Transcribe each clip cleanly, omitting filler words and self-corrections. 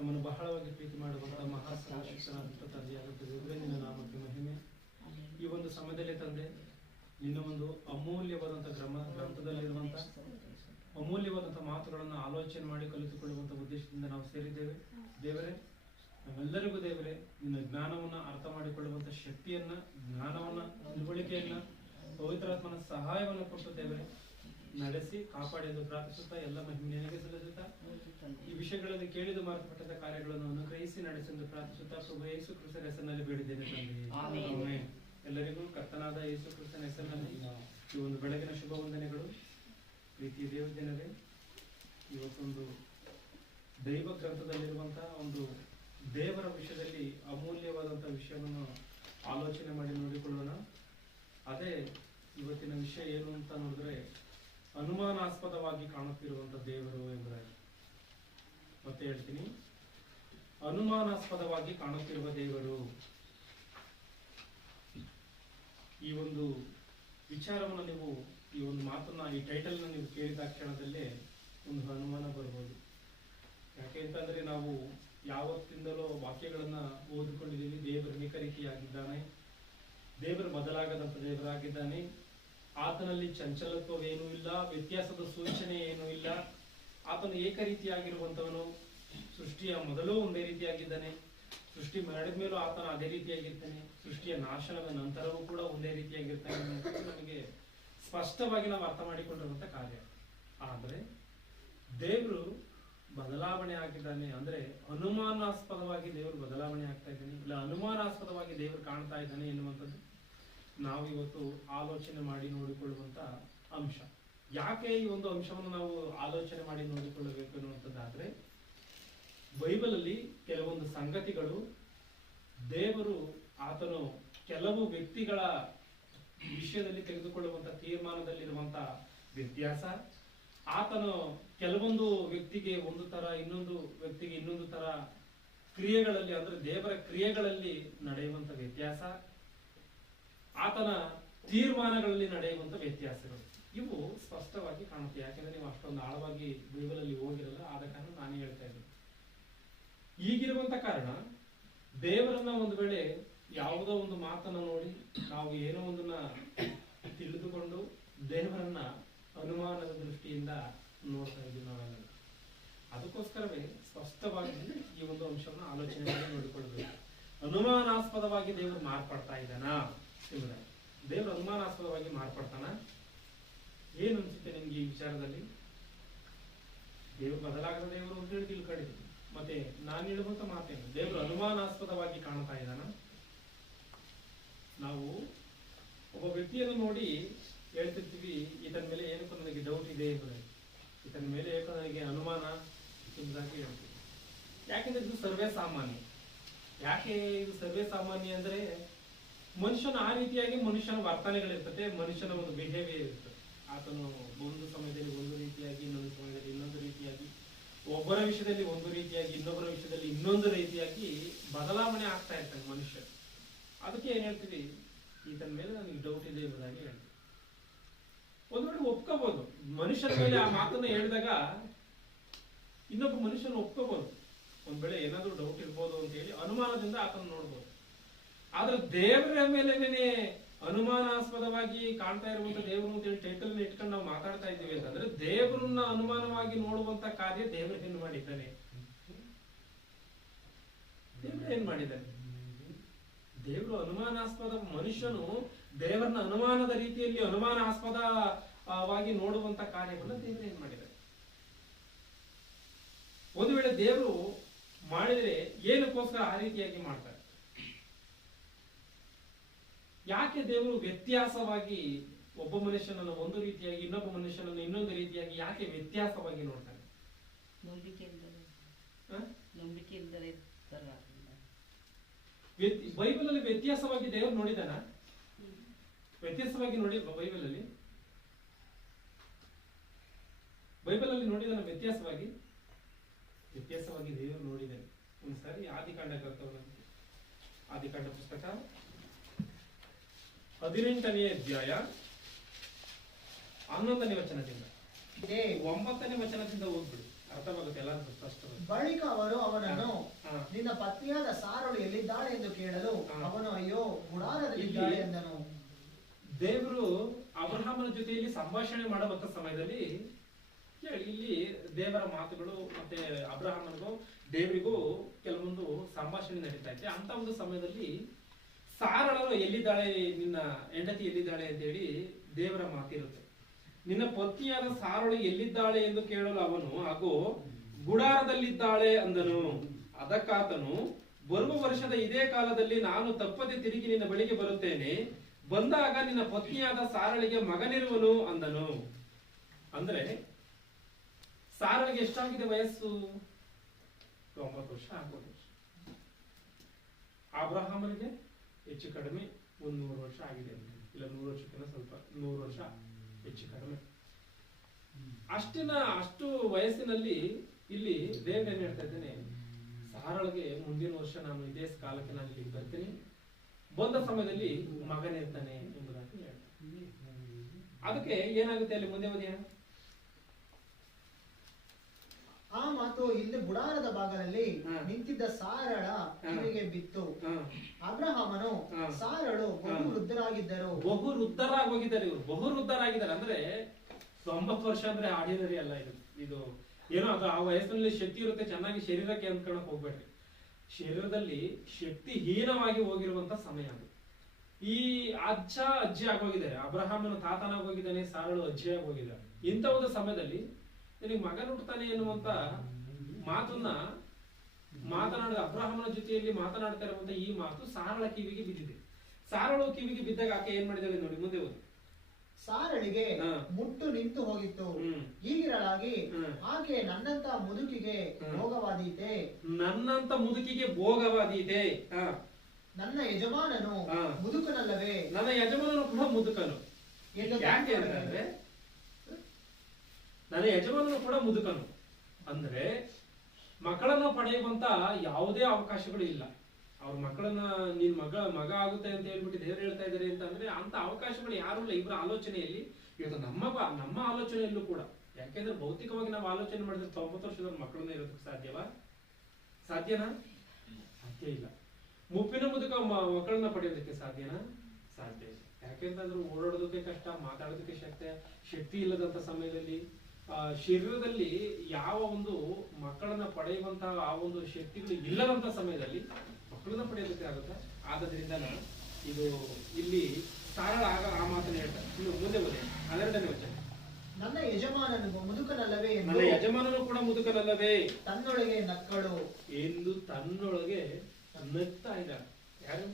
ನಮ್ಮನ್ನು ಬಹಳವಾಗಿ ಪ್ರೀತಿ ಮಾಡುವಂತಹ ಮಹಾ ಸರ್ವಶಕ್ತನಾದಂಥ ತಂದೆಯಾದಂಥ ದೇವರೇ, ನಿನ್ನ ನಾಮಕ್ಕೆ ಮಹಿಮೆ. ಈ ಒಂದು ಸಮಯದಲ್ಲಿ ತಂದೆ, ನಿನ್ನ ಒಂದು ಅಮೂಲ್ಯವಾದಂಥ ಗ್ರಂಥದಲ್ಲಿರುವಂಥ ಅಮೂಲ್ಯವಾದಂಥ ಮಾತುಗಳನ್ನು ಆಲೋಚನೆ ಮಾಡಿ ಕಲಿತುಕೊಳ್ಳುವಂಥ ಉದ್ದೇಶದಿಂದ ನಾವು ಸೇರಿದ್ದೇವೆ. ದೇವರೇ, ನಮ್ಮೆಲ್ಲರಿಗೂ ದೇವರೇ, ನಿನ್ನ ಜ್ಞಾನವನ್ನ ಅರ್ಥ ಮಾಡಿಕೊಳ್ಳುವಂಥ ಶಕ್ತಿಯನ್ನ, ಜ್ಞಾನವನ್ನ, ತಿಳುವಳಿಕೆಯನ್ನ, ಪವಿತ್ರಾತ್ಮನ ಸಹಾಯವನ್ನು ಕೊಟ್ಟು ದೇವರೇ ನಡೆಸಿ ಕಾಪಾಡಿ ಎಂದು ಪ್ರಾರ್ಥಿಸುತ್ತಾ ಎಲ್ಲ ಮಹಿಮೆ ನಿನಗೆ ಸಲ್ಲಿಸುತ್ತಾ ಈ ವಿಷಯಗಳಲ್ಲಿ ಕೇಳಿದು ಮಾರ್ಪಟ್ಟಂತ ಕಾರ್ಯಗಳನ್ನು ಅನುಗ್ರಹಿಸಿ ನಡೆಸೆಂದು ಪ್ರಾರ್ಥಿಸುತ್ತಾ ಪ್ರಭು ಯೇಸು ಕ್ರಿಸ್ತನ ಹೆಸರಿನಲ್ಲಿ ಬೇಡಿದ್ದೇನೆ ತಂದೆ. ಎಲ್ಲರಿಗೂ ಕರ್ತನಾದ ಯೇಸು ಕ್ರಿಸ್ತನ ಹೆಸರಿನಲ್ಲಿ ಈ ಒಂದು ಬೆಳಗಿನ ಶುಭ ವಂದನೆಗಳು. ಪ್ರೀತಿ ದೇವಜನರೇ, ಇವತ್ತೊಂದು ದೈವ ಗ್ರಂಥದಲ್ಲಿರುವಂತಹ ಒಂದು ದೇವರ ವಿಷಯದಲ್ಲಿ ಅಮೂಲ್ಯವಾದಂತಹ ವಿಷಯವನ್ನು ಆಲೋಚನೆ ಮಾಡಿ ನೋಡಿಕೊಳ್ಳೋಣ. ಅದೇ ಇವತ್ತಿನ ವಿಷಯ ಏನು ಅಂತ ನೋಡಿದ್ರೆ, ಅನುಮಾನಾಸ್ಪದವಾಗಿ ಕಾಣುತ್ತಿರುವಂತ ದೇವರು ಎಂಬುದಾಗಿ. ಮತ್ತೆ ಹೇಳ್ತೀನಿ, ಅನುಮಾನಾಸ್ಪದವಾಗಿ ಕಾಣುತ್ತಿರುವ ದೇವರು. ಈ ಒಂದು ವಿಚಾರವನ್ನು ನೀವು, ಈ ಒಂದು ಮಾತನ್ನ, ಈ ಟೈಟಲ್ನ ನೀವು ಕೇಳಿದ ಕ್ಷಣದಲ್ಲೇ ಒಂದು ಅನುಮಾನ ಬರ್ಬೋದು. ಯಾಕೆ ಅಂತಂದ್ರೆ, ನಾವು ಯಾವತ್ತಿಂದಲೂ ವಾಕ್ಯಗಳನ್ನ ಓದಿಕೊಂಡಿದ್ದೀವಿ. ದೇವರು ಏಕರೀತಿಯಾಗಿದ್ದಾನೆ, ದೇವರು ಬದಲಾಗದಂತ ದೇವರಾಗಿದ್ದಾನೆ, ಆತನಲ್ಲಿ ಚಂಚಲತ್ವವೇನೂ ಇಲ್ಲ, ವ್ಯತ್ಯಾಸದ ಸೂಚನೆ ಏನೂ ಇಲ್ಲ, ಆತನು ಏಕರೀತಿಯಾಗಿರುವಂತವನು. ಸೃಷ್ಟಿಯ ಮೊದಲು ಒಂದೇ ರೀತಿಯಾಗಿದ್ದಾನೆ, ಸೃಷ್ಟಿ ಮಾಡಿದ ಮೇಲೂ ಆತನ ಅದೇ ರೀತಿಯಾಗಿರ್ತಾನೆ, ಸೃಷ್ಟಿಯ ನಾಶನದ ನಂತರವೂ ಕೂಡ ಒಂದೇ ರೀತಿಯಾಗಿರ್ತಾನೆ. ನಮಗೆ ಸ್ಪಷ್ಟವಾಗಿ ನಾವು ಅರ್ಥ ಮಾಡಿಕೊಂಡಿರುವಂತ ಕಾರ್ಯ. ಆದ್ರೆ ದೇವರು ಬದಲಾವಣೆ ಆಗಿದ್ದಾನೆ, ಅಂದ್ರೆ ಅನುಮಾನಾಸ್ಪದವಾಗಿ ದೇವರು ಬದಲಾವಣೆ ಆಗ್ತಾ ಇದ್ದಾನೆ, ಇಲ್ಲ ಅನುಮಾನಾಸ್ಪದವಾಗಿ ದೇವರು ಕಾಣ್ತಾ ಇದ್ದಾನೆ ಎನ್ನುವಂಥದ್ದು ನಾವು ಇವತ್ತು ಆಲೋಚನೆ ಮಾಡಿ ನೋಡಿಕೊಳ್ಳುವಂತ ಅಂಶ. ಯಾಕೆ ಈ ಒಂದು ಅಂಶವನ್ನು ನಾವು ಆಲೋಚನೆ ಮಾಡಿ ನೋಡಿಕೊಳ್ಳಬೇಕು ಎನ್ನುವಂಥದ್ದಾದ್ರೆ, ಬೈಬಲ್ ಅಲ್ಲಿ ಕೆಲವೊಂದು ಸಂಗತಿಗಳು, ದೇವರು ಆತನು ಕೆಲವು ವ್ಯಕ್ತಿಗಳ ವಿಷಯದಲ್ಲಿ ತೆಗೆದುಕೊಳ್ಳುವಂತ ತೀರ್ಮಾನದಲ್ಲಿರುವಂತ ವ್ಯತ್ಯಾಸ, ಆತನು ಕೆಲವೊಂದು ವ್ಯಕ್ತಿಗೆ ಒಂದು ತರ, ಇನ್ನೊಂದು ವ್ಯಕ್ತಿಗೆ ಇನ್ನೊಂದು ತರ ಕ್ರಿಯೆಗಳಲ್ಲಿ, ಅಂದ್ರೆ ದೇವರ ಕ್ರಿಯೆಗಳಲ್ಲಿ ನಡೆಯುವಂತ ವ್ಯತ್ಯಾಸ, ಆತನ ತೀರ್ಮಾನಗಳಲ್ಲಿ ನಡೆಯುವಂತ ವ್ಯತ್ಯಾಸಗಳು, ಇವು ಸ್ಪಷ್ಟವಾಗಿ ಕಾಣುತ್ತೆ. ಯಾಕೆಂದ್ರೆ ನೀವು ಅಷ್ಟೊಂದು ಆಳವಾಗಿ ಬೈಬಲ್ ಅಲ್ಲಿ ಹೋಗಿರಲ್ಲ, ಆದ ಕಾರಣ ನಾನೇ ಹೇಳ್ತಾ ಇದ್ದೀನಿ. ಈಗಿರುವಂತ ಕಾರಣ ದೇವರನ್ನ ಒಂದು ವೇಳೆ ಯಾವುದೋ ಒಂದು ಮಾತನ್ನು ನೋಡಿ ನಾವು ಏನೋ ಒಂದನ್ನ ತಿಳಿದುಕೊಂಡು ದೇವರನ್ನ ಅನುಮಾನದ ದೃಷ್ಟಿಯಿಂದ ನೋಡ್ತಾ ಇದ್ದೀವಿ ನಾವೆಲ್ಲ. ಅದಕ್ಕೋಸ್ಕರವೇ ಸ್ಪಷ್ಟವಾಗಿ ಈ ಒಂದು ಅಂಶವನ್ನು ಆಲೋಚನೆ ಮಾಡಿ ನೋಡಿಕೊಳ್ಬೇಕು. ಅನುಮಾನಾಸ್ಪದವಾಗಿ ದೇವರು ಮಾರ್ಪಡ್ತಾ ಇದ್ದಾನಾ ಎಂಬುದಾಗಿ. ದೇವರು ಅನುಮಾನಾಸ್ಪದವಾಗಿ ಮಾರ್ಪಡ್ತಾನ? ಏನು ಅನ್ಸುತ್ತೆ ನಿಮ್ಗೆ ಈ ವಿಚಾರದಲ್ಲಿ? ದೇವರು ಬದಲಾಗದ ದೇವರು ಅಂತ ಹೇಳಿ ತಿಳ್ಕೊಂಡಿದ್ದೀವಿ. ಮತ್ತೆ ನಾನು ಹೇಳುವಂತ ಮಾತೇನು, ದೇವರು ಅನುಮಾನಾಸ್ಪದವಾಗಿ ಕಾಣ್ತಾ ಇದ್ದಾನ? ನಾವು ಒಬ್ಬ ವ್ಯಕ್ತಿಯನ್ನು ನೋಡಿ ಹೇಳ್ತಿರ್ತೀವಿ, ಈತನ ಮೇಲೆ ಏನಕ್ಕೂ ನನಗೆ ಡೌಟ್ ಇದೆ ಎಂಬುದಾಗಿ, ಈತನ ಮೇಲೆ ಏಕೋ ನನಗೆ ಅನುಮಾನ ಎಂಬುದಾಗಿ ಹೇಳ್ತೀವಿ. ಯಾಕೆಂದ್ರೆ ಇದು ಸರ್ವೇ ಸಾಮಾನ್ಯ. ಯಾಕೆ ಇದು ಸರ್ವೇ ಸಾಮಾನ್ಯ ಅಂದ್ರೆ, ಮನುಷ್ಯನ ಆ ರೀತಿಯಾಗಿ ಮನುಷ್ಯನ ವರ್ತನೆಗಳಿರ್ತದೆ, ಮನುಷ್ಯನ ಒಂದು ಬಿಹೇವಿಯರ್ ಇರ್ತದೆ. ಆತನು ಒಂದು ಸಮಯದಲ್ಲಿ ಒಂದು ರೀತಿಯಾಗಿ, ಇನ್ನೊಂದು ಸಮಯದಲ್ಲಿ ಇನ್ನೊಂದು ರೀತಿಯಾಗಿ, ಒಬ್ಬರ ವಿಷಯದಲ್ಲಿ ಒಂದು ರೀತಿಯಾಗಿ, ಇನ್ನೊಬ್ಬರ ವಿಷಯದಲ್ಲಿ ಇನ್ನೊಂದು ರೀತಿಯಾಗಿ ಬದಲಾವಣೆ ಆಗ್ತಾ ಇರ್ತಾನೆ ಮನುಷ್ಯ. ಅದಕ್ಕೆ ಏನ್ ಹೇಳ್ತೀವಿ, ಈತನ ಮೇಲೆ ನನಗೆ ಡೌಟ್ ಇದೆ ಎಂಬುದಾಗಿ ಹೇಳ್ತೀವಿ. ಒಂದ್ ವೇಳೆ ಒಪ್ಕೋಬಹುದು, ಮನುಷ್ಯನ ಮೇಲೆ ಆ ಮಾತನ್ನ ಹೇಳಿದಾಗ ಇನ್ನೊಬ್ಬ ಮನುಷ್ಯನ ಒಪ್ಕೋಬಹುದು, ಒಂದ್ ವೇಳೆ ಏನಾದ್ರೂ ಡೌಟ್ ಇರ್ಬೋದು ಅಂತ ಹೇಳಿ ಅನುಮಾನದಿಂದ ಆತನ ನೋಡ್ಬೋದು. ಆದ್ರೆ ದೇವರ ಮೇಲೆನೆ ಅನುಮಾನಾಸ್ಪದವಾಗಿ ಕಾಣ್ತಾ ಇರುವಂತ ದೇವರು ಅಂತ ಹೇಳಿ ಟೈಟಲ್ ಇಟ್ಕೊಂಡು ನಾವು ಮಾತಾಡ್ತಾ ಇದ್ದೀವಿ ಅಂತಂದ್ರೆ, ದೇವರನ್ನ ಅನುಮಾನವಾಗಿ ನೋಡುವಂತ ಕಾರ್ಯ ದೇವರು ಏನ್ ಮಾಡಿದ್ದಾನೆ? ದೇವರು ಏನ್ ಮಾಡಿದ್ದಾನೆ? ದೇವರು ಅನುಮಾನಾಸ್ಪದ, ಮನುಷ್ಯನು ದೇವರನ್ನ ಅನುಮಾನದ ರೀತಿಯಲ್ಲಿ ಅನುಮಾನಾಸ್ಪದವಾಗಿ ನೋಡುವಂತ ಕಾರ್ಯವನ್ನು ದೇವರು ಏನ್ ಮಾಡಿದ್ದಾರೆ? ಒಂದು ವೇಳೆ ದೇವರು ಮಾಡಿದ್ರೆ ಏನಕ್ಕೋಸ್ಕರ ಆ ರೀತಿಯಾಗಿ ಮಾಡ್ತಾರೆ? ಯಾಕೆ ದೇವರು ವ್ಯತ್ಯಾಸವಾಗಿ ಒಬ್ಬ ಮನುಷ್ಯನನ್ನು ಒಂದು ರೀತಿಯಾಗಿ, ಇನ್ನೊಬ್ಬ ಮನುಷ್ಯನನ್ನು ಇನ್ನೊಂದು ರೀತಿಯಾಗಿ ಯಾಕೆ ವ್ಯತ್ಯಾಸವಾಗಿ ನೋಡ್ತಾನೆ? ಬೈಬಲ್ ಅಲ್ಲಿ ವ್ಯತ್ಯಾಸವಾಗಿ ದೇವರು ನೋಡಿದಾನ? ವ್ಯತ್ಯಾಸವಾಗಿ ನೋಡಿ ಬೈಬಲ್ ಅಲ್ಲಿ ನೋಡಿದಾನ? ವ್ಯತ್ಯಾಸವಾಗಿ ದೇವರು ನೋಡಿದ್ದಾನೆ. ಒಂದ್ಸಾರಿ ಆದಿಕಾಂಡ ಆದಿಕಾಂಡ ಪುಸ್ತಕ 18ನೇ ಅಧ್ಯಾಯ 11ನೇ ವಚನದಿಂದ 9ನೇ ವಚನದಿಂದ ಓದ್ಬಿಡಿ, ಅರ್ಥವಾಗುತ್ತೆ. ಎಲ್ಲರೂ ಸ್ಪಷ್ಟ. ಬಳಿಕ ಅವರು ಅವನನ್ನು ನಿನ್ನ ಪತ್ನಿಯಾದ ಸಾರಳು ಎಲ್ಲಿದ್ದಾಳೆ ಎಂದು ಕೇಳಲು ಅವನು ಅಯ್ಯೋ ಗುಡಾರದಲ್ಲಿದ್ದಾಳೆ ಎಂದನು. ದೇವರು ಅಬ್ರಹಾಮನ ಜೊತೆಯಲ್ಲಿ ಸಂಭಾಷಣೆ ಮಾಡುವಂತ ಸಮಯದಲ್ಲಿ ಇಲ್ಲಿ ದೇವರ ಮಾತುಗಳು ಮತ್ತೆ ಅಬ್ರಹಾಮನಿಗೂ ದೇವರಿಗೂ ಕೆಲವೊಂದು ಸಂಭಾಷಣೆ ನಡೀತಾ ಇದೆ. ಅಂತ ಒಂದು ಸಮಯದಲ್ಲಿ ಸಾರಳರು ಎಲ್ಲಿದ್ದಾಳೆ, ನಿನ್ನ ಹೆಂಡತಿ ಎಲ್ಲಿದ್ದಾಳೆ ಅಂತ ಹೇಳಿ ದೇವರ ಮಾತಿರುತ್ತೆ. ನಿನ್ನ ಪತ್ನಿಯಾದ ಸಾರಳು ಎಲ್ಲಿದ್ದಾಳೆ ಎಂದು ಕೇಳಲು ಅವನು ಹಾಗೂ ಗುಡಾರದಲ್ಲಿದ್ದಾಳೆ ಅಂದನು. ಅದಕ್ಕಾತನು ಬರುವ ವರ್ಷದ ಇದೇ ಕಾಲದಲ್ಲಿ ನಾನು ತಪ್ಪದೆ ತಿರುಗಿ ನಿನ್ನ ಬಳಿಗೆ ಬರುತ್ತೇನೆ, ಬಂದಾಗ ನಿನ್ನ ಪತ್ನಿಯಾದ ಸಾರಳಿಗೆ ಮಗನಿರುವನು ಅಂದನು. ಅಂದ್ರೆ ಸಾರಳಿಗೆ ಎಷ್ಟಾಗಿದೆ ವಯಸ್ಸು? 90 ವರ್ಷ ಆಗ್ಬೋದು. ಅಬ್ರಹಾಮನಿಗೆ ಹೆಚ್ಚು ಕಡಿಮೆ 100 ವರ್ಷ ಆಗಿದೆ, ಇಲ್ಲ 100 ವರ್ಷಕ್ಕಿಂತ ಸ್ವಲ್ಪ 100 ವರ್ಷ ಹೆಚ್ಚು ಕಡಿಮೆ. ಅಷ್ಟು ವಯಸ್ಸಿನಲ್ಲಿ ಇಲ್ಲಿ ದೇವ್ರ ಏನ್ ಹೇಳ್ತಾ ಇದ್ದೇನೆ, ಸಾರಳಿಗೆ ಮುಂದಿನ ವರ್ಷ ನಾನು ಇದೇ ಕಾಲಕ್ಕೆ ನಾನು ಇಲ್ಲಿಗೆ ಬರ್ತೀನಿ, ಬಂದ ಸಮಯದಲ್ಲಿ ಮಗನಿರ್ತಾನೆ ಎಂಬುದಾಗಿ ಹೇಳ್ತಾರೆ. ಅದಕ್ಕೆ ಏನಾಗುತ್ತೆ ಅಲ್ಲಿ ಮುಂದೆ ಓದಿಯ ಆ ಮಾತು ಇಲ್ಲಿ ಗುಡಾರದ ಭಾಗದಲ್ಲಿ ನಿಂತಿದ್ದ ಸಾರಳ ಕಿವಿಗೆ ಬಿತ್ತು. ಅಬ್ರಹಾಮನು ಸಾರಳು ಬಹು ವೃದ್ಧರಾಗಿದ್ದರು. ಬಹು ವೃದ್ಧರಾಗಿ ಹೋಗಿದ್ದಾರೆ ಇವರು, ಬಹು ವೃದ್ಧರಾಗಿದ್ದಾರೆ. ಅಂದ್ರೆ 90 ವರ್ಷ ಅಂದ್ರೆ ಆರ್ಡಿನರಿ ಅಲ್ಲ ಇದು. ಇದು ಏನೋ ಅದು ಆ ವಯಸ್ಸಿನಲ್ಲಿ ಶಕ್ತಿ ಇರುತ್ತೆ, ಚೆನ್ನಾಗಿ ಶರೀರಕ್ಕೆ ಅಂದ್ಕೊಳಕ್ ಹೋಗ್ಬೇಡ್ರಿ. ಶರೀರದಲ್ಲಿ ಶಕ್ತಿ ಹೀನವಾಗಿ ಹೋಗಿರುವಂತ ಸಮಯ ಅದು. ಈ ಅಜ್ಜಿ ಆಗೋಗಿದ್ದಾರೆ, ಅಬ್ರಹಾಮನ ತಾತನಾಗಿ ಹೋಗಿದ್ದಾನೆ, ಸಾರಳು ಅಜ್ಜಿಯಾಗಿ ಹೋಗಿದ್ದಾರೆ. ಇಂಥ ಒಂದು ಸಮಯದಲ್ಲಿ ನಿನಗೆ ಮಗನ ಹುಟ್ಟುತ್ತಾನೆ ಎನ್ನುವಂತ ಮಾತನ್ನ ಮಾತನಾಡಿದ ಅಬ್ರಹಾಮನ ಜೊತೆಯಲ್ಲಿ ಮಾತನಾಡ್ತಾ ಇರುವಂತ ಈ ಮಾತು ಸಾರಳ ಕಿವಿಗೆ ಬಿದ್ದಿದೆ. ಸಾರಳು ಕಿವಿಗೆ ಬಿದ್ದಾಗ ಆಕೆ ಏನ್ ಮಾಡಿದಾಳೆ ನೋಡಿ, ಮುಂದೆ ಓದಿ. ಸಾರಳಿಗೆ ಮುಟ್ಟು ನಿಂತು ಹೋಗಿತ್ತು. ಹೀಗಿರಲಾಗಿ ಆಕೆ ನನ್ನಂತ ಮುದುಕಿಗೆ ಭೋಗವಾದೀತೆ, ನನ್ನಂತ ಮುದುಕಿಗೆ ಭೋಗವಾದೀತೆ. ನನ್ನ ಯಜಮಾನನು ಮುದುಕನಲ್ಲವೇ, ನನ್ನ ಯಜಮಾನನು ಕೂಡ ಮುದುಕನು. ಯಾಕೆ ಅಂತಂದ್ರೆ ನನ್ನ ಯಜಮಾನನು ಕೂಡ ಮುದುಕನು ಅಂದ್ರೆ ಮಕ್ಕಳನ್ನ ಪಡೆಯುವಂತ ಯಾವುದೇ ಅವಕಾಶಗಳು ಇಲ್ಲ. ಅವ್ರ ಮಕ್ಕಳನ್ನ ನಿನ್ ಮಗ ಆಗುತ್ತೆ ಅಂತ ಹೇಳ್ಬಿಟ್ಟು ದೇವರು ಹೇಳ್ತಾ ಇದಾರೆ ಅಂತ ಅಂದ್ರೆ ಅಂತ ಅವಕಾಶಗಳು ಯಾರು ಇಲ್ಲ ಇವರ ಆಲೋಚನೆಯಲ್ಲಿ. ಇವತ್ತು ನಮ್ಮ ಆಲೋಚನೆಯಲ್ಲೂ ಕೂಡ, ಯಾಕೆಂದ್ರೆ ಭೌತಿಕವಾಗಿ ನಾವು ಆಲೋಚನೆ ಮಾಡಿದ್ರೆ 90 ವರ್ಷದ ಮಕ್ಕಳನ್ನ ಇರೋದಕ್ಕೆ ಸಾಧ್ಯನಾ? ಸಾಧ್ಯ ಇಲ್ಲ. ಮುಪ್ಪಿನ ಮುದುಕ ಮಕ್ಕಳನ್ನ ಪಡೆಯೋದಕ್ಕೆ ಸಾಧ್ಯನಾ? ಸಾಧ್ಯ ಇಲ್ಲ. ಯಾಕೆಂತಂದ್ರೆ ಓಡಾಡೋದಕ್ಕೆ ಕಷ್ಟ, ಮಾತಾಡೋದಕ್ಕೆ ಶಕ್ತಿ ಇಲ್ಲದಂತ ಸಮಯದಲ್ಲಿ ಶರೀರದಲ್ಲಿ ಯಾವ ಒಂದು ಮಕ್ಕಳನ್ನ ಪಡೆಯುವಂತಹ ಆ ಒಂದು ಶಕ್ತಿಗಳು ಇಲ್ಲದಂತ ಸಮಯದಲ್ಲಿ ಮಕ್ಕಳನ್ನ ಪಡೆಯೋದಕ್ಕೆ ಆಗುತ್ತೆ. ಆದ್ರಿಂದ ಇದು ಇಲ್ಲಿ ಸಾರಳ ಆಗ ಆ ಮಾತನ್ನ ಹೇಳ್ತಾರೆ. ಇನ್ನು ಮುಂದೆ ಬಂದೆ 12ನೇ ವಚನ. ನನ್ನ ಯಜಮಾನನು ಮುದುಕನಲ್ಲವೇ, ನನ್ನ ಯಜಮಾನನು ಕೂಡ ಮುದುಕನಲ್ಲವೇ, ತನ್ನೊಳಗೆ ನಕ್ಕಳು ಎಂದು ತನ್ನೊಳಗೆ ನಗ್ತಾ ಇದ್ದಾರೆ. ಯಾರು?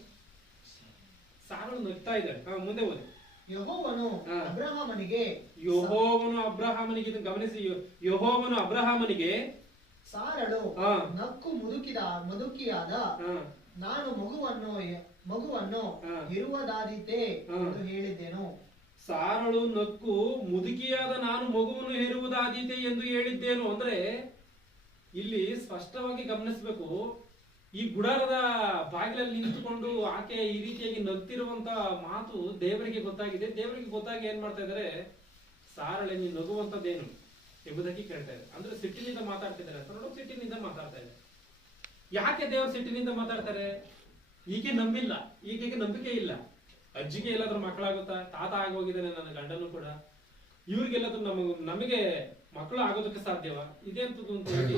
ಸಾರಳು ನಗ್ತಾ ಇದ್ದಾರೆ. ಮುಂದೆ ಓದಿ. ಯೆಹೋವನು ಅಬ್ರಹಾಮನಿಗೆ ಗಮನಿಸಿ, ಯೆಹೋವನು ಅಬ್ರಹಾಮನಿಗೆ ಸಾರಳು ನಕ್ಕು ಮುದುಕಿಯಾದ ನಾನು ಮಗುವನ್ನು ಇರುವುದಾದೀತೆ ಎಂದು ಹೇಳಿದ್ದೇನು. ಸಾರಳು ನಕ್ಕು ಮುದುಕಿಯಾದ ನಾನು ಮಗುವನ್ನು ಹೆರುವುದಾದೀತೆ ಎಂದು ಹೇಳಿದ್ದೇನು. ಅಂದ್ರೆ ಇಲ್ಲಿ ಸ್ಪಷ್ಟವಾಗಿ ಗಮನಿಸಬೇಕು, ಈ ಗುಡಾರದ ಬಾಗಿಲಲ್ಲಿ ನಿಂತುಕೊಂಡು ಆಕೆ ಈ ರೀತಿಯಾಗಿ ನಗ್ತಿರುವಂತ ಮಾತು ದೇವರಿಗೆ ಗೊತ್ತಾಗಿದೆ. ದೇವರಿಗೆ ಗೊತ್ತಾಗಿ ಏನ್ ಮಾಡ್ತಾ ಇದಾರೆ, ಸಾರಳೆ ನೀನು ನಗುವಂತದ್ದೇನು ಎಂಬುದಾಗಿ ಕೇಳ್ತಾ ಇದ್ದಾರೆ. ಅಂದ್ರೆ ಸಿಟ್ಟಿನಿಂದ ಮಾತಾಡ್ತಿದ್ದಾರೆ. ಸಿಟ್ಟಿನಿಂದ ಮಾತಾಡ್ತಾ ಇದ್ದಾರೆ. ಯಾಕೆ ದೇವರು ಸಿಟ್ಟಿನಿಂದ ಮಾತಾಡ್ತಾರೆ? ಈಕೆ ನಂಬಿಲ್ಲ, ಈಕೆಗೆ ನಂಬಿಕೆ ಇಲ್ಲ. ಅಜ್ಜಿಗೆ ಎಲ್ಲಾದ್ರೂ ಮಕ್ಕಳಾಗುತ್ತಾ? ತಾತ ಆಗೋಗಿದ್ದಾನೆ ನನ್ನ ಗಂಡನು ಕೂಡ, ಇವ್ರಿಗೆಲ್ಲಾದ್ರೂ ನಮಗೆ ಮಕ್ಕಳು ಆಗೋದಕ್ಕೆ ಸಾಧ್ಯವಾ? ಇದೆ ಅಂತ ಹೇಳಿ,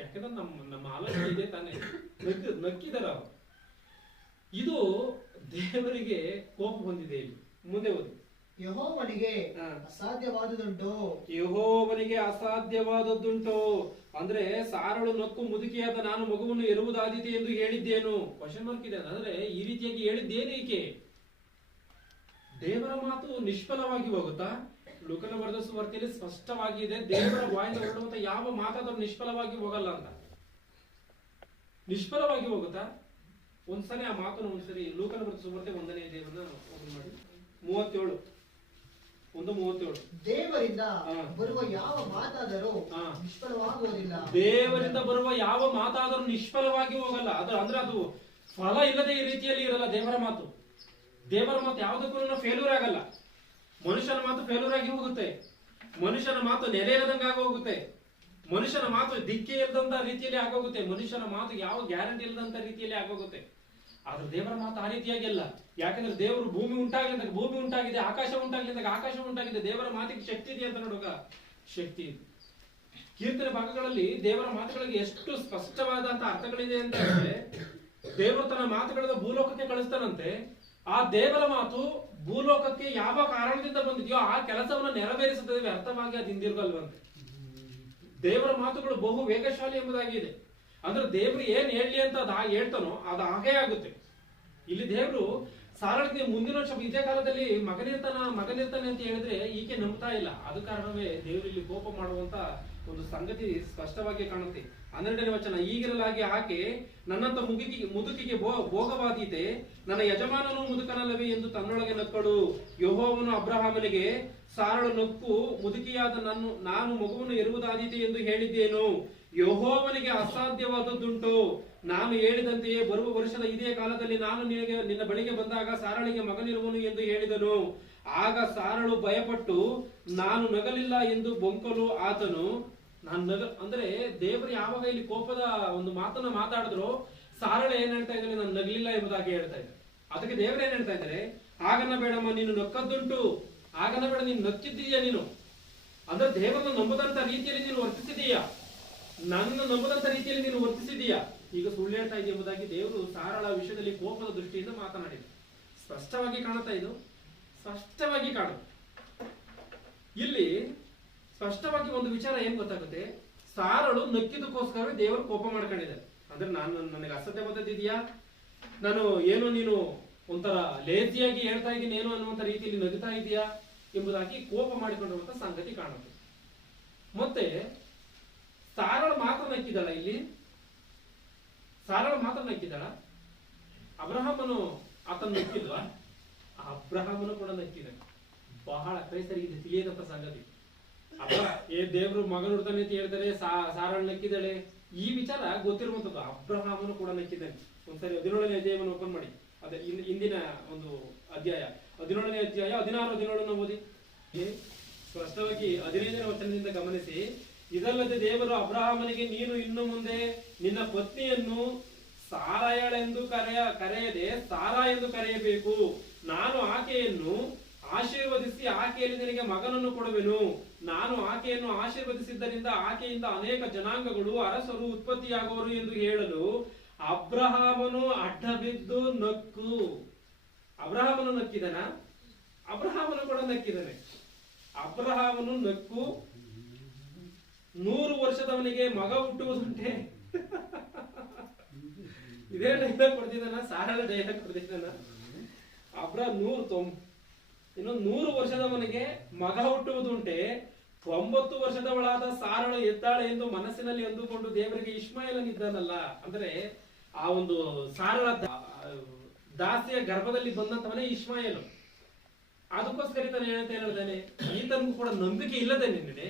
ಯಾಕಂದ್ರೆ ನಮ್ಮ ಆಲೋಚನೆ ಇದೆ ತಾನೇ, ನಕ್ಕಿದಾರ ಅವರು. ಇದು ದೇವರಿಗೆ ಕೋಪ ಬಂದಿದೆ. ಇಲ್ಲಿ ಮುಂದೆ ಓದಿ. ಯೆಹೋವನಿಗೆ ಅಸಾಧ್ಯವಾದದ್ದುಂಟು ಅಂದ್ರೆ ಸಾರಳು ನಕ್ಕು ಮುದುಕಿಯಾದ ನಾನು ಮಗುವನ್ನು ಎರುವುದಾದೀತೆ ಎಂದು ಹೇಳಿದ್ದೇನು. ಕ್ವಶನ್ ಮಾರ್ಕ್ ಇದೆ. ಅಂದ್ರೆ ಈ ರೀತಿಯಾಗಿ ಹೇಳಿದ್ದೇನು ಈಕೆ? ದೇವರ ಮಾತು ನಿಷ್ಫಲವಾಗಿ ಹೋಗುತ್ತಾ? ಲೂಕನ ಬರೆದ ಸುವಾರ್ತೆಯಲ್ಲಿ ಸ್ಪಷ್ಟವಾಗಿ ಇದೆ, ದೇವರ ಬಾಯಿಂದ ಹೊರಡುವಂತ ಯಾವ ಮಾತಾದ್ರೂ ನಿಷ್ಫಲವಾಗಿ ಹೋಗಲ್ಲ ಅಂತ. ನಿಷ್ಫಲವಾಗಿ ಹೋಗುತ್ತಾ? ಒಂದ್ಸರಿ ಆ ಮಾತನ್ನು ಒಂದ್ಸರಿ ಲೂಕನ ಬರೆದ ಸುವಾರ್ತೆ 1ನೇ ಅಧ್ಯಾಯವನ್ನು ಓಪನ್ ಮಾಡಿ 37 ದೇವರಿಂದ ಬರುವ ಯಾವ ಮಾತಾದರೂ ನಿಷ್ಫಲವಾಗುವುದಿಲ್ಲ. ದೇವರಿಂದ ಬರುವ ಯಾವ ಮಾತಾದರೂ ನಿಷ್ಫಲವಾಗಿ ಹೋಗಲ್ಲ. ಅಂದ್ರೆ ಅದು ಫಲ ಇಲ್ಲದೆ ಈ ರೀತಿಯಲ್ಲಿ ಇರಲ್ಲ. ದೇವರ ಮಾತು ಯಾವುದಕ್ಕೂ ಫೇಲ್ಯೂರ್ ಆಗಲ್ಲ. ಮನುಷ್ಯನ ಮಾತು ಫೇಲ್ಯೂರ್ ಆಗಿ ಹೋಗುತ್ತೆ. ಮನುಷ್ಯನ ಮಾತು ನೆಲೆ ಇರದಂಗಾಗಿ ಹೋಗುತ್ತೆ. ಮನುಷ್ಯನ ಮಾತು ದಿಕ್ಕೆ ಇಲ್ಲದಂತ ರೀತಿಯಲ್ಲಿ ಆಗೋಗುತ್ತೆ, ಮನುಷ್ಯನ ಮಾತು ಯಾವ ಗ್ಯಾರಂಟಿ ಇಲ್ಲದಂತ ರೀತಿಯಲ್ಲಿ ಆಗೋಗುತ್ತೆ. ಆದ್ರೆ ದೇವರ ಮಾತು ಆ ರೀತಿಯಾಗಿಲ್ಲ. ಯಾಕಂದ್ರೆ ದೇವರು ಭೂಮಿ ಉಂಟಾಗ್ಲಿಂದಾಗ ಭೂಮಿ ಉಂಟಾಗಿದೆ, ಆಕಾಶ ಉಂಟಾಗ್ಲಿಂದಾಗ ಆಕಾಶ ಉಂಟಾಗಿದೆ. ದೇವರ ಮಾತಿಗೆ ಶಕ್ತಿ ಇದೆ ಅಂತ ನೋಡುವಾಗ ಶಕ್ತಿ ಇದೆ. ಕೀರ್ತನೆ ಭಾಗಗಳಲ್ಲಿ ದೇವರ ಮಾತುಗಳಿಗೆ ಎಷ್ಟು ಸ್ಪಷ್ಟವಾದಂತಹ ಅರ್ಥಗಳಿದೆ ಅಂತ ಹೇಳಿದ್ರೆ, ದೇವರು ತನ್ನ ಮಾತುಗಳನ್ನು ಭೂಲೋಕಕ್ಕೆ ಕಳಿಸ್ತಾನಂತೆ. ಆ ದೇವರ ಮಾತು ಭೂಲೋಕಕ್ಕೆ ಯಾವ ಕಾರಣದಿಂದ ಬಂದಿದೆಯೋ ಆ ಕೆಲಸವನ್ನು ನೆರವೇರಿಸುತ್ತದೆ, ವ್ಯರ್ಥವಾಗಿ ಅದು ಹಿಂದಿರುಗಲ್ವಂತೆ. ದೇವರ ಮಾತುಗಳು ಬಹು ವೇಗಶಾಲಿ ಎಂಬುದಾಗಿದೆ. ಅಂದ್ರೆ ದೇವರು ಏನ್ ಹೇಳಿ ಅಂತ ಅದ ಹೇಳ್ತಾನೋ ಅದು ಹಾಗೇ ಆಗುತ್ತೆ. ಇಲ್ಲಿ ದೇವರು ಸಾರಳಿಗೆ ಮುಂದಿನ ವರ್ಷ ಇದೇ ಕಾಲದಲ್ಲಿ ಮಗನಿರ್ತಾನೆ ಅಂತ ಹೇಳಿದ್ರೆ ಈಕೆ ನಂಬ್ತಾ ಇಲ್ಲ. ಅದು ಕಾರಣವೇ ದೇವರು ಇಲ್ಲಿ ಕೋಪ ಮಾಡುವಂತ ಒಂದು ಸಂಗತಿ ಸ್ಪಷ್ಟವಾಗಿ ಕಾಣುತ್ತೆ. 12ನೇ ವಚನ, ಈಗಿರಲಾಗಿ ಆಕೆ ನನ್ನಂತ ಮುದುಕಿಗೆ ಭೋಗವಾದೀತೆ, ನನ್ನ ಯಜಮಾನನು ಮುದುಕನಲ್ಲವೇ ಎಂದು ತನ್ನೊಳಗೆ ನಕ್ಕಳು. ಯೆಹೋವನು ಅಬ್ರಹಾಮನಿಗೆ, ಸಾರಳು ನಕ್ಕು ಮುದುಕಿಯಾದ ನಾನು ಮಗುವನ್ನು ಹೆರುವುದಾದೀತೆ ಎಂದು ಹೇಳಿದ್ದೇನು. ಯೆಹೋವನಿಗೆ ಅಸಾಧ್ಯವಾದದ್ದುಂಟು. ನಾನು ಹೇಳಿದಂತೆಯೇ ಬರುವ ವರ್ಷದ ಇದೇ ಕಾಲದಲ್ಲಿ ನಾನು ನಿನ್ನ ಬಳಿಗೆ ಬಂದಾಗ ಸಾರಳಿಗೆ ಮಗನಿರುವನು ಎಂದು ಹೇಳಿದನು. ಆಗ ಸಾರಳು ಭಯಪಟ್ಟು ನಾನು ನಗಲಿಲ್ಲ ಎಂದು ಬೊಂಕಲು ಆತನು. ಅಂದ್ರೆ ದೇವರು ಯಾವಾಗ ಇಲ್ಲಿ ಕೋಪದ ಒಂದು ಮಾತನ್ನ ಮಾತಾಡಿದ್ರು, ಸಾರಳು ಏನ್ ಹೇಳ್ತಾ ಇದ್ದಾರೆ, ನಾನು ನಗಲಿಲ್ಲ ಎಂಬುದಾಗಿ ಹೇಳ್ತಾ ಇದ್ದಾರೆ. ಅದಕ್ಕೆ ದೇವರು ಏನ್ ಹೇಳ್ತಾ ಇದ್ದಾರೆ, ಆಗನ ಬೇಡಮ್ಮ, ನೀನು ನಕ್ಕದ್ದುಂಟು, ಆಗನ ಬೇಡ, ನೀನು ನಕ್ಕಿದ್ದೀಯ. ನೀನು ಅಂದ್ರೆ ದೇವರನ್ನ ನಂಬದಂತ ರೀತಿಯಲ್ಲಿ ನೀನು ವರ್ತಿಸಿದೀಯ, ನನ್ನ ನಂಬದಂತ ರೀತಿಯಲ್ಲಿ ನೀನು ವರ್ತಿಸಿದೀಯ, ಈಗ ಸುಳ್ಳು ಹೇಳ್ತಾ ಇದೆಯಾ ಎಂಬುದಾಗಿ ದೇವರು ಸಾರಳ ವಿಷಯದಲ್ಲಿ ಕೋಪದ ದೃಷ್ಟಿಯಿಂದ ಮಾತನಾಡಿದ. ಸ್ಪಷ್ಟವಾಗಿ ಕಾಣುತ್ತಾ, ಇದು ಸ್ಪಷ್ಟವಾಗಿ ಕಾಣುತ್ತೆ. ಇಲ್ಲಿ ಸ್ಪಷ್ಟವಾಗಿ ಒಂದು ವಿಚಾರ ಏನ್ ಗೊತ್ತಾಗುತ್ತೆ, ಸಾರಳು ನಕ್ಕಿದಕ್ಕೋಸ್ಕರವೇ ದೇವರು ಕೋಪ ಮಾಡ್ಕೊಂಡಿದ್ದಾರೆ. ಅಂದ್ರೆ ನನಗೆ ಅಸತ್ಯವಾದದ್ದಿದೆಯಾ, ನಾನು ಏನೋ ನೀನು ಒಂಥರ ಲೇಜಿಯಾಗಿ ಹೇಳ್ತಾ ಇದ್ದೀನಿ ಏನೋ ಅನ್ನುವಂತ ರೀತಿಯಲ್ಲಿ ನಗುತ್ತಾ ಇದೆಯಾ ಎಂಬುದಾಗಿ ಕೋಪ ಮಾಡಿಕೊಂಡಿರುವಂತ ಸಂಗತಿ ಕಾಣುತ್ತೆ. ಮತ್ತೆ ಸಾರಳು ಮಾತ್ರ ನಕ್ಕಿದಳ, ಇಲ್ಲಿ ಸಾರಳು ಮಾತ್ರ ನಕ್ಕಿದಳ, ಅಬ್ರಹಾಮನು ಆತನ ನಕ್ಕಿಲ್ವಾ? ಅಬ್ರಹಾಮನು ಕೂಡ ನಕ್ಕಿದ. ಬಹಳ ಕ್ರೈಸ್ತರಿಗೆ ತಿಳಿಯದಂತ ಸಂಗತಿ. ದೇವ್ರು ಮಗನ ಹುಡ್ತಾನೆ ಅಂತ ಹೇಳ್ತಾರೆ, ಸಾರಳು ನಕ್ಕಿದಳೆ. ಈ ವಿಚಾರ ಗೊತ್ತಿರುವಂತದ್ದು. ಅಬ್ರಹಾಮನು ಕೂಡ ನಕ್ಕಿದ್ದಾನೆ. ಒಂದ್ಸರಿ 17ನೇ ಅಧ್ಯಾಯವನ್ನು ಓಪನ್ ಮಾಡಿ, ಅದೇ ಇಂದಿನ ಒಂದು ಅಧ್ಯಾಯ 17ನೇ ಅಧ್ಯಾಯ 16-17 ಓದಿ. ಸ್ಪಷ್ಟವಾಗಿ 15ನೇ ವಚನದಿಂದ ಗಮನಿಸಿ. ಇದಲ್ಲದೆ ದೇವರು ಅಬ್ರಹಾಮನಿಗೆ, ನೀನು ಇನ್ನು ಮುಂದೆ ನಿನ್ನ ಪತ್ನಿಯನ್ನು ಸಾರಯಳೆಂದು ಕರೆಯದೆ ಸಾರಾ ಎಂದು ಕರೆಯಬೇಕು. ನಾನು ಆಕೆಯನ್ನು ಆಶೀರ್ವದಿಸಿ ಆಕೆಯಲ್ಲಿ ನಿನಗೆ ಮಗನನ್ನು ಕೊಡುವೆನು. ನಾನು ಆಕೆಯನ್ನು ಆಶೀರ್ವದಿಸಿದ್ದರಿಂದ ಆಕೆಯಿಂದ ಅನೇಕ ಜನಾಂಗಗಳು ಅರಸರು ಉತ್ಪತ್ತಿಯಾಗುವರು ಎಂದು ಹೇಳಲು ಅಬ್ರಹಾಮನು ಅಡ್ಡ ಬಿದ್ದು ನಕ್ಕು. ಅಬ್ರಹಾಮನು ನಕ್ಕಿದನ? ಅಬ್ರಹಾಮನು ಕೂಡ ನಕ್ಕಿದನೆ. ಅಬ್ರಹಾಮನು ನಕ್ಕು 100 ವರ್ಷದವನಿಗೆ ಮಗ ಹುಟ್ಟುವುದುಂಟೆ. ಇದೇ ಡೈಲಾಗ್ ಕೊಡ್ತಿದ್ದಾನ, ಸಾರಳ ಡೈಲಾಗ್ ಕೊಡ್ತಿದ್ದಾನ. ಇನ್ನು 100 ವರ್ಷದವನಿಗೆ ಮಗ ಹುಟ್ಟುವುದುಂಟೆ, 90 ವರ್ಷದವಳಾದ ಸಾರಳು ಎದ್ದಾಳೆ ಎಂದು ಮನಸ್ಸಿನಲ್ಲಿ ಅಂದುಕೊಂಡು ದೇವರಿಗೆ ಇಷ್ಮಾಯೇಲನಿದ್ದಾನಲ್ಲ, ಅಂದ್ರೆ ಆ ಒಂದು ಸಾರಳ ದಾಸಿಯ ಗರ್ಭದಲ್ಲಿ ಬಂದಂತವನೇ ಇಷ್ಮಾಯೇಲು. ಅದಕ್ಕೋಸ್ಕರ ತಾನು ಹೇಳ್ತಾನೆ, ಈತನಿಗೂ ಕೂಡ ನಂಬಿಕೆ ಇಲ್ಲದೆ ನಿನ್ನೆ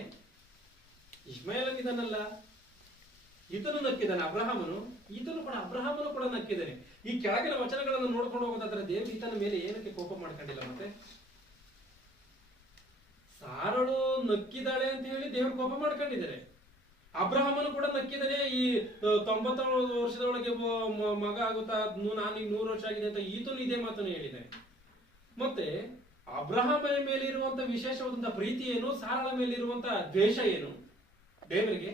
ಇಷ್ಮಾಯೇಲನಿದ್ದಾನಲ್ಲ, ಈತನು ನಕ್ಕಿದ್ದಾನೆ ಅಬ್ರಹಾಮನು, ಅಬ್ರಹಾಮನು ಕೂಡ ನಕ್ಕಿದ್ದಾನೆ. ಈ ಕೆಳಗಿನ ವಚನಗಳನ್ನು ನೋಡ್ಕೊಂಡು ಹೋಗೋದಾದ್ರೆ ದೇವ್ರು ಈತನ ಮೇಲೆ ಏನಕ್ಕೆ ಕೋಪ ಮಾಡ್ಕೊಂಡಿಲ್ಲ? ಮತ್ತೆ ಸಾರಳು ನಕ್ಕಿದಾಳೆ ಅಂತ ಹೇಳಿ ದೇವ್ರು ಕೋಪ ಮಾಡ್ಕೊಂಡಿದ್ದಾರೆ. ಅಬ್ರಹಾಮನು ಕೂಡ ನಕ್ಕಿದ್ದಾನೆ. ಈ 90 ವರ್ಷದೊಳಗೆ ಮಗ ಆಗುತ್ತಾ, ನಾನೀಗ 100 ವರ್ಷ ಆಗಿದೆ ಅಂತ ಈತನು ಇದೇ ಮಾತನ್ನು ಹೇಳಿದ್ದಾನೆ. ಮತ್ತೆ ಅಬ್ರಹಾಮನ ಮೇಲೆ ಇರುವಂತ ವಿಶೇಷವಾದಂತ ಪ್ರೀತಿ ಏನು, ಸಾರಳ ಮೇಲೆ ಇರುವಂತ ದ್ವೇಷ ಏನು? ದೇವರಿಗೆ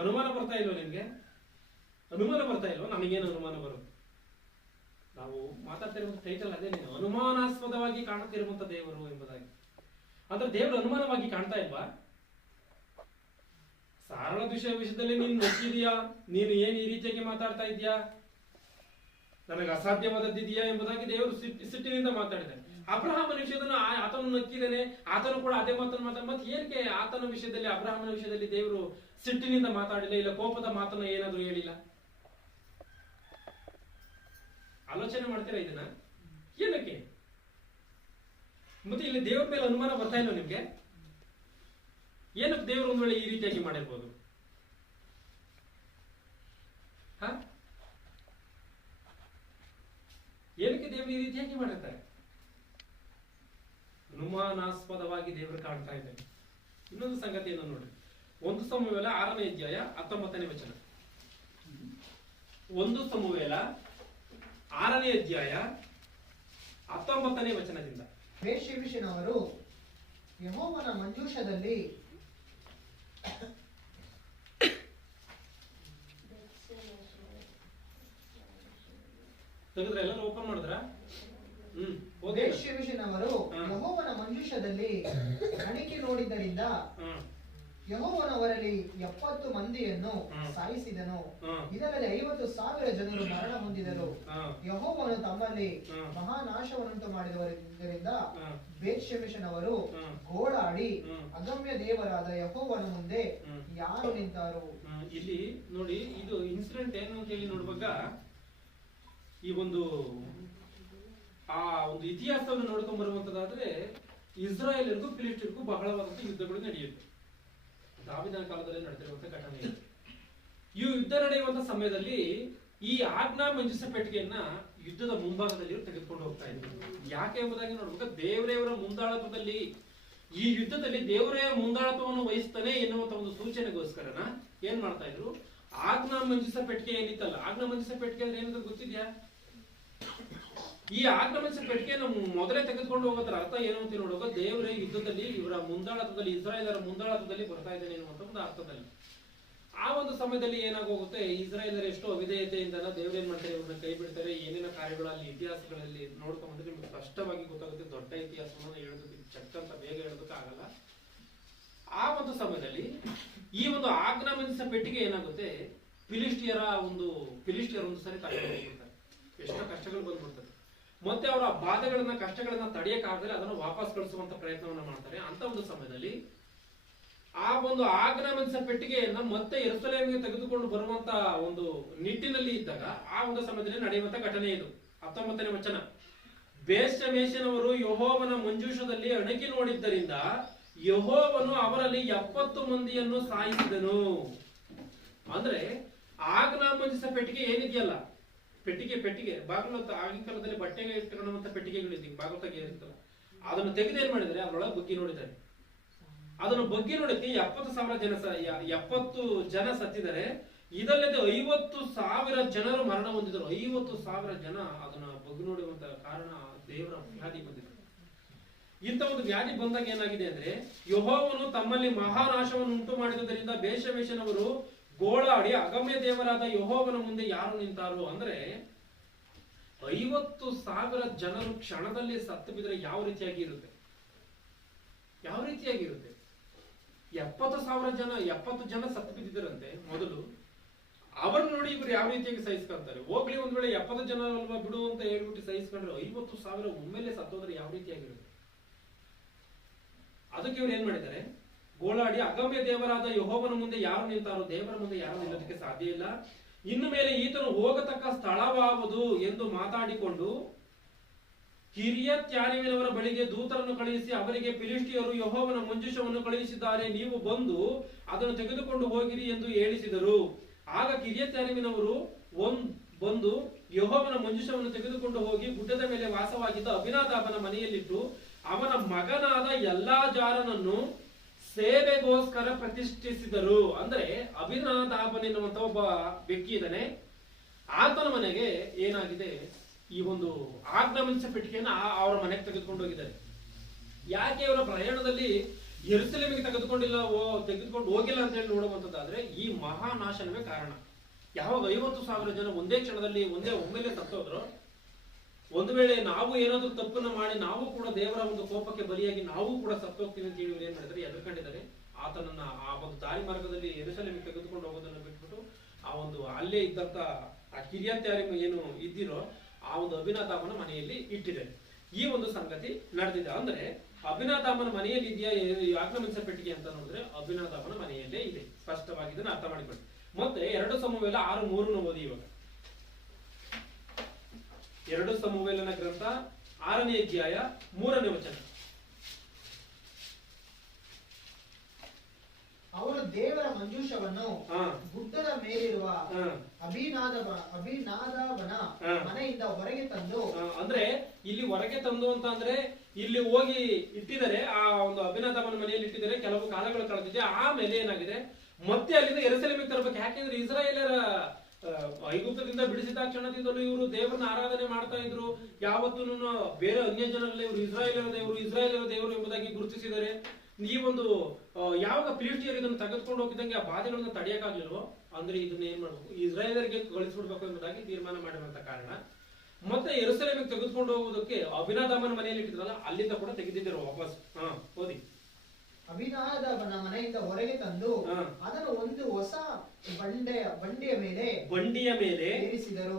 ಅನುಮಾನ ಬರ್ತಾ ಇಲ್ವ? ನಿಮ್ಗೆ ಅನುಮಾನ ಬರ್ತಾ ಇಲ್ವ? ನಮಗೇನು ಅನುಮಾನ ಬರುತ್ತೆ? ನಾವು ಮಾತಾಡ್ತಿರುವಂತ ಟೈಟಲ್ ಅದೇ, ನೀನು ಅನುಮಾನಾಸ್ಪದವಾಗಿ ಕಾಣುತ್ತಿರುವಂತ ದೇವರು ಎಂಬುದಾಗಿ. ಅಂದ್ರೆ ದೇವರು ಅನುಮಾನವಾಗಿ ಕಾಣ್ತಾ ಇಲ್ವಾ? ಸಾರಳ ವಿಷಯದಲ್ಲಿ ನೀನು ನಕ್ಕಿದೀಯಾ? ನೀನು ಏನ್ ಈ ರೀತಿಯಾಗಿ ಮಾತಾಡ್ತಾ ಇದೀಯಾ? ನನಗೆ ಅಸಾಧ್ಯವಾದದ್ದಿದೆಯಾ ಎಂಬುದಾಗಿ ದೇವರು ಸಿಟ್ಟಿನಿಂದ ಮಾತಾಡಿದ್ದಾನೆ. ಅಬ್ರಹಾಮನ ವಿಷಯದನ್ನು ಆತನು ನಕ್ಕಿದ್ದಾನೆ, ಆತನು ಕೂಡ ಅದೇ ಮಾತನ್ನು ಮತ್ತೆ ಏನಕ್ಕೆ ಆತನ ವಿಷಯದಲ್ಲಿ, ಅಬ್ರಹಾಮನ ವಿಷಯದಲ್ಲಿ ದೇವರು ಸಿಟ್ಟಿನಿಂದ ಮಾತಾಡಿಲ್ಲ, ಇಲ್ಲ ಕೋಪದ ಮಾತನ್ನ ಏನಾದ್ರೂ ಹೇಳಿಲ್ಲ? ಆಲೋಚನೆ ಮಾಡ್ತೀರಾ ಇದನ್ನ? ಏನಕ್ಕೆ? ಮತ್ತೆ ಇಲ್ಲಿ ದೇವರ ಮೇಲೆ ಅನುಮಾನ ಬರ್ತಾ ಇಲ್ಲ ನಿಮ್ಗೆ? ಏನಕ್ಕೆ ದೇವರು ಒಂದ್ ವೇಳೆ ಈ ರೀತಿಯಾಗಿ ಮಾಡಿರ್ಬೋದು? ಏನಕ್ಕೆ ದೇವರು ಈ ರೀತಿಯಾಗಿ ಮಾಡಿರ್ತಾರೆ? ಅನುಮಾನಾಸ್ಪದವಾಗಿ ದೇವರು ಕಾಣ್ತಾ ಇದ್ದಾನೆ. ಇನ್ನೊಂದು ಸಂಗತಿಯನ್ನು ನೋಡ್ರಿ, 1 ಸಮುವೇಲ 6ನೇ ಅಧ್ಯಾಯ 19ನೇ ವಚನ. 1 ಸಮುವೇಲ 6ನೇ ಅಧ್ಯಾಯ 19ನೇ ವಚನದಿಂದ. ಬೇತ್ಷೆಮೆಷಿನವರು ಯೆಹೋವನ ಮಂಜೂಷದಲ್ಲಿ ತೆಗೆದ್ರೆ ಎಲ್ಲ ಓಪನ್ ಮಾಡಿದ್ರ? ಬೇತ್ಷೆಮೆಷಿನವರು ಯೆಹೋವನ ಮಂಜೂಷದಲ್ಲಿ ಅಣಿಕೆ ನೋಡಿದ್ದರಿಂದ ಯೆಹೋವನವರಲ್ಲಿ 70 ಮಂದಿಯನ್ನು ಸಾಯಿಸಿದನು. ಇದರಲ್ಲಿ 50,000 ಜನರು ಮರಣ ಹೊಂದಿದರು. ಯೆಹೋವನು ತಮ್ಮಲ್ಲಿ ಮಹಾನಾಶವನ್ನುಂಟು ಮಾಡಿದವರಿಂದ ಬೇತ್ಷೆಮೆಷಿನವರು ಗೋಳಾಡಿ ಅಗಮ್ಯ ದೇವರಾದ ಯೆಹೋವನ ಮುಂದೆ ಯಾರು ನಿಂತಾರು? ಇಲ್ಲಿ ನೋಡಿ, ಇದು ಇನ್ಸಿಡೆಂಟ್ ಏನು ಅಂತ ಹೇಳಿ ನೋಡುವಾಗ ಈ ಒಂದು ಇತಿಹಾಸವನ್ನು ನೋಡ್ಕೊಂಡ್ ಬರುವಂತದ್ದಾದ್ರೆ ಇಸ್ರಾಯೇಲರಿಗೂ ಫಿಲಿಸ್ಟಿಯರಿಗೂ ಬಹಳವಾದಂತ ಯುದ್ಧಗಳು ನಡೆಯುತ್ತೆ. ದಾವೀದನ ಕಾಲದಲ್ಲಿ ನಡೆದಿರುವಂತ ಘಟನೆ ಇದೆ. ಈ ಯುದ್ಧ ನಡೆಯುವಂತ ಸಮಯದಲ್ಲಿ ಈ ಆಜ್ಞಾಮಂಜೂಷ ಪೆಟ್ಟಿಗೆಯನ್ನ ಯುದ್ಧದ ಮುಂಭಾಗದಲ್ಲಿ ತೆಗೆದುಕೊಂಡು ಹೋಗ್ತಾ ಇದ್ರು. ಯಾಕೆ ಎಂಬುದಾಗಿ ನೋಡ್ಬೇಕು, ದೇವರೇವರ ಮುಂದಾಳತ್ವದಲ್ಲಿ ಈ ಯುದ್ಧದಲ್ಲಿ ದೇವರೇ ಮುಂದಾಳತ್ವವನ್ನು ವಹಿಸ್ತಾನೆ ಎನ್ನುವಂತ ಒಂದು ಸೂಚನೆಗೋಸ್ಕರನ ಏನ್ ಮಾಡ್ತಾ ಇದ್ರು, ಆಜ್ಞಾಮಂಜೂಷ ಪೆಟ್ಟಿಗೆ ಏನಿತ್ತಲ್ಲ, ಆಜ್ಞಾಮಂಜೂಷ ಪೆಟ್ಟಿಗೆ ಅಂದ್ರೆ ಏನಂತ ಗೊತ್ತಿದ್ಯಾ? ಈ ಆಜ್ಞಾಮಂಜೂಷ ಪೆಟ್ಟಿಗೆಯನ್ನು ಮೊದಲೇ ತೆಗೆದುಕೊಂಡು ಹೋಗೋದ್ರ ಅರ್ಥ ಏನು ಅಂತ ನೋಡುವಾಗ, ದೇವರೇ ಯುದ್ಧದಲ್ಲಿ ಇವರ ಮುಂದಾಳತ್ವದಲ್ಲಿ, ಇಸ್ರಾಯೇಲರ ಮುಂದಾಳತ್ವದಲ್ಲಿ ಬರ್ತಾ ಇದ್ದಾನೆ ಎನ್ನುವಂತ ಒಂದು ಅರ್ಥದಲ್ಲಿ. ಆ ಒಂದು ಸಮಯದಲ್ಲಿ ಏನಾಗೋಗುತ್ತೆ, ಇಸ್ರಾಯೇಲರ ಎಷ್ಟೋ ಅವಿಧೇಯತೆಯಿಂದ ದೇವ್ರೇನ್ ಮಾಡ್ತಾರೆ, ಇವ್ರನ್ನ ಕೈ ಬಿಡ್ತಾರೆ. ಏನೇನೋ ಕಾರ್ಯಗಳಲ್ಲಿ ಇತಿಹಾಸಗಳಲ್ಲಿ ನೋಡ್ಕೊಂಡ್ರೆ ನಿಮ್ಗೆ ಸ್ಪಷ್ಟವಾಗಿ ಗೊತ್ತಾಗುತ್ತೆ. ದೊಡ್ಡ ಇತಿಹಾಸವನ್ನು ಹೇಳೋದಕ್ಕೆ ಚಕ್ಕಂತ ಬೇಗ ಹೇಳೋದಕ್ಕೆ ಆಗಲ್ಲ. ಆ ಒಂದು ಸಮಯದಲ್ಲಿ ಈ ಒಂದು ಆಜ್ಞಾಮಂಜೂಷ ಪೆಟ್ಟಿಗೆ ಏನಾಗುತ್ತೆ, ಫಿಲಿಸ್ಟಿಯರ ಒಂದು ಸರಿ ತಗೊಂಡು ಹೋಗ್ಬಿಡ್ತಾರೆ. ಎಷ್ಟೋ ಕಷ್ಟಗಳು ಬಂದ್ಬಿಡ್ತಾರೆ. ಮತ್ತೆ ಅವರ ಬಾಧೆಗಳನ್ನ, ಕಷ್ಟಗಳನ್ನ ತಡೆಯಕ್ಕಾಗದೆ ಅದನ್ನು ವಾಪಸ್ ಕಳಿಸುವಂತ ಪ್ರಯತ್ನವನ್ನ ಮಾಡ್ತಾರೆ. ಅಂತ ಒಂದು ಸಮಯದಲ್ಲಿ ಆ ಒಂದು ಆಜ್ಞಾಮಂಜೂಷ ಪೆಟ್ಟಿಗೆಯನ್ನ ಮತ್ತೆ ಯೆರೂಸಲೇಮಿಗೆ ತೆಗೆದುಕೊಂಡು ಬರುವಂತ ಒಂದು ನಿಟ್ಟಿನಲ್ಲಿ ಇದ್ದಾಗ ಆ ಒಂದು ಸಮಯದಲ್ಲಿ ನಡೆಯುವಂತ ಘಟನೆ ಇದು. 19ನೇ ವಚನ. ಬೇತ್ಷೆಮೆಷಿನವರು ಯೆಹೋವನ ಮಂಜೂಷದಲ್ಲಿ ಅಣಕಿ ನೋಡಿದ್ದರಿಂದ ಯೆಹೋವನು ಅವರಲ್ಲಿ 70 ಮಂದಿಯನ್ನು ಸಾಯಿಸಿದನು. ಅಂದ್ರೆ ಆಜ್ಞಾಮಂಜೂಷ ಪೆಟ್ಟಿಗೆ ಏನಿದೆಯಲ್ಲ, ಪೆಟ್ಟಿಗೆ ಬಾಗಿಲು, ಆಗಿನ ಕಾಲದಲ್ಲಿ ಬಟ್ಟೆಗೆ ಇಟ್ಕೊಳ್ಳುವಂತ ಪೆಟ್ಟಿಗೆಗಳಿದ್ದೀವಿ, ಬಾಗಿಲು ತೆಗೆಯಿರ್ತಲ್ಲ, ಅದನ್ನು ತೆಗೆದು ಏನ್ ಮಾಡಿದರೆ ಅದರೊಳಗೆ ಬಗ್ಗಿ ನೋಡಿದ್ದಾರೆ. ಅದನ್ನು ಬಗ್ಗಿ ನೋಡಕ್ಕೆ 70 ಜನ ಸತ್ತಿದ್ದಾರೆ. ಇದಲ್ಲದೆ 50,000 ಜನರು ಮರಣ ಹೊಂದಿದರು. 50,000 ಜನ ಅದನ್ನ ಬಗ್ಗಿ ನೋಡುವಂತ ಕಾರಣ ದೇವರ ವ್ಯಾಧಿ ಬಂದಿದೆ. ಇಂಥ ಒಂದು ವ್ಯಾಧಿ ಬಂದಾಗ ಏನಾಗಿದೆ ಅಂದ್ರೆ, ಯೆಹೋವನು ತಮ್ಮಲ್ಲಿ ಮಹಾನಾಶವನ್ನು ಉಂಟು ಮಾಡಿದ್ದರಿಂದ ಬೇತ್ಷೆಮೆಷಿನವರು ಗೋಳಾಡಿ ಅಗಮ್ಯ ದೇವರಾದ ಯೆಹೋವನ ಮುಂದೆ ಯಾರು ನಿಂತಾರು. ಅಂದ್ರೆ 50,000 ಜನರು ಕ್ಷಣದಲ್ಲಿ ಸತ್ತು ಬಿದ್ರೆ ಯಾವ ರೀತಿಯಾಗಿ ಇರುತ್ತೆ? 70 ಜನ ಸತ್ತು ಬಿದ್ದಿದ್ದರಂತೆ ಮೊದಲು. ಅವರು ನೋಡಿ ಇವರು ಯಾವ ರೀತಿಯಾಗಿ ಸಹಿಸ್ಕೊಂತಾರೆ. ಹೋಗ್ಲಿ, ಒಂದ್ ವೇಳೆ 70 ಜನ ಅಲ್ವಾ ಬಿಡು ಅಂತ ಹೇಳ್ಬಿಟ್ಟು ಸಹಿಸ್ಕೊಂಡ್ರೆ 50,000 ಒಮ್ಮೆಲೆ ಸತ್ತೋದ್ರೆ ಯಾವ ರೀತಿಯಾಗಿರುತ್ತೆ? ಅದಕ್ಕೆ ಇವ್ರು ಏನ್ ಮಾಡಿದ್ದಾರೆ, ಗೋಳಾಡಿ ಅಗಮ್ಯ ದೇವರಾದ ಯೆಹೋವನ ಮುಂದೆ ಯಾರು ನಿಂತಾರೋ, ದೇವರ ಮುಂದೆ ಯಾರು ನಿಲ್ಲೋದಕ್ಕೆ ಸಾಧ್ಯ ಇಲ್ಲ, ಇನ್ನು ಮೇಲೆ ಈತನು ಹೋಗತಕ್ಕ ಸ್ಥಳವಾವುದು ಎಂದು ಮಾತಾಡಿಕೊಂಡು ಕಿರ್ಯತ್ಯಾರೀಮಿನವರ ಬಳಿಗೆ ದೂತರನ್ನು ಕಳುಹಿಸಿ ಅವರಿಗೆ, ಫಿಲಿಸ್ಟಿಯರು ಯೆಹೋವನ ಮಂಜೂಷವನ್ನು ಕಳುಹಿಸಿದ್ದಾರೆ, ನೀವು ಬಂದು ಅದನ್ನು ತೆಗೆದುಕೊಂಡು ಹೋಗಿರಿ ಎಂದು ಹೇಳಿಸಿದರು. ಆಗ ಕಿರ್ಯತ್ಯಾರೀಮಿನವರು ಬಂದು ಯೆಹೋವನ ಮಂಜೂಷವನ್ನು ತೆಗೆದುಕೊಂಡು ಹೋಗಿ ಗುಡ್ಡದ ಮೇಲೆ ವಾಸವಾಗಿದ್ದ ಅಭಿನಾದಾಬನ ಮನೆಯಲ್ಲಿಟ್ಟು ಅವನ ಮಗನಾದ ಎಲ್ಲಾಜಾರನನ್ನು ಸೇವೆಗೋಸ್ಕರ ಪ್ರತಿಷ್ಠಿಸಿದರು. ಅಂದ್ರೆ ಅಭಿನಾದಾಬನೆನ್ನುವಂತ ಒಬ್ಬ ವ್ಯಕ್ತಿ ಇದ್ದಾನೆ, ಆತನ ಮನೆಗೆ ಏನಾಗಿದೆ, ಈ ಒಂದು ಆಜ್ಞಾಮಂಜೂಷ ಪೆಟ್ಟಿಗೆಯನ್ನ ಅವರ ಮನೆಗೆ ತೆಗೆದುಕೊಂಡು ಹೋಗಿದ್ದಾರೆ. ಯಾಕೆ ಅವರ ಪ್ರಯಾಣದಲ್ಲಿ ಯೆರೂಸಲೇಮಿಗೆ ತೆಗೆದುಕೊಂಡು ಹೋಗಿಲ್ಲ ಅಂತ ಹೇಳಿ ನೋಡುವಂತದ್ದಾದ್ರೆ ಈ ಮಹಾನಾಶನವೇ ಕಾರಣ. ಯಾವಾಗ 50,000 ಜನ ಒಂದೇ ಕ್ಷಣದಲ್ಲಿ ಒಮ್ಮೆಲೆ ಸತ್ತೋದ್ರು, ಒಂದು ವೇಳೆ ನಾವು ಏನಾದ್ರೂ ತಪ್ಪನ್ನ ಮಾಡಿ ನಾವು ಕೂಡ ದೇವರ ಒಂದು ಕೋಪಕ್ಕೆ ಬಲಿಯಾಗಿ ನಾವು ಕೂಡ ಸತ್ತೋಗ್ತೀವಿ ಅಂತ ಹೇಳಿ ಏನ್ ಮಾಡಿದ್ರೆ ಎದುರ್ಕೊಂಡಿದ್ದಾರೆ. ಆತನನ್ನ ಆ ಒಂದು ದಾರಿ ಮಾರ್ಗದಲ್ಲಿ ಯೆರೂಸಲೇಮಿಗೆ ತೆಗೆದುಕೊಂಡು ಹೋಗೋದನ್ನ ಬಿಟ್ಬಿಟ್ಟು ಆ ಒಂದು ಅಲ್ಲೇ ಇದ್ದಂತ ಆ ಕಿರ್ಯತ್ಯಾರೀಮ್ ಏನು ಇದ್ದಿರೋ ಆ ಒಂದು ಅಭಿನಾದಾಬನ ಮನೆಯಲ್ಲಿ ಇಟ್ಟಿದೆ. ಈ ಒಂದು ಸಂಗತಿ ನಡೆದಿದೆ. ಅಂದ್ರೆ ಅಭಿನಾದಾಬನ ಮನೆಯಲ್ಲಿ ಇದೆಯಾ ಆಜ್ಞಾಮಂಜೂಷ ಪೆಟ್ಟಿಗೆ ಅಂತ ನೋಡಿದ್ರೆ ಅಭಿನಾದಾಬನ ಮನೆಯಲ್ಲೇ ಇದೆ. ಸ್ಪಷ್ಟವಾಗಿ ಇದನ್ನ ಅರ್ಥ ಮಾಡಿಕೊಳ್ಳಿ. ಮತ್ತೆ 2 ಸಮುವೇಲ 6:3 ಓದಿ. ಇವಾಗ 2 ಸಮುವೇಲನ ಗ್ರಂಥ 6ನೇ ಅಧ್ಯಾಯ 3ನೇ ವಚನ. ಅವರು ದೇವರ ಮಂಜೂಷವನ್ನು ಗುಡ್ಡದ ಮೇಲಿರುವ ಅಭಿನಾದಾಬನ ಮನೆಯಿಂದ ಹೊರಗೆ ತಂದು, ಅಂದ್ರೆ ಇಲ್ಲಿ ಹೊರಗೆ ತಂದು ಅಂತ ಅಂದ್ರೆ ಇಲ್ಲಿ ಹೋಗಿ ಇಟ್ಟಿದ್ದಾರೆ, ಆ ಒಂದು ಅಭಿನಾದಾಬನ ಮನೆಯಲ್ಲಿ ಇಟ್ಟಿದ್ದಾರೆ. ಕೆಲವು ಕಾಲಗಳು ಕಳೆದಿದೆ. ಆಮೇಲೆ ಏನಾಗಿದೆ, ಮತ್ತೆ ಅಲ್ಲಿಂದ ಯೆರೂಸಲೇಮಿಗೆ ತರಬೇಕು. ಯಾಕೆಂದ್ರೆ ಇಸ್ರಾಯೇಲರ ಐಗುಪ್ತದಿಂದ ಬಿಡಿಸಿದ ಕ್ಷಣದಿಂದಲೂ ಇವರು ದೇವರನ್ನ ಆರಾಧನೆ ಮಾಡ್ತಾ ಇದ್ರು. ಯಾವತ್ತೂ ಬೇರೆ ಅನ್ಯ ಜನರಲ್ಲಿ ಇವರು ಇಸ್ರಾಯೇಲರ ದೇವರು ಎಂಬುದಾಗಿ ಗುರುತಿಸಿದ್ದಾರೆ. ಈ ಒಂದು ಯಾವಾಗ ಫಿಲಿಸ್ಟಿಯರ್ ಇದನ್ನು ತೆಗೆದುಕೊಂಡು ಹೋಗಿದ್ದಂಗೆ ಆ ಬಾಧೆಗಳನ್ನ ತಡೆಯಕ್ಕಾಗ್ಲಿಲ್ವೋ, ಅಂದ್ರೆ ಇದನ್ನ ಏನ್ ಮಾಡ್ಬೇಕು, ಇಸ್ರಾಯೇಲರಿಗೆ ಕಳಿಸ್ಬಿಡ್ಬೇಕು ಎಂಬುದಾಗಿ ತೀರ್ಮಾನ ಮಾಡಿರುವಂತ ಕಾರಣ ಮತ್ತೆ ಯೆರೂಸಲೇಮಿಗೆ ತೆಗೆದುಕೊಂಡು ಹೋಗೋದಕ್ಕೆ ಅಭಿನಾದಾಬನ ಮನೆಯಲ್ಲಿ ಇಟ್ಟಿದ್ರಲ್ಲ, ಅಲ್ಲಿಂದ ಕೂಡ ತೆಗೆದಿದ್ದರು ವಾಪಸ್. ಓದಿ. ಅಭಿನಾದಾಬನ ಮನೆಯಿಂದ ಹೊರಗೆ ತಂದು ಅದನ್ನು ಒಂದು ಹೊಸ ಬಂಡಿಯ ಮೇಲೆ ಏರಿಸಿದರು.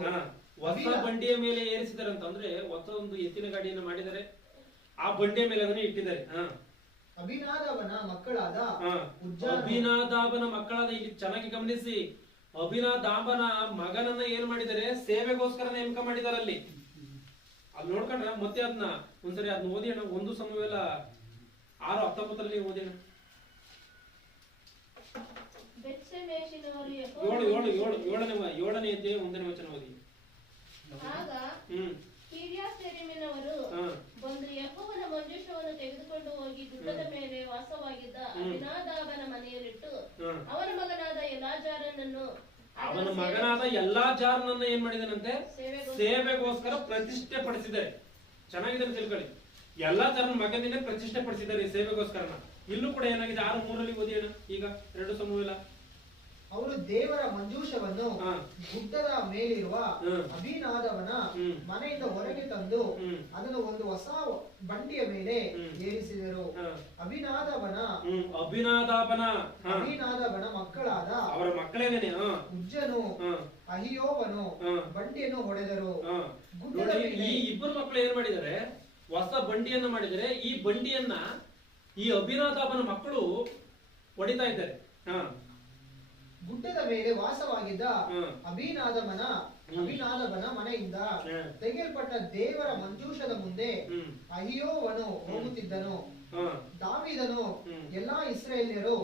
ಹೊಸ ಬಂಡಿಯ ಮೇಲೆ ಏರಿಸಿದ್ದಾರೆ ಅಂತಂದ್ರೆ ಹೊಸ ಒಂದು ಎತ್ತಿನ ಗಾಡಿಯನ್ನು ಮಾಡಿದ್ದಾರೆ, ಆ ಬಂಡಿಯ ಮೇಲೆ ಅದನ್ನ ಇಟ್ಟಿದ್ದಾರೆ. ಅಭಿನಾದಾಬನ ಮಕ್ಕಳಾದ ಇಲ್ಲಿ ಚೆನ್ನಾಗಿ ಗಮನಿಸಿ, ಅಭಿನಾದಾಬನ ಮಗನನ್ನ ಏನ್ ಮಾಡಿದ್ದಾರೆ, ಸೇವೆಗೋಸ್ಕರ ನೇಮಕ ಮಾಡಿದ್ದಾರೆ. ಅಲ್ಲಿ ನೋಡ್ಕೊಂಡ್ರೆ ಮತ್ತೆ ಅದನ್ನ ಒಂದ್ಸರಿ ಅದನ್ನ ಓದಿಯೋಣ. 1 ಸಮುವೇಲ 6:19 ಓದಿಯೋಣ. 7ನೇ ಅಧ್ಯಾಯ 1ನೇ ವಚನ ಓದಿ. ಕಿರ್ಯಾತ್ಯರೀಮಿನವರು ಬಂದು ಯೆಹೋವನ ಮಂಜೂಷವನ್ನು ತೆಗೆದುಕೊಂಡು ಹೋಗಿ ಗುಡ್ಡದ ಮೇಲೆ ವಾಸವಾಗಿದ್ದ ಅಭಿನಾದಾಬನ ಮನೆಯಲ್ಲಿಟ್ಟು ಅವನ ಮಗನಾದ ಎಲ್ಲಾಜಾರನನ್ನು ಏನ್ ಮಾಡಿದನಂತೆ, ಸೇವೆಗೋಸ್ಕರ ಪ್ರತಿಷ್ಠೆ ಪಡಿಸಿದ್ದಾರೆ. ಚೆನ್ನಾಗಿದೆ ತಿಳ್ಕೊಳ್ಳಿ, ಎಲ್ಲಾಜಾರನ ಮಗನಿಂದ ಪ್ರತಿಷ್ಠೆ ಪಡಿಸಿದ್ದಾರೆ ಸೇವೆಗೋಸ್ಕರನ. ಇಲ್ಲೂ ಕೂಡ ಏನಾಗಿದೆ, 6:3 ಓದಿಯೋಣ. ಈಗ 2 ಸಮುವೇಲ. ಅವರು ದೇವರ ಮಂಜೂಷವನ್ನು ಗುಡ್ಡದ ಮೇಲಿರುವ ಅಭಿನಾದಾಬನ ಮನೆಯಿಂದ ಹೊರಗೆ ತಂದು ಅದನ್ನು ಒಂದು ಹೊಸ ಬಂಡಿಯ ಮೇಲೆ ಏರಿಸಿದರು. ಅಭಿನಾದಾಬನ ಮಕ್ಕಳಾದ ಅವರ ಮಕ್ಕಳೇನೇನೆ ಉಜ್ಜನು ಅಹಿಯೋವನು ಬಂಡಿಯನ್ನು ಹೊಡೆದರು. ಈ ಇಬ್ಬರು ಮಕ್ಕಳು ಏನ್ ಮಾಡಿದ್ದಾರೆ, ಹೊಸ ಬಂಡಿಯನ್ನ ಮಾಡಿದರೆ. ಈ ಬಂಡಿಯನ್ನ ಈ ಅಭಿನಾದಾಬನ ಮಕ್ಕಳು ಹೊಡಿತಾ ಇದ್ದಾರೆ. ಗುಡ್ಡದ ಮೇಲೆ ವಾಸವಾಗಿದ್ದ ಅಭಿನಾದಾಬನ ಮನೆಯಿಂದ ತೆಗೆಯಲ್ಪಟ್ಟ ದೇವರ ಮಂಜೂಷದ ಮುಂದೆ ಅಹಿಯೋವನು ಹೋಗುತ್ತಿದ್ದನು. ದಾವೀದನು ಎಲ್ಲಾ ಇಸ್ರಾಯೇಲ್ಯರು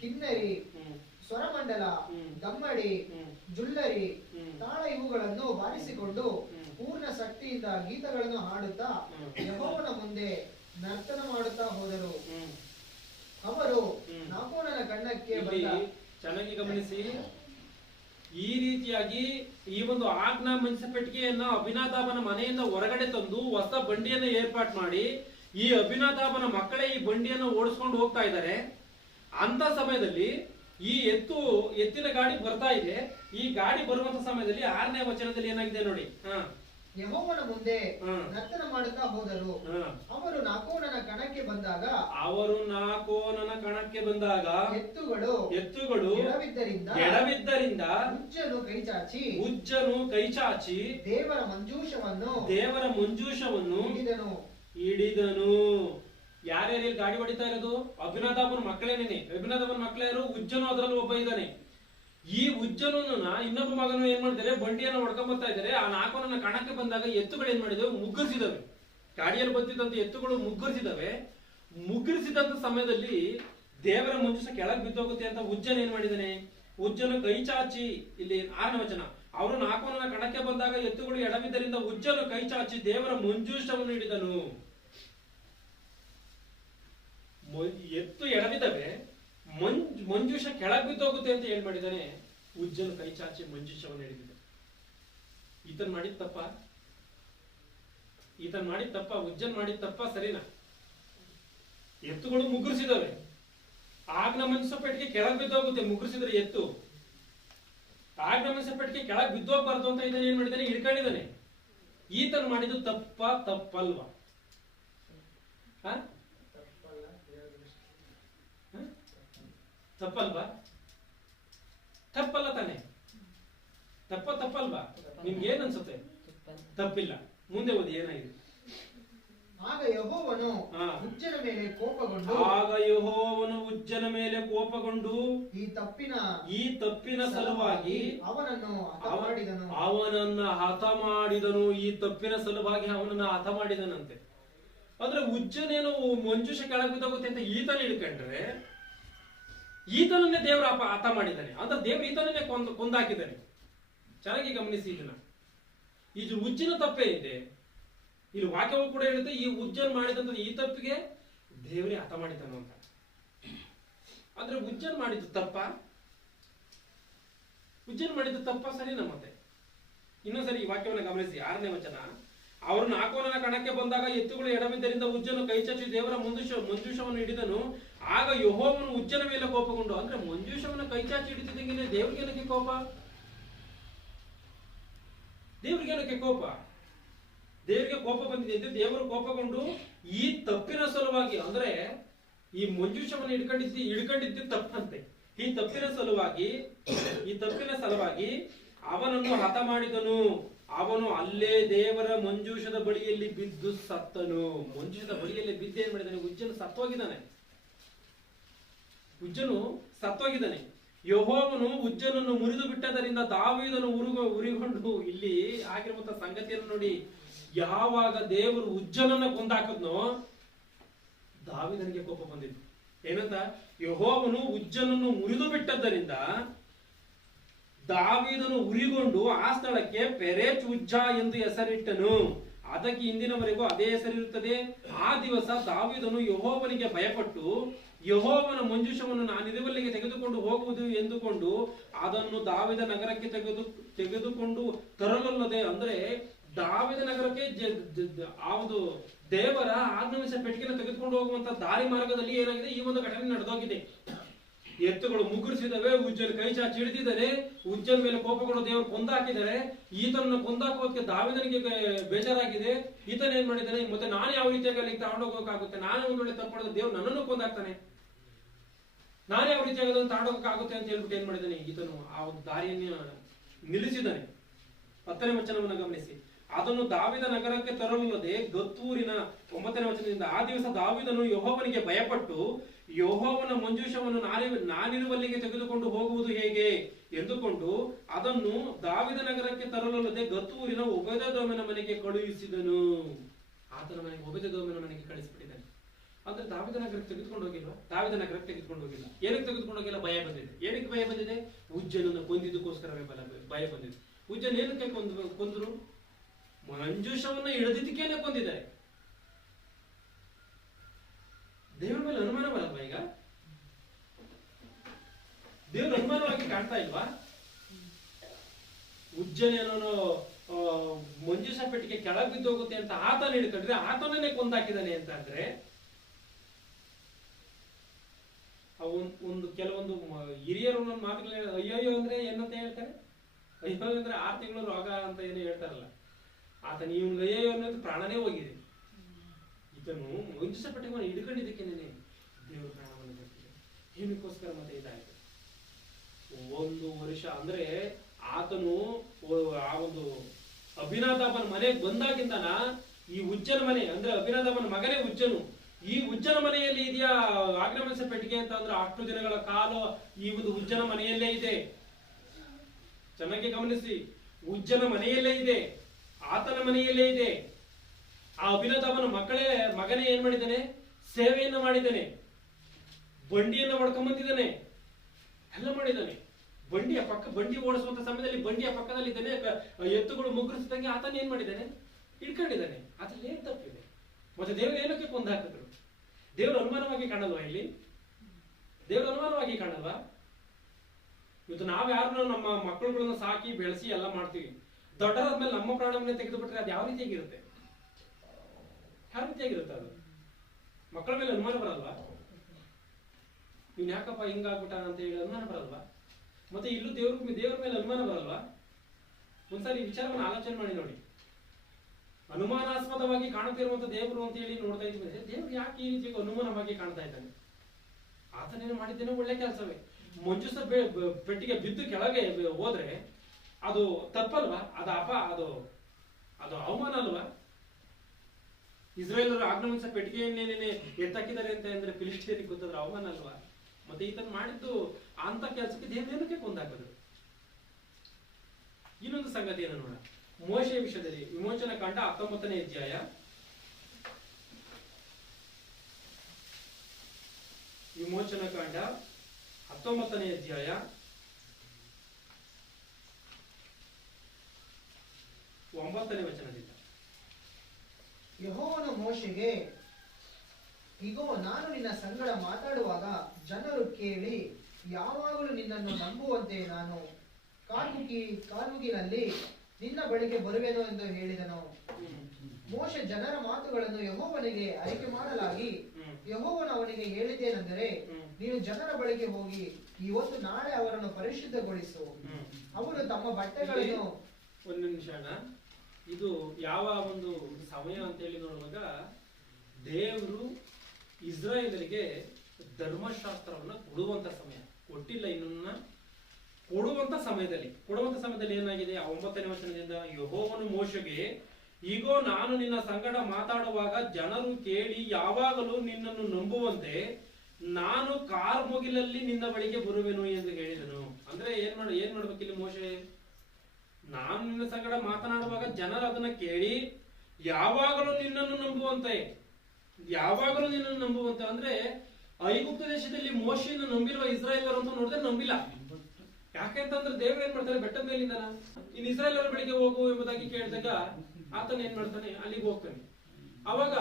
ಕಿನ್ನರಿ, ಸ್ವರಮಂಡಲ, ದಮ್ಮಡಿ, ಜುಲ್ಲರಿ, ತಾಳ ಇವುಗಳನ್ನು ಬಾರಿಸಿಕೊಂಡು ಪೂರ್ಣ ಶಕ್ತಿಯಿಂದ ಗೀತಗಳನ್ನು ಹಾಡುತ್ತಾ ಯೆಹೋವನ ಮುಂದೆ ನರ್ತನ ಮಾಡುತ್ತಾ ಹೋದರು. ಅವರು ನಾಕೋನನ ಕಣ್ಣಕ್ಕೆ ಬಂದ. ಚೆನ್ನಾಗಿ ಗಮನಿಸಿ, ಈ ರೀತಿಯಾಗಿ ಈ ಒಂದು ಆಜ್ಞಾ ಪೆಟ್ಟಿಗೆಯನ್ನ ಅಭಿನಾದಾಬನ ಮನೆಯಿಂದ ಹೊರಗಡೆ ತಂದು ಹೊಸ ಬಂಡಿಯನ್ನ ಏರ್ಪಾಟ್ ಮಾಡಿ, ಈ ಅಭಿನಾದಾಬನ ಮಕ್ಕಳೇ ಈ ಬಂಡಿಯನ್ನು ಓಡಿಸ್ಕೊಂಡು ಹೋಗ್ತಾ ಇದ್ದಾರೆ. ಅಂತ ಸಮಯದಲ್ಲಿ ಈ ಎತ್ತಿನ ಗಾಡಿ ಬರ್ತಾ ಇದೆ. ಈ ಗಾಡಿ ಬರುವಂತ ಸಮಯದಲ್ಲಿ 6ನೇ ವಚನದಲ್ಲಿ ಏನಾಗಿದೆ ನೋಡಿ. ಯೆಹೋವನ ಮುಂದೆ ನರ್ತನ ಮಾಡುತ್ತಾ ಹೋದರು. ಅವರು ನಾಕೋನನ ಕಣಕ್ಕೆ ಬಂದಾಗ ಎತ್ತುಗಳು ಎಡವಿದ್ದರಿಂದ ಉಜ್ಜನು ಕೈಚಾಚಿ ದೇವರ ಮಂಜೂಷವನ್ನು ಹಿಡಿದನು. ಯಾರ್ಯಾರು ಗಾಡಿ ಹೊಡಿತಾ ಇರೋದು? ಅಭಿನಾದಾಬನ ಮಕ್ಕಳೇನೇನೆ. ಅಭಿನಾದಾಬನ ಮಕ್ಕಳ್ಯಾರು? ಉಜ್ಜನು ಅದರಲ್ಲಿ ಒಬ್ಬ ಇದ್ದಾನೆ. ಈ ಉಜ್ಜನನ್ನ ಇನ್ನೊಬ್ಬ ಮಗನು ಏನ್ ಮಾಡಿದ್ದಾರೆ, ಬಂಡಿಯನ್ನು ಹೊಡ್ಕೊಂಡ್ ಬರ್ತಾ ಇದ್ದಾರೆ. ಆ ನಾಕೋನನ್ನ ಕಣಕ್ಕೆ ಬಂದಾಗ ಎತ್ತುಗಳು ಏನ್ ಮಾಡಿದವೆ, ಮುಗ್ಗರಿಸಿದವೆ. ಗಾಡಿಯಲ್ಲಿ ಬಂದಿದ್ದಂತ ಎತ್ತುಗಳು ಮುಗ್ಗರಿಸಿದಂತ ಸಮಯದಲ್ಲಿ ದೇವರ ಮಂಜೂಷ ಕೆಳಗೆ ಬಿದ್ದೋಗುತ್ತೆ ಅಂತ ಉಜ್ಜನ ಏನ್ ಮಾಡಿದಾನೆ, ಉಜ್ಜನು ಕೈ ಚಾಚಿ, ಇಲ್ಲಿ 6ನೇ ವಚನ, ಅವರು ನಾಕೋನನ್ನ ಕಣಕ್ಕೆ ಬಂದಾಗ ಎತ್ತುಗಳು ಎಡವಿದ್ದರಿಂದ ಉಜ್ಜನು ಕೈ ಚಾಚಿ ದೇವರ ಮಂಜೂಷವನ್ನು ಹಿಡಿದನು. ಎತ್ತು ಎಡವಿದವೆ, ಮಂಜೂಷ ಕೆಳಗೆ ಬಿದ್ದೋಗುತ್ತೆ ಅಂತ ಏನ್ ಮಾಡಿದಾನೆ, ಉಜ್ಜನು ಕೈ ಚಾಚಿ ಮಂಜೂಷವನ್ನು ಹಿಡಿದಿದೆ. ಈತನ್ ಮಾಡಿದ ತಪ್ಪ, ಉಜ್ಜನ್ ಮಾಡಿದ ತಪ್ಪ, ಸರಿನಾ? ಎತ್ತುಗಳು ಮುಗ್ಗರಿಸಿದವೆ. ಆಜ್ಞಾ ಮಂಜೂಷ ಪೆಟ್ಟಿಗೆ ಕೆಳಗೆ ಬಿದ್ದೋಗುತ್ತೆ, ಮುಗ್ಗರಿಸಿದ್ರೆ ಎತ್ತು. ಆಜ್ಞಾ ಮಂಜೂಷ ಪೆಟ್ಟಿಗೆ ಕೆಳಗೆ ಬಿದ್ದೋಗ್ಬಾರ್ದು ಅಂತ ಇದನ್ನ ಏನ್ ಮಾಡಿದಾನೆ, ಹಿಡ್ಕೊಂಡಿದ್ದಾನೆ. ಈತನ್ ಮಾಡಿದ್ದು ತಪ್ಪಲ್ವಾ? ತಪ್ಪಲ್ವಾ? ತಪ್ಪಲ್ಲ ತಾನೆ? ತಪ್ಪಲ್ವಾ? ನಿಮ್ಗೆ ಏನ್ ಅನ್ಸುತ್ತೆ? ತಪ್ಪಿಲ್ಲ. ಮುಂದೆ ಓದಿ, ಏನಾಗಿದೆ? ಆಗ ಯೆಹೋವನು ಉಜ್ಜನ ಮೇಲೆ ಕೋಪಗೊಂಡು ಈ ತಪ್ಪಿನ ಸಲುವಾಗಿ ಅವನನ್ನ ಹತ ಮಾಡಿದನು. ಈ ತಪ್ಪಿನ ಸಲುವಾಗಿ ಅವನನ್ನ ಹತ ಮಾಡಿದನಂತೆ. ಅಂದ್ರೆ ಉಜ್ಜನೇನು ಮಂಜೂಷ ಕೆಳಗೆ ಬಿದ್ದೋಗುತ್ತೆ ಅಂತ ಈತನ ಹಿಡ್ಕೊಂಡ್ರೆ, ಈತನನ್ನೇ ದೇವರ ಹತ ಮಾಡಿದ್ದಾನೆ. ಅಂದ್ರೆ ದೇವ್ರ ಈತನನ್ನೇ ಕೊಂದಾಕಿದ್ದಾನೆ. ಚೆನ್ನಾಗಿ ಗಮನಿಸಿ ಇದನ್ನ. ಇದು ಉಜ್ಜಿನ ತಪ್ಪೇ ಇದೆ. ಇಲ್ಲಿ ವಾಕ್ಯವು ಕೂಡ ಹೇಳುತ್ತೆ ಈ ಉಜ್ಜನ್ ಮಾಡಿದಂತ ಈ ತಪ್ಪಿಗೆ ದೇವರೇ ಹತ ಮಾಡಿದನು ಅಂತ. ಆದ್ರೆ ಉಜ್ಜನ್ ಮಾಡಿದ್ದು ತಪ್ಪ? ಉಜ್ಜನ್ ಮಾಡಿದ್ದು ತಪ್ಪ ಸರಿನಾ? ಮತ್ತೆ ಇನ್ನೊಂದ್ಸರಿ ಈ ವಾಕ್ಯವನ್ನು ಗಮನಿಸಿ. 6ನೇ ವಚನ, ಅವರು ನಾಕೋನನ ಕಣಕ್ಕೆ ಬಂದಾಗ ಎತ್ತುಗಳು ಎಡಬಿದ್ದರಿಂದ ಉಜ್ಜನು ಕೈಚಾಚಿ ದೇವರ ಮಂಜೂಷವನ್ನು ಹಿಡಿದನು. ಆಗ ಯೆಹೋವನು ಉಜ್ಜನ ಮೇಲೆ ಕೋಪಗೊಂಡು. ಅಂದ್ರೆ ಮಂಜೂಷವನ್ನು ಕೈಚಾಚಿ ಹಿಡಿದಿದ್ದಂಗೆ ದೇವ್ರಿಗೆ ಏನಕ್ಕೆ ಕೋಪ? ದೇವ್ರಿಗೆ ಏನಕ್ಕೆ ಕೋಪ? ದೇವರಿಗೆ ಕೋಪ ಬಂದಿದೆ ಅಂತ ದೇವರು ಕೋಪಗೊಂಡು ಈ ತಪ್ಪಿನ ಸಲುವಾಗಿ, ಅಂದ್ರೆ ಈ ಮಂಜೂಷವನ್ನು ಹಿಡ್ಕೊಂಡಿದ್ದು ತಪ್ಪಂತೆ. ಈ ತಪ್ಪಿನ ಸಲುವಾಗಿ ಅವನನ್ನು ಹತ ಮಾಡಿದನು. ಅವನು ಅಲ್ಲೇ ದೇವರ ಮಂಜೂಷದ ಬಳಿಯಲ್ಲಿ ಬಿದ್ದು ಸತ್ತನು. ಮಂಜೂಷದ ಬಳಿಯಲ್ಲಿ ಬಿದ್ದು ಏನ್ ಮಾಡಿದಾನೆ? ಉಜ್ಜನು ಸತ್ತೋಗಿದ್ದಾನೆ. ಯೆಹೋವನು ಉಜ್ಜನನ್ನು ಮುರಿದು ಬಿಟ್ಟದರಿಂದ ದಾವೀದನು ಉರಿಗೊಂಡು. ಇಲ್ಲಿ ಆಗಿರುವಂತಹ ಸಂಗತಿಯನ್ನು ನೋಡಿ. ಯಾವಾಗ ದೇವರು ಉಜ್ಜನನ್ನ ಕೊಂದಾಕದ್ನೋ ದಾವೀದನಿಗೆ ಕೋಪ ಬಂದಿತ್ತು. ಏನಂತ? ಯೆಹೋವನು ಉಜ್ಜನನ್ನು ಮುರಿದು ಬಿಟ್ಟದ್ದರಿಂದ ದಾವೀದನು ಉರಿಗೊಂಡು ಆ ಸ್ಥಳಕ್ಕೆ ಪೆರೇಚ್ ಉಜ್ಜ ಎಂದು ಹೆಸರಿಟ್ಟನು. ಅದಕ್ಕೆ ಇಂದಿನವರೆಗೂ ಅದೇ ಹೆಸರಿರುತ್ತದೆ. ಆ ದಿವಸ ದಾವೀದನು ಯೆಹೋವನಿಗೆ ಭಯಪಟ್ಟು ಯೆಹೋವನ ಮಂಜೂಷವನ್ನು ನಾನಿರುವಲ್ಲಿಗೆ ತೆಗೆದುಕೊಂಡು ಹೋಗುವುದು ಎಂದುಕೊಂಡು ಅದನ್ನು ದಾವೀದ ನಗರಕ್ಕೆ ತೆಗೆದುಕೊಂಡು ತರಲಲ್ಲದೆ, ಅಂದ್ರೆ ದಾವೀದ ನಗರಕ್ಕೆ ಯಾವುದು ದೇವರ ಆಜ್ಞಾಪಿಸ ಪೆಟ್ಟಿಗೆನ ತೆಗೆದುಕೊಂಡು ಹೋಗುವಂತ ದಾರಿ ಮಾರ್ಗದಲ್ಲಿ ಏನಾಗಿದೆ? ಈ ಒಂದು ಘಟನೆ ನಡೆದೋಗಿದೆ. ಎತ್ತುಗಳು ಮುಗುರಿಸಿದವೆ, ಉಜ್ಜನ ಕೈ ಚಾಚಿ ಹಿಡಿದಿದ್ದಾರೆ, ಉಜ್ಜನ ಮೇಲೆ ಕೋಪಗೊಂಡು ದೇವರು ಕೊಂದಾಕಿದ್ದಾರೆ. ಈತನನ್ನು ಕೊಂದಾಕೋದಕ್ಕೆ ದಾವೀದನಿಗೆ ಬೇಜಾರಾಗಿದೆ. ಈತನ ಏನ್ ಮಾಡಿದ್ದಾನೆ? ಮತ್ತೆ ನಾನು ಯಾವ ರೀತಿಯಾಗಿ ಅಲ್ಲಿಗೆ ತಗೊಂಡೋಗೋಕಾಗುತ್ತೆ? ನಾನೇ ಒಂದ್ ವೇಳೆ ತಪ್ಪು ಮಾಡಿದ್ರೆ ದೇವ್ರು ನನ್ನನ್ನು ಕೊಂದಾಕ್ತಾನೆ. ನಾನೇ ಯಾವ ರೀತಿಯಾಗಿ ಅದನ್ನು ತಗೊಂಡೋಗೋಕಾಗುತ್ತೆ ಅಂತ ಹೇಳ್ಬಿಟ್ಟು ಏನ್ ಮಾಡಿದ್ದಾನೆ? ಈತನು ಆ ಒಂದು ದಾರಿಯನ್ನು ನಿಲ್ಲಿಸಿದ್ದಾನೆ. 10ನೇ ವಚನವನ್ನು ಗಮನಿಸಿ. ಅದನ್ನು ದಾವೀದ ನಗರಕ್ಕೆ ತರಲಲ್ಲದೆ ಗತ್ತೂರಿನ 9ನೇ ವಚನದಿಂದ ಆ ದಿವಸ ದಾವೀದನು ಯೆಹೋವನಿಗೆ ಭಯಪಟ್ಟು ಯೆಹೋವನ ಮಂಜೂಷವನ್ನು ನಾನಿರುವಲ್ಲಿಗೆ ತೆಗೆದುಕೊಂಡು ಹೋಗುವುದು ಹೇಗೆ ಎಂದುಕೊಂಡು ಅದನ್ನು ದಾವೀದ ನಗರಕ್ಕೆ ತರಲಲ್ಲದೆ ಗತ್ತೂರಿನ ಒಬೇದೆದೋಮನ ಮನೆಗೆ ಕಳುಹಿಸಿದನು. ಆತನ ಮನೆಗೆ ಒಬೇದೆದೋಮನ ಮನೆಗೆ ಕಳಿಸಿಬಿಟ್ಟಿದ್ದಾನೆ. ಅಂದ್ರೆ ದಾವೀದ ನಗರಕ್ಕೆ ತೆಗೆದುಕೊಂಡು ಹೋಗಿಲ್ವಾ? ದಾವೀದ ನಗರಕ್ಕೆ ತೆಗೆದುಕೊಂಡು ಹೋಗಿಲ್ಲ. ಏನಕ್ಕೆ ತೆಗೆದುಕೊಂಡು ಹೋಗಿಲ್ಲ? ಭಯ ಬಂದಿದೆ. ಏನಕ್ಕೆ ಭಯ ಬಂದಿದೆ? ಉಜ್ಜನನ್ನು ಕೊಂದಿದ್ದಕ್ಕೋಸ್ಕರವೇ ಭಯ ಬಂದಿದೆ. ಉಜ್ಜನ ಏನಕ್ಕೆ ಕೊಂದ್ರು? ಮಂಜೂಷವನ್ನು ಹಿಡಿದಿದ್ದಕ್ಕೇನೆ ಕೊಂದಿದ್ದಾರೆ. ದೇವರ ಮೇಲೆ ಅನುಮಾನ ಬರಲ್ವಾ? ಈಗ ದೇವ್ರ ಅನುಮಾನವಾಗಿ ಕಾಣ್ತಾ ಇಲ್ವಾ? ಉಜ್ಜನೇನೋ ಮಂಜೂಷ ಪೆಟ್ಟಿಗೆ ಕೆಳಗೆ ಬಿದ್ದು ಹೋಗುತ್ತೆ ಅಂತ ಆತನ ಹಿಡ್ಕೊಂಡ್ರೆ ಆತನೇ ಕೊಂದಾಕಿದ್ದಾನೆ ಅಂತ ಅಂದ್ರೆ ಕೆಲವೊಂದು ಹಿರಿಯರು ಒಂದೊಂದು ಮಾತುಗಳು ಅಯ್ಯೋ ಅಂದ್ರೆ ಏನಂತ ಹೇಳ್ತಾರೆ? ಅಯ್ಯೋ ಅಂದ್ರೆ 6 ತಿಂಗಳು ರೋಗ ಅಂತ ಏನು ಹೇಳ್ತಾರಲ್ಲ, ಆತನ ಇವನ್ ಅಯ್ಯೋ ಅನ್ನೋದು ಪ್ರಾಣನೇ ಹೋಗಿದೆ. ಇದನ್ನು ಮಂಜೂಷ ಪೆಟ್ಟಿಗೆ ಹಿಡ್ಕೊಂಡಿದ್ದಕ್ಕೇನೆ ದೇವರು ಪ್ರಾಣವನ್ನು ಬರ್ತಿದೆ. ಏನಕ್ಕೋಸ್ಕರ ಮತ್ತೆ ಇದಾಯ್ತು? 1 ವರ್ಷ ಅಂದ್ರೆ ಆತನು ಆ ಒಂದು ಅಭಿನಾದಾಬನ ಮನೆಗೆ ಬಂದಾಗಿಂದನ ಈ ಉಜ್ಜನ ಮನೆ ಅಂದ್ರೆ ಅಭಿನಾದಾಬನ ಮಗನೇ ಉಜ್ಜನು. ಈ ಉಜ್ಜನ ಮನೆಯಲ್ಲಿ ಇದೆಯಾ ಆಜ್ಞಾಪಿಸ ಪೆಟ್ಟಿಗೆ ಅಂತ ಅಂದ್ರೆ 8 ದಿನಗಳ ಕಾಲ ಈ ಒಂದು ಉಜ್ಜನ ಮನೆಯಲ್ಲೇ ಇದೆ. ಚೆನ್ನಾಗಿ ಗಮನಿಸಿ, ಉಜ್ಜನ ಮನೆಯಲ್ಲೇ ಇದೆ, ಆತನ ಮನೆಯಲ್ಲೇ ಇದೆ. ಆ ಅಭಿನದಾಬನ ಮಗನೇ ಏನ್ ಮಾಡಿದ್ದಾನೆ? ಸೇವೆಯನ್ನ ಮಾಡಿದ್ದಾನೆ, ಬಂಡಿಯನ್ನ ಹೊಡ್ಕೊಂಬಂದಿದ್ದಾನೆ, ಎಲ್ಲ ಮಾಡಿದ್ದಾನೆ. ಬಂಡಿ ಓಡಿಸುವಂತ ಸಮಯದಲ್ಲಿ ಬಂಡಿಯ ಪಕ್ಕದಲ್ಲಿ ಇದ್ದಾನೆ, ಎತ್ತುಗಳು ಮುಗುರಿಸಿದಂಗೆ ಆತನ ಏನ್ ಮಾಡಿದ್ದಾನೆ? ಇಟ್ಕೊಂಡಿದ್ದಾನೆ. ಅದ್ರಲ್ಲಿ ಏನ್ ತಪ್ಪಿದೆ? ಮತ್ತೆ ದೇವರು ಏನಕ್ಕೆ ಕೊಂದು ಹಾಕಿದ್ರು? ದೇವರು ಅನುಮಾನವಾಗಿ ಕಾಣಲ್ವಾ? ಇಲ್ಲಿ ದೇವರು ಅನುಮಾನವಾಗಿ ಕಾಣಲ್ವಾ? ಇವತ್ತು ನಾವ್ ಯಾರನ್ನ ನಮ್ಮ ಮಕ್ಕಳುಗಳನ್ನ ಸಾಕಿ ಬೆಳೆಸಿ ಎಲ್ಲ ಮಾಡ್ತೀವಿ. ದೊಡ್ಡರಾದ್ಮೇಲೆ ನಮ್ಮ ಪ್ರಾಣವನ್ನೇ ತೆಗೆದು ಬಿಟ್ರೆ ಅದು ಯಾವ ರೀತಿಯಾಗಿರುತ್ತೆ? ಯಾವ ರೀತಿಯಾಗಿರುತ್ತೆ ಅದು? ಮಕ್ಕಳ ಮೇಲೆ ಅನುಮಾನ ಬರಲ್ವಾ? ಇವ್ನು ಯಾಕಪ್ಪ ಹಿಂಗಾಗ್ಬಿಟ್ಟ ಅಂತ ಹೇಳಿ ಅನುಮಾನ ಬರಲ್ವಾ? ಮತ್ತೆ ಇಲ್ಲೂ ದೇವ್ರ ಮೇಲೆ ಅನುಮಾನ ಬರಲ್ವಾ? ಒಂದ್ಸರಿ ವಿಚಾರವನ್ನು ಆಲೋಚನೆ ಮಾಡಿ ನೋಡಿ. ಅನುಮಾನಾಸ್ಪದವಾಗಿ ಕಾಣುತ್ತಿರುವಂತ ದೇವರು ಅಂತ ಹೇಳಿ ನೋಡ್ತಾ ಇದ್ದೀವಿ. ದೇವ್ರು ಯಾಕೆ ಈ ರೀತಿ ಅನುಮಾನವಾಗಿ ಕಾಣ್ತಾ ಇದ್ದಾನೆ? ಆತನೇನು ಮಾಡಿದ್ದೇನೆ ಒಳ್ಳೆ ಕೆಲಸವೇ. ಮಂಜೂಷ ಪೆಟ್ಟಿಗೆ ಬಿದ್ದು ಕೆಳಗೆ ಹೋದ್ರೆ ಅದು ತಪ್ಪಲ್ವಾ? ಅದು ಅವಮಾನ ಅಲ್ವಾ? ಇಸ್ರೇಲರು ಆಜ್ಞಾಪಿಸ ಪೆಟ್ಟಿಗೆಯನ್ನೇನೆ ಎತ್ತಾಕಿದ್ದಾರೆ ಅಂತ ಅಂದ್ರೆ ಫಿಲಿಸ್ಟಿಯರಿಗೆ ಗೊತ್ತಾದ್ರೆ ಅವಮಾನ ಅಲ್ವಾ? ಮತ್ತೆ ಈತನ ಮಾಡಿದ್ದು ಅಂತ ಕೆಲಸಕ್ಕೆ ದೇವರೇನಕ್ಕೆ ಕೊಂದಾಕಿದ್ರು? ಇನ್ನೊಂದು ಸಂಗತಿಯನ್ನು ನೋಡ. ಮೋಶೆಯ ವಿಷಯದಲ್ಲಿ ವಿಮೋಚನ ಕಾಂಡ 19ನೇ ಅಧ್ಯಾಯ, ವಿಮೋಚನ ಕಾಂಡ 19ನೇ ಅಧ್ಯಾಯ 9ನೇ ವಚನದಿಂದ ಯೆಹೋವನು ಮೋಶೆಗೆ, ಇಗೋ ನಾನು ನಿನ್ನ ಸಂಗಡ ಮಾತಾಡುವಾಗ ಜನರು ಕೇಳಿ ಯಾವಾಗಲೂ ನಿನ್ನನ್ನು ನಂಬುವಂತೆ ನಾನು ಕಾಲ್ಮುಗಿನಲ್ಲಿ ನಿನ್ನ ಬಳಿಗೆ ಬರುವೆನು ಎಂದು ಹೇಳಿದನು. ಮೋಶೆ ಜನರ ಮಾತುಗಳನ್ನು ಯೆಹೋವನಿಗೆ ಅರಿಕೆ ಮಾಡಲಾಗಿ, ಯೆಹೋವನು ಅವನಿಗೆ ಹೇಳಿದ್ದೇನೆಂದರೆ, ನೀನು ಜನರ ಬಳಿಗೆ ಹೋಗಿ ಇವತ್ತು ನಾಳೆ ಅವರನ್ನು ಪರಿಶುದ್ಧಗೊಳಿಸು. ಅವರು ತಮ್ಮ ಬಟ್ಟೆಗಳನ್ನು ಒಂದು ನಿಮಿಷ ಅಣ್ಣ, ಇದು ಯಾವ ಒಂದು ಸಮಯ ಅಂತ ಹೇಳಿ ನೋಡುವಾಗ ದೇವರು ಇಸ್ರಾಯೇಲರಿಗೆ ಧರ್ಮಶಾಸ್ತ್ರವನ್ನ ಕೊಡುವಂತ ಸಮಯ, ಕೊಟ್ಟಿಲ್ಲ ಇನ್ನನ್ನ, ಕೊಡುವಂತ ಸಮಯದಲ್ಲಿ ಏನಾಗಿದೆ? ಆ 9ನೇ ವಚನದಿಂದ, ಯೆಹೋವನು ಮೋಶೆಗೆ, ಈಗೋ ನಾನು ನಿನ್ನ ಸಂಗಡ ಮಾತಾಡುವಾಗ ಜನರು ಕೇಳಿ ಯಾವಾಗಲೂ ನಿನ್ನನ್ನು ನಂಬುವಂತೆ ನಾನು ಕಾರ್ಮುಗಿಲಲ್ಲಿ ನಿನ್ನ ಬಳಿಗೆ ಬರುವೆನು ಎಂದು ಹೇಳಿದನು. ಅಂದ್ರೆ ಏನ್ ಮಾಡ್ಬೇಕಿಲ್ಲಿ ಮೋಶೆ? ನಾನು ನಿನ್ನ ಸಂಗಡ ಮಾತನಾಡುವಾಗ ಜನರು ಅದನ್ನ ಕೇಳಿ ಯಾವಾಗಲೂ ನಿನ್ನನ್ನು ನಂಬುವಂತೆ ಅಂದ್ರೆ ಐಗುಪ್ತ ದೇಶದಲ್ಲಿ ಮೋಶೆಯನ್ನು ನಂಬಿರುವ ಇಸ್ರಾಯೇಲರು ಅಂತ ನೋಡಿದ್ರೆ ನಂಬಿಲ್ಲ. ಯಾಕೆಂತಂದ್ರೆ ದೇವರು ಏನ್ ಮಾಡ್ತಾರೆ? ಬೆಟ್ಟದ ಮೇಲಿಂದ ಇನ್ ಇಸ್ರಾಯೇಲರ ಬಳಿಗೆ ಹೋಗು ಎಂಬುದಾಗಿ ಕೇಳಿದಾಗ ಆತನ ಏನ್ ಮಾಡ್ತಾನೆ? ಅಲ್ಲಿಗೆ ಹೋಗ್ತಾನೆ. ಅವಾಗ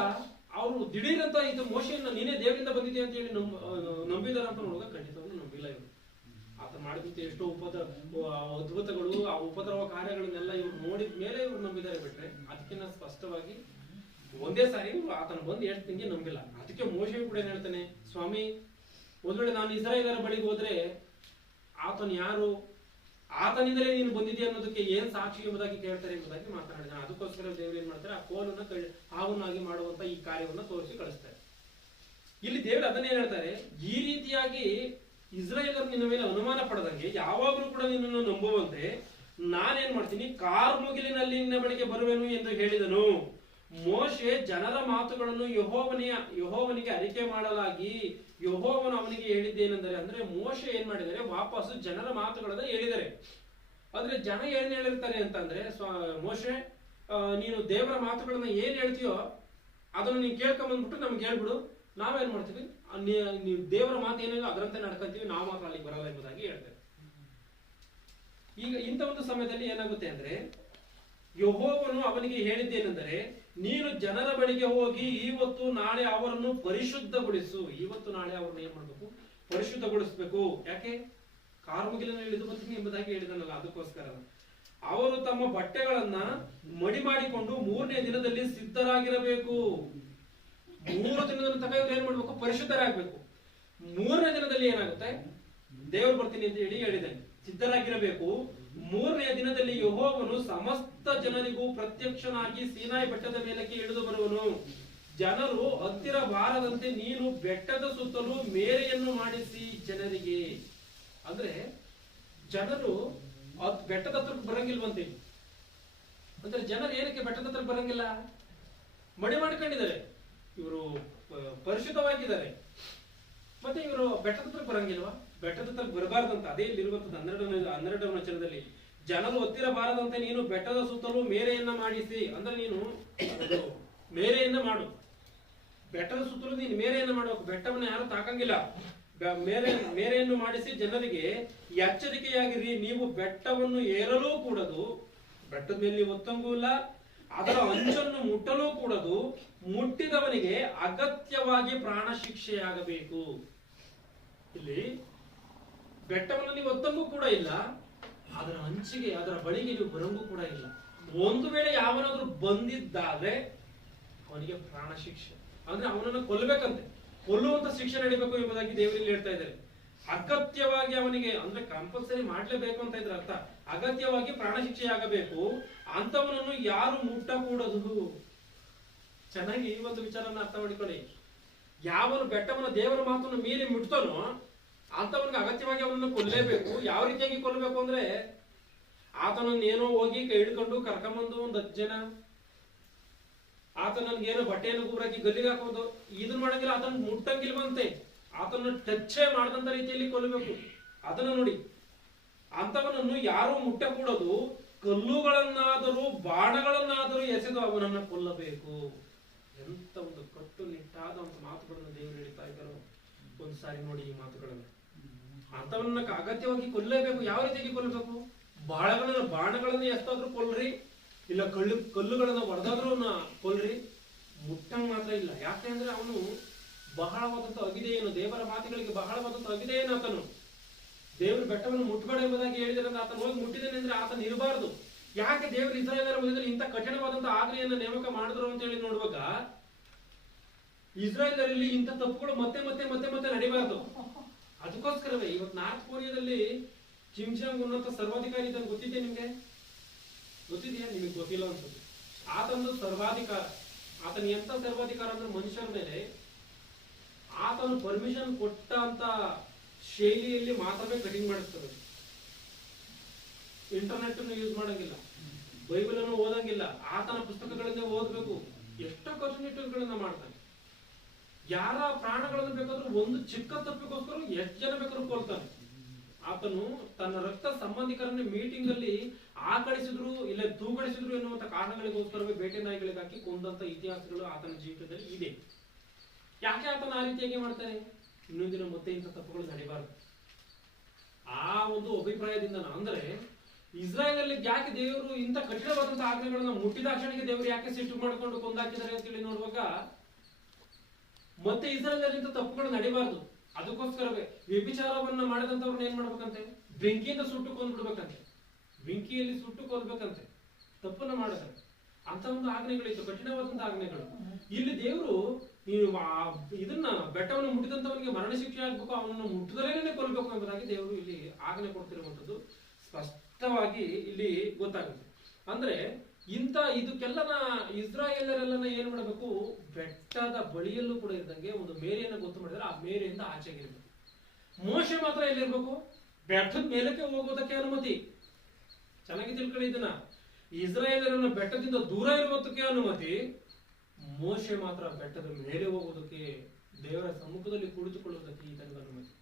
ಅವರು ದಿಢೀರಂತ ಇದು ಮೋಶೆಯನ್ನ ನೀನೇ ದೇವರಿಂದ ಬಂದಿದೆ ಅಂತ ಹೇಳಿ ನಂಬಿದಾರ ಅಂತ ನೋಡುವಾಗ ಖಂಡಿತವಾಗ್ಲೂ ನಂಬಿಲ್ಲ ಇವರು. ಆತ ಮಾಡಿದಂತೆ ಎಷ್ಟೋ ಅದ್ಭುತಗಳು, ಆ ಉಪದ್ರವ ಕಾರ್ಯಗಳನ್ನೆಲ್ಲ ಇವ್ರು ನೋಡಿದ ಮೇಲೆ ಇವ್ರು ನಂಬಿದ್ದಾರೆ ಬಿಟ್ರೆ ಅದಕ್ಕಿಂತ ಸ್ಪಷ್ಟವಾಗಿ ಒಂದೇ ಸಾರಿ ಆತನ ಬಂದು ಹೇಳ್ತಿಂಗೆ ನಂಬಿಲ್ಲ. ಅದಕ್ಕೆ ಮೋಶೆ ಕೂಡ ಏನ್ ಹೇಳ್ತಾನೆ? ಸ್ವಾಮಿ, ಒಂದ್ ವೇಳೆ ನಾನು ಇಸ್ರಾಯೇಲರ ಬಳಿಗೆ ಹೋದ್ರೆ ಆತನ ಯಾರು, ಆತನಿಂದಲೇ ನೀನು ಬಂದಿದ್ಯಾ ಅನ್ನೋದಕ್ಕೆ ಏನ್ ಸಾಕ್ಷಿ ಎಂಬುದಾಗಿ ಕೇಳ್ತಾರೆ ಎಂಬುದಾಗಿ ಮಾತನಾಡಿದಾನೆ. ಅದಕ್ಕೋಸ್ಕರ ದೇವರು ಏನ್ ಮಾಡ್ತಾರೆ? ಆ ಕೋಲನ್ನ ಹಾವನ್ನಾಗಿ ಮಾಡುವಂತ ಈ ಕಾರ್ಯವನ್ನ ತೋರಿಸಿ ಕಳಿಸ್ತಾರೆ. ಇಲ್ಲಿ ದೇವರು ಅದನ್ನೇ ಹೇಳ್ತಾರೆ, ಈ ರೀತಿಯಾಗಿ ಇಸ್ರಾಯೇಲರು ನಿನ್ನ ಮೇಲೆ ಅನುಮಾನ ಪಡದಂಗೆ ಯಾವಾಗಲೂ ಕೂಡ ನಿನ್ನನ್ನು ನಂಬುವಂತೆ ನಾನೇನ್ ಮಾಡ್ತೀನಿ? ಕಾರ್ಮುಗಿಲಿನಲ್ಲಿ ನಿನ್ನ ಬಳಿಗೆ ಬರುವೆನು ಎಂದು ಹೇಳಿದನು. ಮೋಶೆ ಜನರ ಮಾತುಗಳನ್ನು ಯೆಹೋವನಿಗೆ ಅರಿಕೆ ಮಾಡಲಾಗಿ, ಯೆಹೋವನು ಅವನಿಗೆ ಹೇಳಿದ್ದೇನೆಂದರೆ, ಅಂದ್ರೆ ಮೋಶೆ ಏನ್ ಮಾಡಿದರೆ? ವಾಪಸ್ಸು ಜನರ ಮಾತುಗಳನ್ನ ಹೇಳಿದ್ದಾರೆ. ಅಂದ್ರೆ ಜನ ಏನ್ ಹೇಳಿರ್ತಾರೆ ಅಂತಂದ್ರೆ, ಮೋಶೆ ನೀನು ದೇವರ ಮಾತುಗಳನ್ನ ಏನ್ ಹೇಳ್ತೀಯೋ ಅದನ್ನು ನೀನ್ ಕೇಳ್ಕೊಂಡ್ ಬಂದ್ಬಿಟ್ಟು ನಮ್ಗೆ ಹೇಳ್ಬಿಡು, ನಾವೇನ್ ಮಾಡ್ತೀವಿ? ನೀವು ದೇವರ ಮಾತು ಏನಿದೆ ಅದರಂತೆ ನಡ್ಕೊಂತೀವಿ, ನಾವು ಮಾತ್ರ ಅಲ್ಲಿಗೆ ಬರಲ್ಲ ಎಂಬುದಾಗಿ ಹೇಳ್ತೇವೆ. ಈಗ ಇಂಥ ಒಂದು ಸಮಯದಲ್ಲಿ ಏನಾಗುತ್ತೆ ಅಂದ್ರೆ, ಯೆಹೋವನು ಅವನಿಗೆ ಹೇಳಿದ್ದೇನೆಂದರೆ, ನೀನು ಜನರ ಬಳಿಗೆ ಹೋಗಿ ಇವತ್ತು ನಾಳೆ ಅವರನ್ನು ಪರಿಶುದ್ಧಗೊಳಿಸು. ಇವತ್ತು ನಾಳೆ ಅವರನ್ನು ಏನ್ ಮಾಡ್ಬೇಕು? ಪರಿಶುದ್ಧಗೊಳಿಸ್ಬೇಕು. ಯಾಕೆ? ಕಾರ್ಮುಗಿಲಿನಲ್ಲಿ ಇಳಿದು ಬರ್ತೀನಿ ಎಂಬುದಾಗಿ ಹೇಳಿದನಲ್ಲ, ಅದಕ್ಕೋಸ್ಕರ. ಅವರು ತಮ್ಮ ಬಟ್ಟೆಗಳನ್ನ ಮಡಿ ಮಾಡಿಕೊಂಡು 3ನೇ ದಿನದಲ್ಲಿ ಸಿದ್ಧರಾಗಿರಬೇಕು. 3 ದಿನದ ತನಕ ಇವ್ರು ಏನ್ ಮಾಡ್ಬೇಕು? ಪರಿಶುದ್ಧರಾಗಬೇಕು. 3ನೇ ದಿನದಲ್ಲಿ ಏನಾಗುತ್ತೆ? ದೇವರು ಬರ್ತೀನಿ ಅಂತ ಹೇಳಿ ಹೇಳಿದ್ದಾನೆ, ಸಿದ್ಧರಾಗಿರಬೇಕು. 3ನೇ ದಿನದಲ್ಲಿ ಯೆಹೋವನು ಸಮಸ್ತ ಜನರಿಗೂ ಪ್ರತ್ಯಕ್ಷನಾಗಿ ಸೀನಾಯಿ ಬೆಟ್ಟದ ಮೇಲಕ್ಕೆ ಇಳಿದು ಬರುವನು. ಜನರು ಹತ್ತಿರ ಬಾರದಂತೆ ನೀನು ಬೆಟ್ಟದ ಸುತ್ತಲೂ ಮೇರೆಯನ್ನು ಮಾಡಿಸಿ ಜನರಿಗೆ. ಅಂದ್ರೆ ಜನರು ಬೆಟ್ಟದ ಹತ್ರ ಬರಂಗಿಲ್ವಂತೆ. ಅಂದ್ರೆ ಜನರು ಏನಕ್ಕೆ ಬೆಟ್ಟದ ಹತ್ರ ಬರಂಗಿಲ್ಲ? ಮಡಿ ಮಾಡ್ಕೊಂಡಿದ್ದಾರೆ, ಇವರು ಪರಿಶುದ್ಧವಾಗಿದ್ದಾರೆ, ಮತ್ತೆ ಇವರು ಬೆಟ್ಟದ ಹತ್ರ ಬರಂಗಿಲ್ವಾ? ಬೆಟ್ಟದ ಹತ್ರ ಬರಬಾರ್ದಂತ. ಅದೇ ಇಲ್ಲಿರುವಂತದ್ದು 12ನೇ ವಚನದಲ್ಲಿ, ಜನರು ಹತ್ತಿರ ಬಾರದಂತೆ ನೀನು ಬೆಟ್ಟದ ಸುತ್ತಲೂ ಮೇರೆಯನ್ನ ಮಾಡಿಸಿ. ಅಂದ್ರೆ ನೀನು ಮೇರೆಯನ್ನ ಮಾಡು, ಬೆಟ್ಟದ ಸುತ್ತಲೂ ನೀನು ಮೇರೆಯನ್ನ ಮಾಡಬೇಕು. ಬೆಟ್ಟವನ್ನ ಯಾರು ತಾಕಂಗಿಲ್ಲ. ಮೇರೆಯನ್ನು ಮಾಡಿಸಿ ಜನರಿಗೆ ಎಚ್ಚರಿಕೆಯಾಗಿರಿ, ನೀವು ಬೆಟ್ಟವನ್ನು ಏರಲೂ ಕೂಡದು, ಬೆಟ್ಟದ ಮೇಲೆ ನೀವು ಒತ್ತಂಗೂ ಇಲ್ಲ, ಅದರ ಅಂಚನ್ನು ಮುಟ್ಟಲೂ ಕೂಡದು, ಮುಟ್ಟಿದವನಿಗೆ ಅಗತ್ಯವಾಗಿ ಪ್ರಾಣ ಶಿಕ್ಷೆಯಾಗಬೇಕು. ಇಲ್ಲಿ ಬೆಟ್ಟವನ್ನು ನೀವು ಒತ್ತಂಗೂ ಕೂಡ ಇಲ್ಲ, ಅದರ ಅಂಚಿಗೆ ಅದರ ಬಳಿಗೆ ನೀವು ಬರಂಗೂ ಕೂಡ ಇಲ್ಲ. ಒಂದು ವೇಳೆ ಯಾವನಾದ್ರೂ ಬಂದಿದ್ದಾದ್ರೆ ಅವನಿಗೆ ಪ್ರಾಣ ಶಿಕ್ಷೆ, ಅಂದ್ರೆ ಅವನನ್ನು ಕೊಲ್ಲಬೇಕಂತೆ, ಕೊಲ್ಲುವಂತ ಶಿಕ್ಷೆ ನಡೀಬೇಕು ಎಂಬುದಾಗಿ ದೇವರಲ್ಲಿ ಹೇಳ್ತಾ ಇದ್ದಾರೆ. ಅಗತ್ಯವಾಗಿ ಅವನಿಗೆ, ಅಂದ್ರೆ ಕಂಪಲ್ಸರಿ ಮಾಡ್ಲೇಬೇಕು ಅಂತ ಇದ್ರ ಅರ್ಥ. ಅಗತ್ಯವಾಗಿ ಪ್ರಾಣ ಶಿಕ್ಷೆ ಆಗಬೇಕು, ಅಂತವನನ್ನು ಯಾರು ಮುಟ್ಟಕೂಡದು. ಚೆನ್ನಾಗಿ ಈ ಒಂದು ವಿಚಾರನ ಅರ್ಥ ಮಾಡಿಕೊಳ್ಳಿ. ಯಾವನು ಬೆಟ್ಟವನ್ನ ದೇವರ ಮಾತನ್ನು ಮೀರಿ ಮುಟ್ತಾನೋ ಅಂತವನಿಗೆ ಅಗತ್ಯವಾಗಿ ಅವನನ್ನು ಕೊಲ್ಲೇಬೇಕು. ಯಾವ ರೀತಿಯಾಗಿ ಕೊಲ್ಲಬೇಕು ಅಂದ್ರೆ, ಆತನನ್ನು ಏನೋ ಹೋಗಿ ಕೈ ಹಿಡ್ಕೊಂಡು ಕರ್ಕೊಂಬಂದು ಒಂದು 10 ಜನ ಆತನನ್ಗೇನೋ ಬಟ್ಟೆಯನ್ನು ಗುಬ್ರಾಕಿ ಗಲ್ಲಿಗೆ ಹಾಕೋದು, ಇದನ್ನ ಮಾಡಂಗಿಲ್ಲ. ಆತನ ಮುಟ್ಟಂಗಿಲ್ವಂತೆ, ಆತನ ಟಚ್ಚೇ ಮಾಡದಂತ ರೀತಿಯಲ್ಲಿ ಕೊಲ್ಲಬೇಕು. ಅದನ್ನ ನೋಡಿ, ಅಂತವನನ್ನು ಯಾರು ಮುಟ್ಟಕೂಡದು, ಕಲ್ಲುಗಳನ್ನಾದರೂ ಬಾಣಗಳನ್ನಾದರೂ ಎಸೆದು ಅವನನ್ನ ಕೊಲ್ಲಬೇಕು. ಎಂತ ಒಂದು ಕಟ್ಟುನಿಟ್ಟಾದ ಒಂದು ಮಾತುಗಳನ್ನು ದೇವರು ಹೇಳ್ತಾ ಇದ್ದಾರೋ ಒಂದು ಸಾರಿ ನೋಡಿ ಈ ಮಾತುಗಳನ್ನ. ಅಂತವನ್ನ ಅಗತ್ಯವಾಗಿ ಕೊಲ್ಲಲೇಬೇಕು. ಯಾವ ರೀತಿಯಾಗಿ ಕೊಲ್ಲಬೇಕು? ಬಾಣಗಳನ್ನ ಎಷ್ಟಾದ್ರೂ ಕೊಲ್ರಿ, ಇಲ್ಲ ಕಲ್ಲುಗಳನ್ನ ಹೊಡೆದಾದ್ರೂ ಕೊಲ್ರಿ, ಮುಟ್ಟಂಗ್ ಮಾತ್ರ ಇಲ್ಲ. ಯಾಕೆಂದ್ರೆ ಅವನು ಬಹಳವಾದಂತ ಅವಿಧೇಯನು, ದೇವರ ಮಾತುಗಳಿಗೆ ಬಹಳವಾದಂತ ಅವಿಧೇಯನು ಆತನು. ದೇವರು ಬೆಟ್ಟವನ್ನು ಮುಟ್ಟಬೇಡ ಎಂಬುದಾಗಿ ಹೇಳಿದ್ರೆ ಆತನು ಹೋಗಿ ಮುಟ್ಟಿದ್ದೇನೆ ಅಂದ್ರೆ ಆತನ ಇರಬಾರದು. ಯಾಕೆ ದೇವರು ಇಸ್ರಾಯೇಲರ ಮಧ್ಯದಲ್ಲಿ ಇಂಥ ಕಠಿಣವಾದಂತ ಆಜ್ಞೆಯನ್ನು ನೇಮಕ ಮಾಡಿದ್ರು ಅಂತ ಹೇಳಿ ನೋಡುವಾಗ, ಇಸ್ರಾಯೇಲರಲ್ಲಿ ಇಂಥ ತಪ್ಪುಗಳು ಮತ್ತೆ ಮತ್ತೆ ಮತ್ತೆ ಮತ್ತೆ ನಡೀಬಾರದು. ಅದಕ್ಕೋಸ್ಕರವೇ ಇವತ್ತು ನಾರ್ತ್ ಕೊರಿಯಾದಲ್ಲಿ ಕಿಮ್ ಜಾಂಗ್ ಉನ್ನತ ಸರ್ವಾಧಿಕಾರಿ ಇದನ್ನು ಗೊತ್ತಿದೆ ನಿಮ್ಗೆ? ಗೊತ್ತಿದೆಯಾ? ನಿಮಗೆ ಗೊತ್ತಿಲ್ಲ ಅನ್ಸುತ್ತೆ. ಆತನ ಸರ್ವಾಧಿಕಾರ, ಆತನ ಎಂತ ಸರ್ವಾಧಿಕಾರ ಅಂದ್ರೆ ಮನುಷ್ಯರ ಮೇಲೆ ಆತನು ಪರ್ಮಿಷನ್ ಕೊಟ್ಟ ಅಂತ ಶೈಲಿಯಲ್ಲಿ ಮಾತ್ರವೇ ಕಟಿಂಗ್ ಮಾಡಿಸ್ತದೆ. ಇಂಟರ್ನೆಟ್ ಯೂಸ್ ಮಾಡಂಗಿಲ್ಲ, ಬೈಬಲ್ ಅನ್ನು ಓದಂಗಿಲ್ಲ, ಆತನ ಪುಸ್ತಕಗಳನ್ನೇ ಓದಬೇಕು. ಎಷ್ಟೋ ಕಟ್ಟುನಿಟ್ಟುಗಳನ್ನ ಮಾಡ್ತಾನೆ. ಯಾರ ಪ್ರಾಣಗಳನ್ನು ಬೇಕಾದ್ರೂ ಒಂದು ಚಿಕ್ಕ ತಪ್ಪಿಗೋಸ್ಕರ ಎಷ್ಟು ಜನ ಬೇಕಾದ್ರೂ ಕೊಲ್ತಾನೆ. ಆತನು ತನ್ನ ರಕ್ತ ಸಂಬಂಧಿಕರನ್ನ ಮೀಟಿಂಗ್ ಅಲ್ಲಿ ಆಕಳಿಸಿದ್ರು ಇಲ್ಲ ತೂಗಡಿಸಿದ್ರು ಎನ್ನುವಂತ ಕಾರಣಗಳಿಗೋಸ್ಕರವೇ ಬೇಟೆ ನಾಯಿಗಳಿಗೆ ಹಾಕಿ ಕೊಂದಂತ ಇತಿಹಾಸಗಳು ಆತನ ಜೀವಿತದಲ್ಲಿ ಇದೆ. ಯಾಕೆ ಆತನ ಆ ರೀತಿಯಾಗಿ ಮಾಡ್ತಾನೆ? ಇನ್ನೊಂದಿನ ಮತ್ತೆ ಇಂಥ ತಪ್ಪುಗಳು ನಡೀಬಾರದು ಆ ಒಂದು ಅಭಿಪ್ರಾಯದಿಂದ. ಅಂದ್ರೆ ಇಸ್ರಾಯೇಲ್ ಅಲ್ಲಿ ಯಾಕೆ ದೇವರು ಇಂಥ ಕಠಿಣವಾದಂತಹ ಆಜ್ಞೆಗಳನ್ನ ಮುಟ್ಟಿದಾಕ್ಷಣಿಗೆ ದೇವರು ಯಾಕೆ ಸಿಟ್ಟು ಮಾಡಿಕೊಂಡು ಕೊಂದಾಕಿದ್ದಾರೆ ಅಂತೇಳಿ ನೋಡುವಾಗ, ಮತ್ತೆ ಇಸ್ರಾಯೇಲ್ ಅಲ್ಲಿ ಇಂಥ ತಪ್ಪುಗಳು ನಡೀಬಾರದು. ಅದಕ್ಕೋಸ್ಕರವೇ ವ್ಯಭಿಚಾರವನ್ನ ಮಾಡಿದಂತವ್ರನ್ನ ಏನ್ ಮಾಡ್ಬೇಕಂತೆ? ಬೆಂಕಿಯಿಂದ ಸುಟ್ಟು ಕೊಂದ್ಬಿಡ್ಬೇಕಂತೆ, ಬೆಂಕಿಯಲ್ಲಿ ಸುಟ್ಟು ಕೊಲ್ಬೇಕಂತೆ ತಪ್ಪನ್ನ ಮಾಡಿದ್ರೆ. ಅಂತ ಒಂದು ಆಜ್ಞೆಗಳಿತ್ತು, ಕಠಿಣವಾದಂತಹ ಆಜ್ಞೆಗಳು. ಇಲ್ಲಿ ದೇವರು ನೀನು ಇದನ್ನ ಬೆಟ್ಟವನ್ನು ಮುಟ್ಟಿದಂತವನಿಗೆ ಮರಣ ಶಿಕ್ಷೆ ಆಗ್ಬೇಕು, ಅವನನ್ನು ಮುಟ್ಟದಲೇನೆ ಕೊಲ್ಬೇಕು ಎಂಬುದಾಗಿ ದೇವರು ಇಲ್ಲಿ ಆಜ್ಞೆ ಕೊಡ್ತಿರುವಂತದ್ದು ಸ್ಪಷ್ಟವಾಗಿ ಇಲ್ಲಿ ಗೊತ್ತಾಗುತ್ತೆ. ಅಂದ್ರೆ ಇದಕ್ಕೆಲ್ಲನ ಇಸ್ರಾಯೇಲರೆಲ್ಲನ ಏನ್ ಮಾಡಬೇಕು? ಬೆಟ್ಟದ ಬಳಿಯಲ್ಲೂ ಕೂಡ ಇದ್ದಂಗೆ ಒಂದು ಮೇರೆಯನ್ನು ಗೊತ್ತು ಮಾಡಿದ್ರೆ ಆ ಮೇರೆಯಿಂದ ಆಚೆಗಿರ್ಬೇಕು. ಮೋಶೆ ಮಾತ್ರ ಎಲ್ಲಿರ್ಬೇಕು? ಬೆಟ್ಟದ ಮೇಲಕ್ಕೆ ಹೋಗೋದಕ್ಕೆ ಅನುಮತಿ. ಚೆನ್ನಾಗಿ ತಿಳ್ಕೊಳ್ಳಿ ಇದನ್ನ. ಇಸ್ರಾಯೇಲರನ್ನ ಬೆಟ್ಟದಿಂದ ದೂರ ಇರುವುದಕ್ಕೆ ಅನುಮತಿ, ಮೋಶೆ ಮಾತ್ರ ಬೆಟ್ಟದ ಮೇಲೆ ಹೋಗೋದಕ್ಕೆ, ದೇವರ ಸಮ್ಮುಖದಲ್ಲಿ ಕುಳಿತುಕೊಳ್ಳುವುದಕ್ಕೆ ಈತನಿಗೆ ಅನುಮತಿ.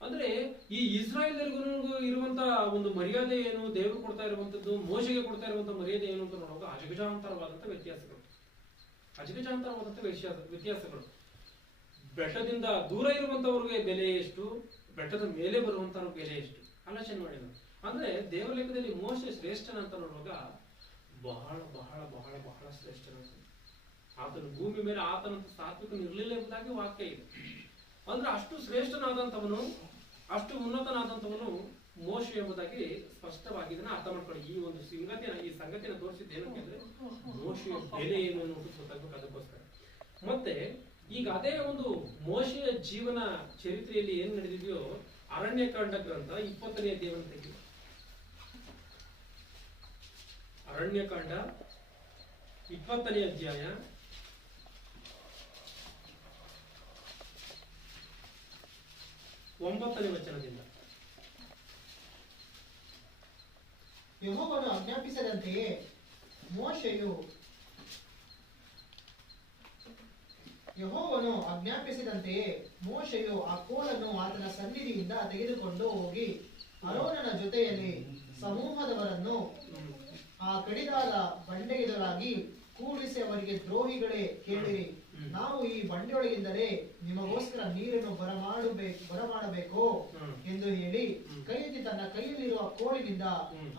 ಅಂದ್ರೆ ಈ ಇಸ್ರಾಯೇಲರಿಗೂ ಇರುವಂತ ಒಂದು ಮರ್ಯಾದೆ ಏನು, ದೇವರು ಕೊಡ್ತಾ ಇರುವಂತದ್ದು, ಮೋಶೆಗೆ ಕೊಡ್ತಾ ಇರುವಂತ ಮರ್ಯಾದೆ ಏನು ಅಂತ ನೋಡುವಾಗ ಅಜಗಜಾಂತರವಾದಂತ ವ್ಯತ್ಯಾಸಗಳು. ಬೆಟ್ಟದಿಂದ ದೂರ ಇರುವಂತವ್ರಿಗೆ ಬೆಲೆ ಎಷ್ಟು, ಬೆಟ್ಟದ ಮೇಲೆ ಬರುವಂತವ್ರ ಬೆಲೆ ಎಷ್ಟು ಆಲೋಚನೆ ಮಾಡಿದ. ಅಂದ್ರೆ ದೇವರ ಲೆಕ್ಕದಲ್ಲಿ ಮೋಶೆ ಶ್ರೇಷ್ಠನ ಅಂತ ನೋಡುವಾಗ ಬಹಳ ಬಹಳ ಬಹಳ ಬಹಳ ಶ್ರೇಷ್ಠನ. ಆತನ ಭೂಮಿ ಮೇಲೆ ಆತನಂತ ಸಾತ್ವಿಕನು ಇರಲಿಲ್ಲ ಎಂಬುದಾಗಿ ವಾಕ್ಯ ಇದೆ. ಅಂದ್ರೆ ಅಷ್ಟು ಶ್ರೇಷ್ಠನಾದಂಥವನು, ಅಷ್ಟು ಉನ್ನತನಾದಂಥವನು ಮೋಶೆ ಎಂಬುದಾಗಿ ಸ್ಪಷ್ಟವಾಗಿ ಇದನ್ನ ಅರ್ಥ ಮಾಡ್ಕೊಳ್ಳಿ. ಈ ಒಂದು ಸಂಗತಿನ ತೋರಿಸಿದ್ದು ಏನಂತಂದ್ರೆ ಮೋಶೆಯ ಬೆಲೆ ಏನು ಅನ್ನೋದು ಗೊತ್ತಾಗಬೇಕು. ಅದಕ್ಕೋಸ್ಕರ ಮತ್ತೆ ಈಗ ಅದೇ ಒಂದು ಮೋಶೆಯ ಜೀವನ ಚರಿತ್ರೆಯಲ್ಲಿ ಏನ್ ನಡೆದಿದೆಯೋ ಅರಣ್ಯಕಾಂಡ ಗ್ರಂಥ 20ನೇ ಅಧ್ಯಾಯವನ್ನು ತೆಗೆದು, ಅರಣ್ಯಕಾಂಡ 20ನೇ ಅಧ್ಯಾಯ 9ನೇ ವಚನದಿಂದ. ಯೆಹೋವನು ಆಜ್ಞಾಪಿಸದಂತೆಯೇ ಮೋಶೆಯು ಆ ಕೋಲನ್ನು ಆತನ ಸನ್ನಿಧಿಯಿಂದ ತೆಗೆದುಕೊಂಡು ಹೋಗಿ ಆರೋನನ ಜೊತೆಯಲ್ಲಿ ಸಮೂಹದವರನ್ನು ಆ ಕಡಿದಾದ ಬಂಡೆಗೆದುರಾಗಿ ಕೂಡಿಸಿ ಅವರಿಗೆ, ದ್ರೋಹಿಗಳೇ ಕೇಳಿರಿ, ನಾವು ಈ ಬಂಡೆಯೊಳಗಿಂದಲೇ ನಿಮಗೋಸ್ಕರ ನೀರನ್ನು ಬರಮಾಡಬೇಕು ಎಂದು ಹೇಳಿ ಕೈ ಎತ್ತಿ ತನ್ನ ಕೈಯಲ್ಲಿರುವ ಕೋಲಿನಿಂದ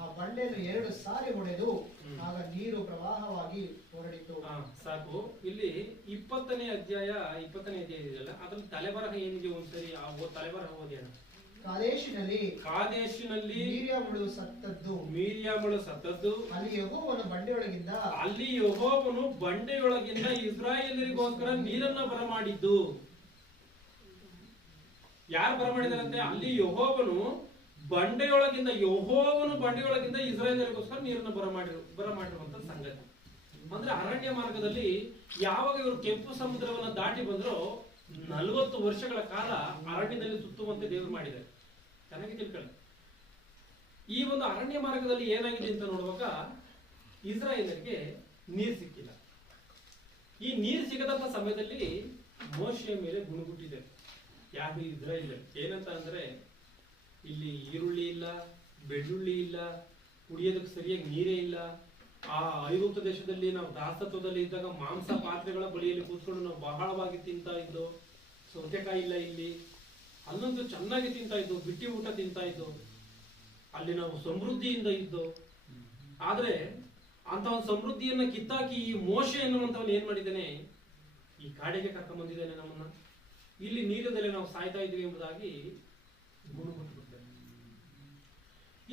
ಆ ಬಂಡೆಯನ್ನು 2 ಸಾರಿ ಹೊಡೆದು ಆಗ ನೀರು ಪ್ರವಾಹವಾಗಿ ಹೊರಡಿತು. ಸಾಕು. ಇಲ್ಲಿ 20ನೇ ಅಧ್ಯಾಯ ಇದೆಯಲ್ಲ, ಅದ್ರಲ್ಲಿ ತಲೆಬರಹ ಏನಿದೆ ಒಂದ್ಸರಿ ಆ ತಲೆಬರಹ ಓದಿ. ಕಾದೇಶಿನಲ್ಲಿ ಮೀರಿಯಾಮಳು ಸತ್ತದ್ದು, ಅಲ್ಲಿ ಯೆಹೋವನು ಬಂಡೆಯೊಳಗಿಂದ ಇಸ್ರಾಯೇಲರಿಗೋಸ್ಕರ ನೀರನ್ನ ಬರಮಾಡಿದ್ದು. ಯಾರು ಬರಮಾಡಿದಾರಂತೆ? ಅಲ್ಲಿ ಯೆಹೋವನು ಬಂಡೆಯೊಳಗಿಂದ ಇಸ್ರಾಯೇಲರಿಗೋಸ್ಕರ ನೀರನ್ನು ಬರಮಾಡಿರುವಂತ ಸಂಗತಿ. ಅಂದ್ರೆ ಅರಣ್ಯ ಮಾರ್ಗದಲ್ಲಿ ಯಾವಾಗ ಇವರು ಕೆಂಪು ಸಮುದ್ರವನ್ನ ದಾಟಿ ಬಂದ್ರೋ 40 ವರ್ಷಗಳ ಕಾಲ ಅರಣ್ಯದಲ್ಲಿ ಸುತ್ತುವಂತೆ ದೇವರು ಮಾಡಿದ್ದಾರೆ. ಚೆನ್ನಾಗಿ ತಿಳ್ಕೊಳ್ಳಿ. ಈ ಒಂದು ಅರಣ್ಯ ಮಾರ್ಗದಲ್ಲಿ ಏನಾಗಿದೆ ಅಂತ ನೋಡುವಾಗ ಇಸ್ರಾಯೇಲರಿಗೆ ನೀರು ಸಿಕ್ಕಿಲ್ಲ. ಈ ನೀರು ಸಿಗದಂತ ಸಮಯದಲ್ಲಿ ಮೋಶೆಯ ಮೇಲೆ ಗುಣಗುಟ್ಟಿದೆ ಯಾರು? ಇಸ್ರಾಯೇಲರು. ಏನಂತ ಅಂದ್ರೆ ಇಲ್ಲಿ ಈರುಳ್ಳಿ ಇಲ್ಲ, ಬೆಳ್ಳುಳ್ಳಿ ಇಲ್ಲ, ಕುಡಿಯೋದಕ್ಕೆ ಸರಿಯಾಗಿ ನೀರೇ ಇಲ್ಲ. ಆ ಐಗುಪ್ತ ದೇಶದಲ್ಲಿ ನಾವು ದಾಸತ್ವದಲ್ಲಿ ಇದ್ದಾಗ ಮಾಂಸ ಪಾತ್ರೆಗಳ ಬಳಿಯಲ್ಲಿ ಕೂತ್ಕೊಂಡು ನಾವು ಬಹಳವಾಗಿ ತಿಂತಾ ಇದ್ದು, ಸೌತೆಕಾಯಿ ಇಲ್ಲ ಇಲ್ಲಿ, ಅಲ್ಲಂತೂ ಚೆನ್ನಾಗಿ ತಿಂತಾ ಇದ್ದು, ಬಿಟ್ಟಿ ಊಟ ತಿಂತಾ ಇದ್ದು, ಅಲ್ಲಿ ನಾವು ಸಮೃದ್ಧಿಯಿಂದ ಇದ್ದು. ಆದ್ರೆ ಅಂತ ಒಂದು ಸಮೃದ್ಧಿಯನ್ನ ಕಿತ್ತಾಕಿ ಈ ಮೋಶೆ ಎನ್ನುವಂತವನು ಏನ್ ಮಾಡಿದ್ದಾನೆ, ಈ ಕಾಡಿಗೆ ಕರ್ಕೊಂಡ್ ಬಂದಿದ್ದಾನೆ ನಮ್ಮನ್ನ. ಇಲ್ಲಿ ನೀರದಲ್ಲಿ ನಾವು ಸಾಯ್ತಾ ಇದ್ವಿ ಎಂಬುದಾಗಿ ಗುಣಗುಟ್ಟಿಬಿಡ್ತಾರೆ.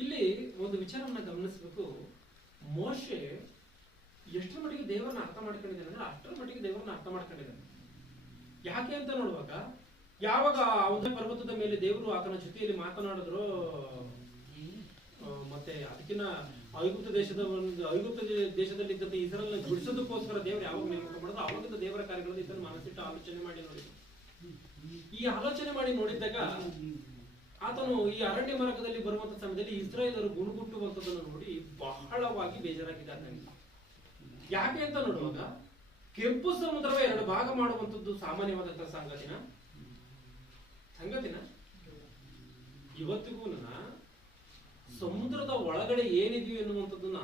ಇಲ್ಲಿ ಒಂದು ವಿಚಾರವನ್ನ ಗಮನಿಸಬೇಕು. ಮೋಶೆ ಎಷ್ಟರ ಮಟ್ಟಿಗೆ ದೇವರನ್ನ ಅರ್ಥ ಮಾಡ್ಕೊಂಡಿದ್ದಾನೆ ಅಂದ್ರೆ ಅಷ್ಟರ ಮಟ್ಟಿಗೆ ದೇವರನ್ನ ಅರ್ಥ ಮಾಡ್ಕೊಂಡಿದ್ದಾನೆ. ಯಾಕೆ ಅಂತ ನೋಡುವಾಗ, ಯಾವಾಗ ಒಂದೇ ಪರ್ವತದ ಮೇಲೆ ದೇವರು ಆತನ ಜೊತೆಯಲ್ಲಿ ಮಾತನಾಡಿದ್ರು, ಮತ್ತೆ ಅದಕ್ಕಿಂತ ಐಗುಪ್ತ ದೇಶದಲ್ಲಿ ಇದ್ದಂತ ಇಸ್ರಾಯೇಲ್ನ ಬಿಡಿಸೋದಕ್ಕೋಸ್ಕರ ದೇವರು ಯಾವಾಗ ನೇಮಕ ಮಾಡಿದ್ರು, ಅವಾಗಿಂದ ದೇವರ ಕಾರ್ಯಗಳನ್ನು ಇದನ್ನು ಮನಸ್ಸಿಟ್ಟು ಆಲೋಚನೆ ಮಾಡಿ ನೋಡಿದ್ರು. ಈ ಆಲೋಚನೆ ಮಾಡಿ ನೋಡಿದ್ದಾಗ ಆತನು ಈ ಅರಣ್ಯ ಮಾರ್ಗದಲ್ಲಿ ಬರುವಂತ ಸಮಯದಲ್ಲಿ ಇಸ್ರಾಯೇಲರು ಗುಣಗುಟ್ಟುವಂತದನ್ನು ನೋಡಿ ಬಹಳವಾಗಿ ಬೇಜಾರಾಗಿದ್ದಾನೆ. ಯಾಕೆ ಅಂತ ನೋಡುವಾಗ, ಕೆಂಪು ಸಮುದ್ರವೇ ಎರಡು ಭಾಗ ಮಾಡುವಂತದ್ದು ಸಾಮಾನ್ಯವಾದಂತಹ ಸಂಗತಿನ ಇವತ್ತಿಗೂ ಸಮುದ್ರದ ಒಳಗಡೆ ಏನಿದೆಯೋ ಎನ್ನುವಂಥದ್ದನ್ನ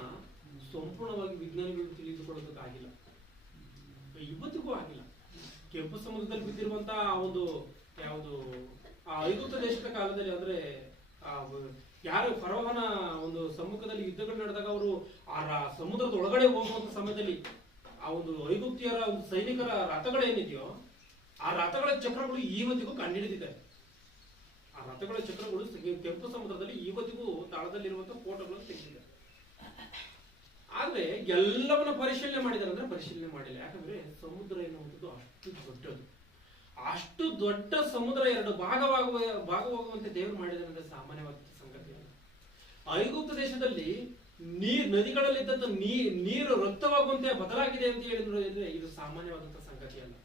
ಸಂಪೂರ್ಣವಾಗಿ ವಿಜ್ಞಾನಿಗಳು ತಿಳಿದುಕೊಳ್ಳೋದಕ್ಕಾಗಿಲ್ಲ, ಇವತ್ತಿಗೂ ಆಗಿಲ್ಲ. ಕೆಂಪು ಸಮುದ್ರದಲ್ಲಿ ಬಿದ್ದಿರುವಂತಹ ಒಂದು ಯಾವುದು ಆ ಐಗುಪ್ತ ದೇಶದ ಕಾಲದಲ್ಲಿ, ಅಂದ್ರೆ ಯಾರು ಫರೋಹನ ಒಂದು ಸಮ್ಮುಖದಲ್ಲಿ ಯುದ್ಧಗಳು ನಡೆದಾಗ ಅವರು ಆ ಸಮುದ್ರದ ಒಳಗಡೆ ಹೋಗುವಂತ ಸಮಯದಲ್ಲಿ ಆ ಒಂದು ಐಗುಪ್ತಿಯರ ಒಂದು ಸೈನಿಕರ ರಥಗಳೇನಿದೆಯೋ ಆ ರಥಗಳ ಚಕ್ರಗಳು ಇವತ್ತಿಗೂ ಕಂಡುಹಿಡಿದಿದ್ದಾರೆ. ಆ ರಥಗಳ ಚಕ್ರಗಳು ಕೆಂಪು ಸಮುದ್ರದಲ್ಲಿ ಇವತ್ತಿಗೂ ತಾಳದಲ್ಲಿರುವಂತಹ ಫೋಟೋಗಳನ್ನು ತೆಗೆದಿದ್ದಾರೆ. ಆದ್ರೆ ಎಲ್ಲವನ್ನ ಪರಿಶೀಲನೆ ಮಾಡಿದ್ದಾರೆ ಅಂದ್ರೆ ಪರಿಶೀಲನೆ ಮಾಡಿಲ್ಲ. ಯಾಕಂದ್ರೆ ಸಮುದ್ರ ಎನ್ನುವಂಥದ್ದು ಅಷ್ಟು ದೊಡ್ಡ ಸಮುದ್ರ ಎರಡು ಭಾಗವಾಗುವಂತೆ ದೇವರು ಮಾಡಿದ್ದಾರೆ ಅಂದ್ರೆ ಸಾಮಾನ್ಯವಾದ ಸಂಗತಿ ಅಲ್ಲ. ಐಗುಪ್ತ ದೇಶದಲ್ಲಿ ನದಿಗಳಲ್ಲಿದ್ದಂತ ನೀರು ರಕ್ತವಾಗುವಂತೆ ಬದಲಾಗಿದೆ ಅಂತ ಹೇಳಿದ್ರೆ ಇದು ಸಾಮಾನ್ಯವಾದಂತಹ ಸಂಗತಿ ಅಲ್ಲ.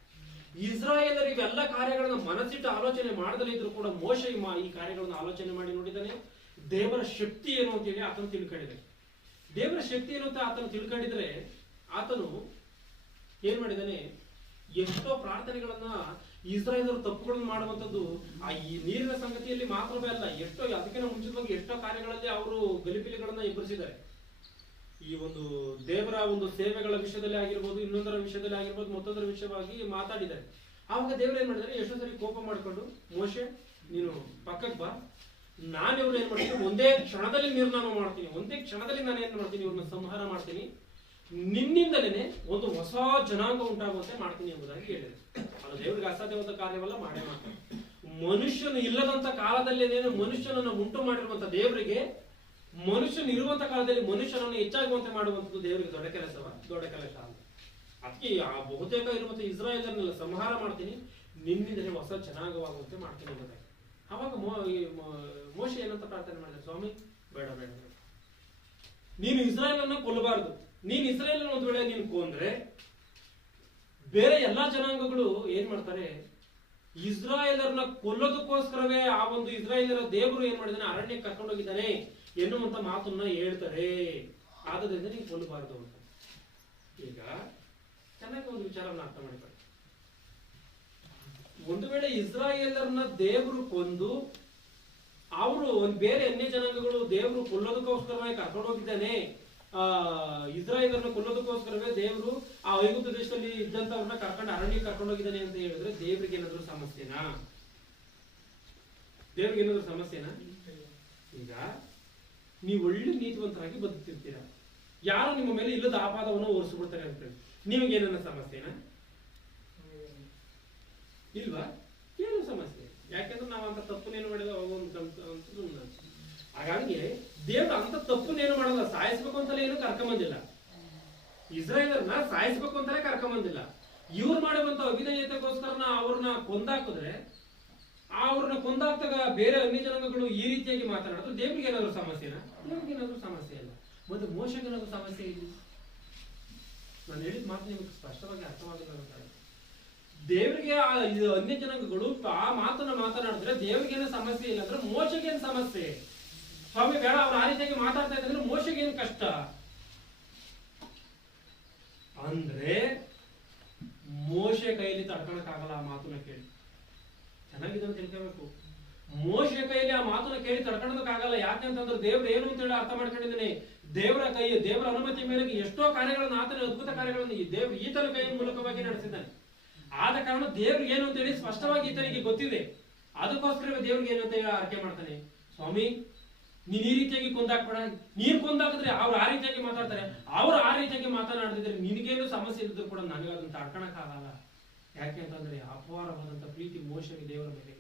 ಇಸ್ರಾಯೇಲರು ಇವೆಲ್ಲ ಕಾರ್ಯಗಳನ್ನ ಮನಸ್ಸಿಟ್ಟು ಆಲೋಚನೆ ಮಾಡದಲ್ಲೇ ಇದ್ರು ಕೂಡ ಮೋಶೆ ಈ ಕಾರ್ಯಗಳನ್ನು ಆಲೋಚನೆ ಮಾಡಿ ನೋಡಿದ್ದಾನೆ. ದೇವರ ಶಕ್ತಿ ಏನು ಅಂತ ಹೇಳಿ ಆತನು ತಿಳ್ಕೊಂಡಿದ್ದಾನೆ. ದೇವರ ಶಕ್ತಿ ಏನು ಅಂತ ಆತನು ತಿಳ್ಕೊಂಡಿದ್ರೆ ಆತನು ಏನ್ ಮಾಡಿದ್ದಾನೆ, ಎಷ್ಟೋ ಪ್ರಾರ್ಥನೆಗಳನ್ನ ಇಸ್ರಾಯೇಲರು ತಪ್ಪುಗಳನ್ನು ಮಾಡುವಂತದ್ದು ಆ ಈ ನೀರಿನ ಸಂಗತಿಯಲ್ಲಿ ಮಾತ್ರವೇ ಅಲ್ಲ, ಎಷ್ಟೋ ಅದಕ್ಕಿಂತ ಮುಂಚಿತವಾಗಿ ಎಷ್ಟೋ ಕಾರ್ಯಗಳಲ್ಲಿ ಅವರು ಗಲಿಬಿಲಿಗಳನ್ನ ಎದುರಿಸಿದ್ದಾರೆ. ಈ ಒಂದು ದೇವರ ಒಂದು ಸೇವೆಗಳ ವಿಷಯದಲ್ಲಿ ಆಗಿರ್ಬೋದು, ಇನ್ನೊಂದರ ವಿಷಯದಲ್ಲಿ ಆಗಿರ್ಬೋದು, ಮತ್ತೊಂದರ ವಿಷಯವಾಗಿ ಮಾತಾಡಿದ್ದಾರೆ. ಆವಾಗ ದೇವರು ಏನ್ ಮಾಡಿದ್ದಾರೆ, ಎಷ್ಟೋ ಸರಿ ಕೋಪ ಮಾಡ್ಕೊಂಡು, ಮೋಶೆ ನೀನು ಪಕ್ಕಕ್ಕೆ ಬಾ, ನಾನು ಇವ್ರು ಏನ್ ಮಾಡ್ತೀನಿ, ಒಂದೇ ಕ್ಷಣದಲ್ಲಿ ನಿರ್ನಾಮ ಮಾಡ್ತೀನಿ, ಒಂದೇ ಕ್ಷಣದಲ್ಲಿ ನಾನು ಏನ್ ಮಾಡ್ತೀನಿ, ಇವ್ರನ್ನ ಸಂಹಾರ ಮಾಡ್ತೀನಿ, ನಿನ್ನಿಂದಲೇ ಒಂದು ಹೊಸ ಜನಾಂಗ ಉಂಟಾಗುವಂತೆ ಮಾಡ್ತೀನಿ ಎಂಬುದಾಗಿ ಹೇಳಿದೆ. ಅದು ದೇವರಿಗೆ ಅಸಾಧ್ಯವಾದ ಕಾರ್ಯವಲ್ಲ, ಮಾಡೇ ಮಾಡ್ತಾರೆ. ಮನುಷ್ಯನು ಇಲ್ಲದಂತ ಕಾಲದಲ್ಲೇನೇನು ಮನುಷ್ಯನನ್ನು ಉಂಟು ಮಾಡಿರುವಂತ ದೇವರಿಗೆ, ಮನುಷ್ಯನು ಇರುವಂತ ಕಾಲದಲ್ಲಿ ಮನುಷ್ಯನನ್ನು ಹೆಚ್ಚಾಗುವಂತೆ ಮಾಡುವಂಥದ್ದು ದೇವರಿಗೆ ದೊಡ್ಡ ಕೆಲಸ ಅಲ್ಲ. ಅದಕ್ಕೆ ಆ ಬಹುತೇಕ ಇರುವಂತ ಇಸ್ರಾಯೇಲನ್ನೆಲ್ಲ ಸಂಹಾರ ಮಾಡ್ತೀನಿ, ನಿನ್ನಿಂದಲೇ ಹೊಸ ಜನಾಂಗವಾಗುವಂತೆ ಮಾಡ್ತೀನಿ ಎಂಬುದಾಗಿ. ಅವಾಗ ಮೋಶೆ ಏನಂತ ಪ್ರಾರ್ಥನೆ ಮಾಡಿದ್ರೆ, ಸ್ವಾಮಿ ಬೇಡ ಬೇಡ ಬೇಡ, ನೀನು ಇಸ್ರಾಯೇಲನ್ನ ಕೊಲ್ಲಬಾರದು. ನೀನ್ ಇಸ್ರಾಯೇಲ್ ಒಂದ್ ವೇಳೆ ನೀನು ಕೊಂದ್ರೆ ಬೇರೆ ಎಲ್ಲಾ ಜನಾಂಗಗಳು ಏನ್ ಮಾಡ್ತಾರೆ, ಇಸ್ರಾಯೇಲರನ್ನ ಕೊಲ್ಲೋದಕ್ಕೋಸ್ಕರವೇ ಆ ಒಂದು ಇಸ್ರಾಯೇಲರ ದೇವರು ಏನ್ ಮಾಡಿದಾನೆ, ಅರಣ್ಯಕ್ಕೆ ಕರ್ಕೊಂಡು ಹೋಗಿದ್ದಾನೆ ಎನ್ನುವಂತ ಮಾತನ್ನ ಹೇಳ್ತಾರೆ. ಆದ್ರಿಂದ ನೀವು ಕೊಲ್ಲಬಾರದು ಅಂತ. ಈಗ ಚೆನ್ನಾಗಿ ಒಂದು ವಿಚಾರವನ್ನ ಅರ್ಥ ಮಾಡಿಕೊಳ್ಳಿ. ಒಂದು ವೇಳೆ ಇಸ್ರಾಯೇಲರನ್ನ ದೇವರು ಕೊಂದು ಅವರು ಒಂದ್ ಬೇರೆ ಅನ್ಯ ಜನಾಂಗಗಳು ದೇವರು ಕೊಲ್ಲೋದಕ್ಕೋಸ್ಕರವೇ ಕರ್ಕೊಂಡು ಹೋಗಿದ್ದಾನೆ, ಇಸ್ರಾಯೇಲರನ್ನ ಕೊಲ್ಲೋದಕ್ಕೋಸ್ಕರವೇ ದೇವರು ಆ ಐಗುಪ್ತ ದೇಶದಲ್ಲಿ ಇದ್ದಂತವ್ರನ್ನ ಕರ್ಕೊಂಡು ಅರಣ್ಯಕ್ಕೆ ಕರ್ಕೊಂಡು ಹೋಗಿದ್ದಾನೆ ಅಂತ ಹೇಳಿದ್ರೆ ದೇವ್ರಿಗೆ ಏನಾದ್ರು ಸಮಸ್ಯೆನಾ? ದೇವ್ರಿಗೆ ಏನಾದ್ರು ಸಮಸ್ಯೆನಾ? ಈಗ ನೀವು ಒಳ್ಳೆ ನೀತಿವಂತರಾಗಿ ಬದುಕ್ತಿರ್ತೀರಾ, ಯಾರು ನಿಮ್ಮ ಮೇಲೆ ಇಲ್ಲದ ಆಪಾದವನ್ನು ಹೊರಿಸ್ಬಿಡ್ತಾರೆ ಅಂತ ಹೇಳಿ ನಿಮಗೆ ಏನನ್ನ ಸಮಸ್ಯೆನಾ? ಇಲ್ವಾ? ಏನು ಸಮಸ್ಯೆ? ಯಾಕೆಂದ್ರೆ ನಾವು ಅಂತ ತಪ್ಪನೇನು ಮಾಡಿದ ಹಾಗಾಗಿ ದೇವ್ರು ಅಂತ ತಪ್ಪನೇನು ಮಾಡಲ್ಲ. ಸಾಯಿಸ್ಬೇಕು ಅಂತಲೇ ಏನು ಕರ್ಕೊಂಬಂದಿಲ್ಲ, ಇಸ್ರಾಯೇಲರನ್ನ ಸಾಯಿಸ್ಬೇಕು ಅಂತಾನೆ ಕರ್ಕೊಂಬಂದಿಲ್ಲ. ಇವ್ರು ಮಾಡುವಂತ ಅವಿಧೇಯತೆಗೋಸ್ಕರ ಅವ್ರನ್ನ ಕೊಂದಾಕಿದ್ರೆ, ಅವ್ರನ್ನ ಕೊಂದಾಕ್ದಾಗ ಬೇರೆ ಅನ್ಯ ಜನಾಂಗಗಳು ಈ ರೀತಿಯಾಗಿ ಮಾತನಾಡಿದ್ರು ದೇವ್ರಿಗೆ ಏನಾದ್ರು ಸಮಸ್ಯೆನಾ? ದೇವ್ರಿಗೆ ಏನಾದ್ರು ಸಮಸ್ಯೆ ಇಲ್ಲ. ಮತ್ತೆ ಮೋಶೆಗೆ ಏನಾದ್ರು ಸಮಸ್ಯೆ ಇಲ್ಲ? ನಾನು ಹೇಳಿದ ಮಾತು ನಿಮಗೆ ಸ್ಪಷ್ಟವಾಗಿ ಅರ್ಥವಾಗಿಲ್ಲ. ದೇವರಿಗೆ ಅನ್ಯ ಜನಾಂಗಗಳು ಆ ಮಾತನ್ನ ಮಾತನಾಡಿದ್ರೆ ದೇವ್ರಿಗೆ ಏನೋ ಸಮಸ್ಯೆ ಇಲ್ಲ ಅಂದ್ರೆ ಮೋಶೆಗೆ ಏನ್ ಸಮಸ್ಯೆ? ಸ್ವಾಮಿ ಬೇಡ, ಅವ್ರು ಆ ರೀತಿಯಾಗಿ ಮಾತಾಡ್ತಾ ಇದ್ರೆ ಮೋಶೆಗೆ ಏನ್ ಕಷ್ಟ ಅಂದ್ರೆ ಮೋಶೆ ಕೈಯಲ್ಲಿ ತಡ್ಕೊಳಕ್ಕಾಗಲ್ಲ. ಆ ಮಾತನ್ನ ಕೇಳಿ ಚೆನ್ನಾಗಿದ್ದನ್ನು ತಿಳ್ಕೋಬೇಕು. ಮೋಶೆ ಕೈಯಲ್ಲಿ ಆ ಮಾತನ್ನ ಕೇಳಿ ತಡ್ಕೊಳ್ಳೋದಕ್ಕಾಗಲ್ಲ. ಯಾಕೆ ಅಂತಂದ್ರೆ ದೇವ್ರು ಏನು ಅಂತ ಹೇಳಿ ಅರ್ಥ ಮಾಡ್ಕೊಂಡಿದ್ದೇನೆ. ದೇವರ ಅನುಮತಿ ಮೇರೆಗೆ ಎಷ್ಟೋ ಕಾರ್ಯಗಳನ್ನು, ಆತನ ಅದ್ಭುತ ಕಾರ್ಯಗಳನ್ನು ಈತನ ಕೈಯ ಮೂಲಕವಾಗಿ ನಡೆಸಿದ್ದಾನೆ. ಆದ ಕಾರಣ ದೇವ್ರಿಗೆ ಏನು ಅಂತ ಹೇಳಿ ಸ್ಪಷ್ಟವಾಗಿ ಈತನಿಗೆ ಗೊತ್ತಿದೆ. ಅದಕ್ಕೋಸ್ಕರವೇ ದೇವ್ರಿಗೆ ಏನು ಅಂತ ಹೇಳಿ ಆರ್ಕೆ ಮಾಡ್ತಾನೆ, ಸ್ವಾಮಿ ನೀನ್ ಈ ರೀತಿಯಾಗಿ ಕೊಂದಾಕ್ಬೇಡ, ನೀನ್ ಕೊಂದಾಕಿದ್ರೆ ಅವ್ರು ಆ ರೀತಿಯಾಗಿ ಮಾತಾಡ್ತಾರೆ, ಅವ್ರು ಆ ರೀತಿಯಾಗಿ ಮಾತನಾಡ್ತಿದ್ರೆ ನಿನಗೇನು ಸಮಸ್ಯೆ ಇದ್ರು ಕೂಡ ನನಗೆ ಅದನ್ನ ತಡ್ಕೊಳಕ್ ಆಗಲ್ಲ. ಯಾಕೆ ಅಂತಂದ್ರೆ ಅಪಾರವಾದಂತ ಪ್ರೀತಿ ಮೋಶೆಗೆ ದೇವರ ಮೇಲೆ.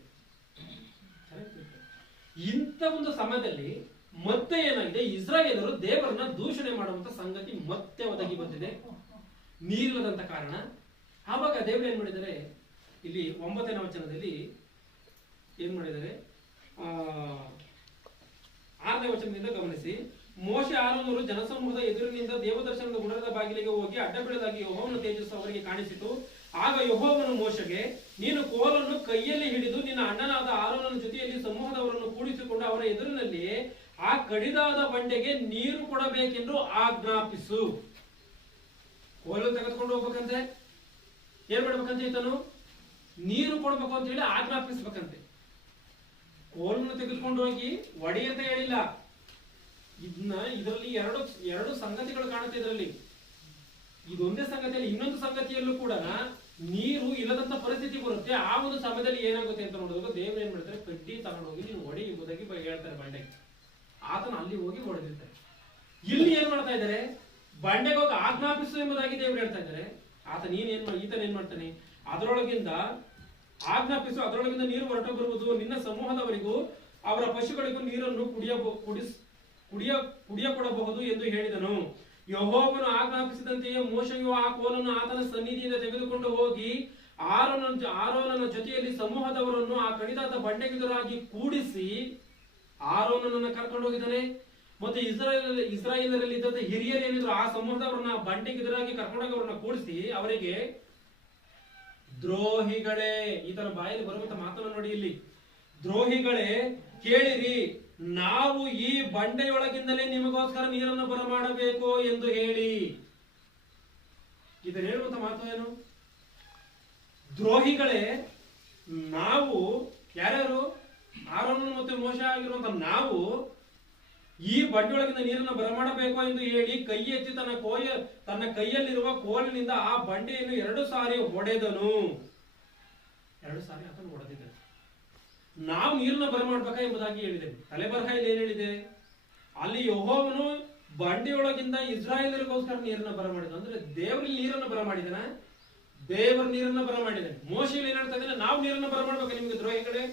ಇಂಥ ಒಂದು ಸಮಯದಲ್ಲಿ ಮತ್ತೆ ಏನಾಗಿದೆ, ಇಸ್ರಾಯೇಲರು ದೇವರನ್ನ ದೂಷಣೆ ಮಾಡುವಂತ ಸಂಗತಿ ಮತ್ತೆ ಒದಗಿ ಬಂದಿದೆ, ನೀರಿಲ್ಲದಂತ ಕಾರಣ. ಆವಾಗ ದೇವರು ಏನ್ ಮಾಡಿದ್ದಾರೆ, ಇಲ್ಲಿ 9ನೇ ವಚನದಲ್ಲಿ ಏನ್ ಮಾಡಿದ್ದಾರೆ, 6ನೇ ವಚನದಿಂದ ಗಮನಿಸಿ. ಮೋಶೆ ಆರೋನರು ಜನಸಮೂಹದ ಎದುರಿನಿಂದ ದೇವದರ್ಶನದ ಗುಡಾರದ ಬಾಗಿಲಿಗೆ ಹೋಗಿ ಅಡ್ಡ ಬೀಳದಾಗಿ ಯೆಹೋವನ ತೇಜಸ್ಸು ಅವರಿಗೆ ಕಾಣಿಸಿತು. ಆಗ ಯೆಹೋವನು ಮೋಶೆಗೆ, ನೀನು ಕೋಲನ್ನು ಕೈಯಲ್ಲಿ ಹಿಡಿದು ನಿನ್ನ ಅಣ್ಣನಾದ ಆರೋನನ ಜೊತೆಯಲ್ಲಿ ಸಮೂಹದವರನ್ನು ಕೂಡಿಸಿಕೊಂಡು ಅವರ ಎದುರಿನಲ್ಲಿ ಆ ಕಡಿದಾದ ಬಂಡೆಗೆ ನೀರು ಕೊಡಬೇಕೆಂದು ಆಜ್ಞಾಪಿಸು. ಕೋಲನ್ನು ತೆಗೆದುಕೊಂಡು ಹೋಗ್ಬೇಕಂತೆ, ಏನ್ ಮಾಡ್ಬೇಕಂತ ಈತನು ನೀರು ಕೊಡ್ಬೇಕು ಅಂತ ಹೇಳಿ ಆಜ್ಞಾಪಿಸ್ಬೇಕಂತೆ. ಕೋಲನ್ನು ತೆಗೆದುಕೊಂಡು ಹೋಗಿ ಒಡಿ ಅಂತ ಹೇಳಿಲ್ಲ. ಇದರಲ್ಲಿ ಎರಡು ಸಂಗತಿಗಳು ಕಾಣುತ್ತೆ. ಇದರಲ್ಲಿ ಇದೊಂದೇ ಸಂಗತಿಯಲ್ಲಿ ಇನ್ನೊಂದು ಸಂಗತಿಯಲ್ಲೂ ಕೂಡ ನೀರು ಇಲ್ಲದಂತ ಪರಿಸ್ಥಿತಿ ಬರುತ್ತೆ. ಆ ಒಂದು ಸಮಯದಲ್ಲಿ ಏನಾಗುತ್ತೆ ಅಂತ ನೋಡಿದಾಗ ದೇವರು ಏನ್ ಮಾಡ್ತಾರೆ, ಕಡ್ಡಿ ತಗೊಂಡೋಗಿ ನೀನು ಒಡಿ ಎಂಬುದಾಗಿ ಹೇಳ್ತಾರೆ ಬಂಡೆಗೆ. ಆತನ ಅಲ್ಲಿ ಹೋಗಿ ಹೊಡೆದಿರ್ತಾರೆ. ಇಲ್ಲಿ ಏನ್ ಮಾಡ್ತಾ ಇದ್ದಾರೆ, ಬಂಡೆಗೆ ಹೋಗಿ ಆಜ್ಞಾಪಿಸು ಎಂಬುದಾಗಿ ದೇವರು ಹೇಳ್ತಾ ಇದ್ದಾರೆ. ಈತನ ಏನ್ ಮಾಡ್ತಾನೆ, ಅದರೊಳಗಿಂದ ಆಜ್ಞಾಪಿಸು, ಅದರೊಳಗಿಂದ ನೀರು ಹೊರಟು ಬರುವುದು, ನಿನ್ನ ಸಮೂಹದವರಿಗೂ ಅವರ ಪಶುಗಳಿಗೂ ನೀರನ್ನು ಕುಡಿಯ ಕೊಡಬಹುದು ಎಂದು ಹೇಳಿದನು. ಯೆಹೋವನು ಆಜ್ಞಾಪಿಸಿದಂತೆಯೇ ಮೋಶೆಯು ಆ ಕೋಲನ್ನು ಆತನ ಸನ್ನಿಧಿಯಿಂದ ತೆಗೆದುಕೊಂಡು ಹೋಗಿ ಆರೋನನ ಜೊತೆಯಲ್ಲಿ ಸಮೂಹದವರನ್ನು ಆ ಕಡಿದಾದ ಬಂಡೆಗೆದುರಾಗಿ ಕೂಡಿಸಿ ಆರೋನನನ್ನು ಕರ್ಕೊಂಡು ಹೋಗಿದ್ದಾನೆ. ಮತ್ತೆ ಇಸ್ರಾಯೇಲರಲ್ಲಿ ಇದ್ದಂತ ಹಿರಿಯರು ಏನಿದ್ರು ಆ ಸಮೂಹದವರನ್ನ ಬಂಡೆಗೆದುರಾಗಿ ಕರ್ಕೊಂಡೋಗಿ ಅವರನ್ನ ಕೂಡಿಸಿ ಅವರಿಗೆ, ದ್ರೋಹಿಗಳೇ, ಈತನ ಬಾಯಲ್ಲಿ ಬರುವಂತ ಮಾತನ್ನು ನೋಡಿ ಇಲ್ಲಿ, ದ್ರೋಹಿಗಳೇ ಕೇಳಿರಿ, ನಾವು ಈ ಬಂಡೆಯೊಳಗಿಂದಲೇ ನಿಮಗೋಸ್ಕರ ನೀರನ್ನು ಬರಮಾಡಬೇಕು ಎಂದು ಹೇಳಿ. ಇದನ್ನು ಹೇಳುವಂತ ಮಾತು ಏನು? ದ್ರೋಹಿಗಳೇ, ನಾವು ಯಾರ್ಯಾರು, ಆರೋನ ಮತ್ತೆ ಮೋಶೆ ಆಗಿರುವಂತ ನಾವು ಈ ಬಂಡೆಯೊಳಗಿಂದ ನೀರನ್ನು ಬರಮಾಡಬೇಕು ಎಂದು ಹೇಳಿ ಕೈ ಎತ್ತಿ ತನ್ನ ಕೈಯಲ್ಲಿರುವ ಕೋಲಿನಿಂದ ಆ ಬಂಡೆಯನ್ನು 2 ಸಾರಿ ಹೊಡೆದನು. 2 ಸಾರಿ ಆತನು ಹೊಡೆದಿದ್ದಾನೆ. ನಾವು ನೀರನ್ನ ಬರಮಾಡ್ಬೇಕ ಎಂಬುದಾಗಿ ಹೇಳಿದೆ. ತಲೆಬರಹ ಇಲ್ಲಿ ಏನ್ ಹೇಳಿದೆ, ಅಲ್ಲಿ ಯೆಹೋವನು ಬಂಡೆಯೊಳಗಿಂದ ಇಸ್ರಾಯೇಲರಿಗೋಸ್ಕರ ನೀರನ್ನ ಬರಮಾಡಿದ. ಅಂದ್ರೆ ದೇವರಲ್ಲಿ ನೀರನ್ನು ಬರಮಾಡಿದನ, ದೇವರ ನೀರನ್ನ ಬರಮಾಡಿದಾನೆ. ಮೋಶೆಯಲ್ಲಿ ಏನ್ ಹೇಳ್ತಾ ಇದ್ದಾನೆ, ನಾವು ನೀರನ್ನ ಬರಮಾಡ್ಬೇಕ ನಿಮ್ಗೆ ದ್ರೋಹಿಗಳೇ.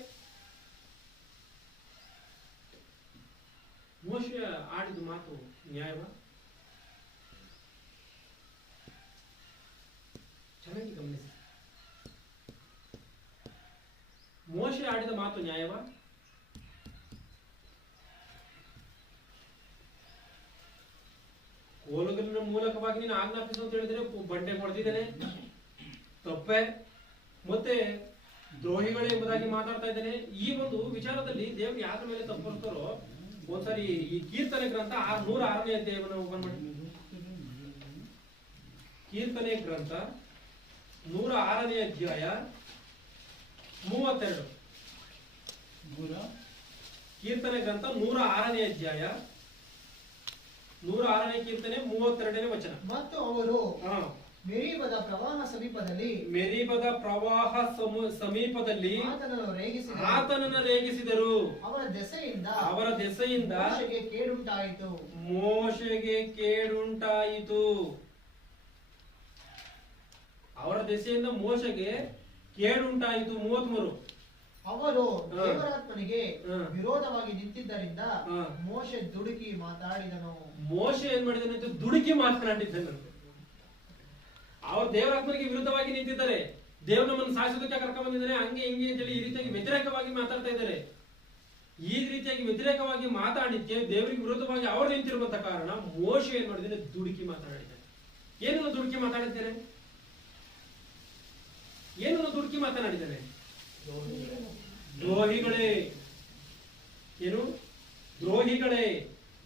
ಮೋಶೆ ಆಡಿದ ಮಾತು ನ್ಯಾಯವ? ಚೆನ್ನಾಗಿ ಗಮನಿಸಿ. ಮೋಶೆ ಆಡಿದ ಮಾತು ನ್ಯಾಯವ? ಕೋಲುಗಳ ಮೂಲಕವಾಗಿ ನೀನು ಆಜ್ಞಾಪಿಸು ಅಂತ ಹೇಳಿದ್ರೆ ಬಂಡೆ ಹೊಡೆದಿದ್ದೇನೆ, ತಪ್ಪೆ. ಮತ್ತೆ ದ್ರೋಹಿಗಳು ಎಂಬುದಾಗಿ ಮಾತಾಡ್ತಾ ಇದ್ದೇನೆ. ಈ ಒಂದು ವಿಚಾರದಲ್ಲಿ ದೇವರು ಯಾರ ಮೇಲೆ ತಪ್ಪುತ್ತಾರೋ, ಒಂದ್ಸರಿ ಈ ಕೀರ್ತನೆ ಗ್ರಂಥ 106ನೇ ಅಧ್ಯಾಯವನ್ನು ಓಪನ್ ಮಾಡಿ. ಕೀರ್ತನೆ ಗ್ರಂಥ 106ನೇ ಅಧ್ಯಾಯ 32. ಕೀರ್ತನೆ ಗ್ರಂಥ 106ನೇ ಅಧ್ಯಾಯ 106ನೇ ಕೀರ್ತನೆ 32ನೇ ವಚನ. ಮತ್ತು ಅವರು ಮೆರೀಬದ ಪ್ರವಾಹ ಸಮೀಪದಲ್ಲಿ ಆತನನ್ನು ರೇಗಿಸಿದರು. ಅವರ ದೆಸೆಯಿಂದ ಮೋಶೆಗೆ ಕೇಡುಂಟಾಯಿತು. ಅವರ ದೆಸೆಯಿಂದ ಮೋಶೆಗೆ ಕೇಡುಂಟಾಯಿತು. 33. ಅವರು ದೇವರಾತ್ಮನಿಗೆ ವಿರೋಧವಾಗಿ ನಿಂತಿದ್ದರಿಂದ ಮೋಶೆ ದುಡುಕಿ ಮಾತಾಡಿದನು. ಮೋಶೆ ಏನ್ ಮಾಡಿದನು ಅಂತ ದುಡುಕಿ ಮಾತನಾಡಿದ್ದನು. ಅವರು ದೇವರಾತ್ಮನಿಗೆ ವಿರುದ್ಧವಾಗಿ ನಿಂತಿದ್ದಾರೆ. ದೇವ್ರ ನಮ್ಮನ್ನು ಸಾಯಿಸೋದಕ್ಕೆ ಕರ್ಕೊಂಡ್ ಬಂದಿದ್ದಾರೆ, ಹಂಗೆ ಹಿಂಗೆ ಅಂತೇಳಿ ಈ ರೀತಿಯಾಗಿ ವ್ಯತಿರೇಕವಾಗಿ ಮಾತಾಡ್ತಾ ಇದ್ದಾರೆ. ಈ ರೀತಿಯಾಗಿ ವ್ಯತಿರೇಕವಾಗಿ ಮಾತಾಡಿದ್ಕೆ ದೇವರಿಗೆ ವಿರುದ್ಧವಾಗಿ ಅವರು ನಿಂತಿರುವಂತ ಕಾರಣ ಮೋಶೆ ಏನ್ ಮಾಡಿದ್ದಾನೆ, ದುಡುಕಿ ಮಾತನಾಡಿದ್ದಾನೆ. ಏನನ್ನು ದುಡುಕಿ ಮಾತಾಡಿದ್ದೇನೆ? ಏನನ್ನು ದುಡುಕಿ ಮಾತನಾಡಿದ್ದಾನೆ? ದ್ರೋಹಿಗಳೇ, ಏನು ದ್ರೋಹಿಗಳೇ,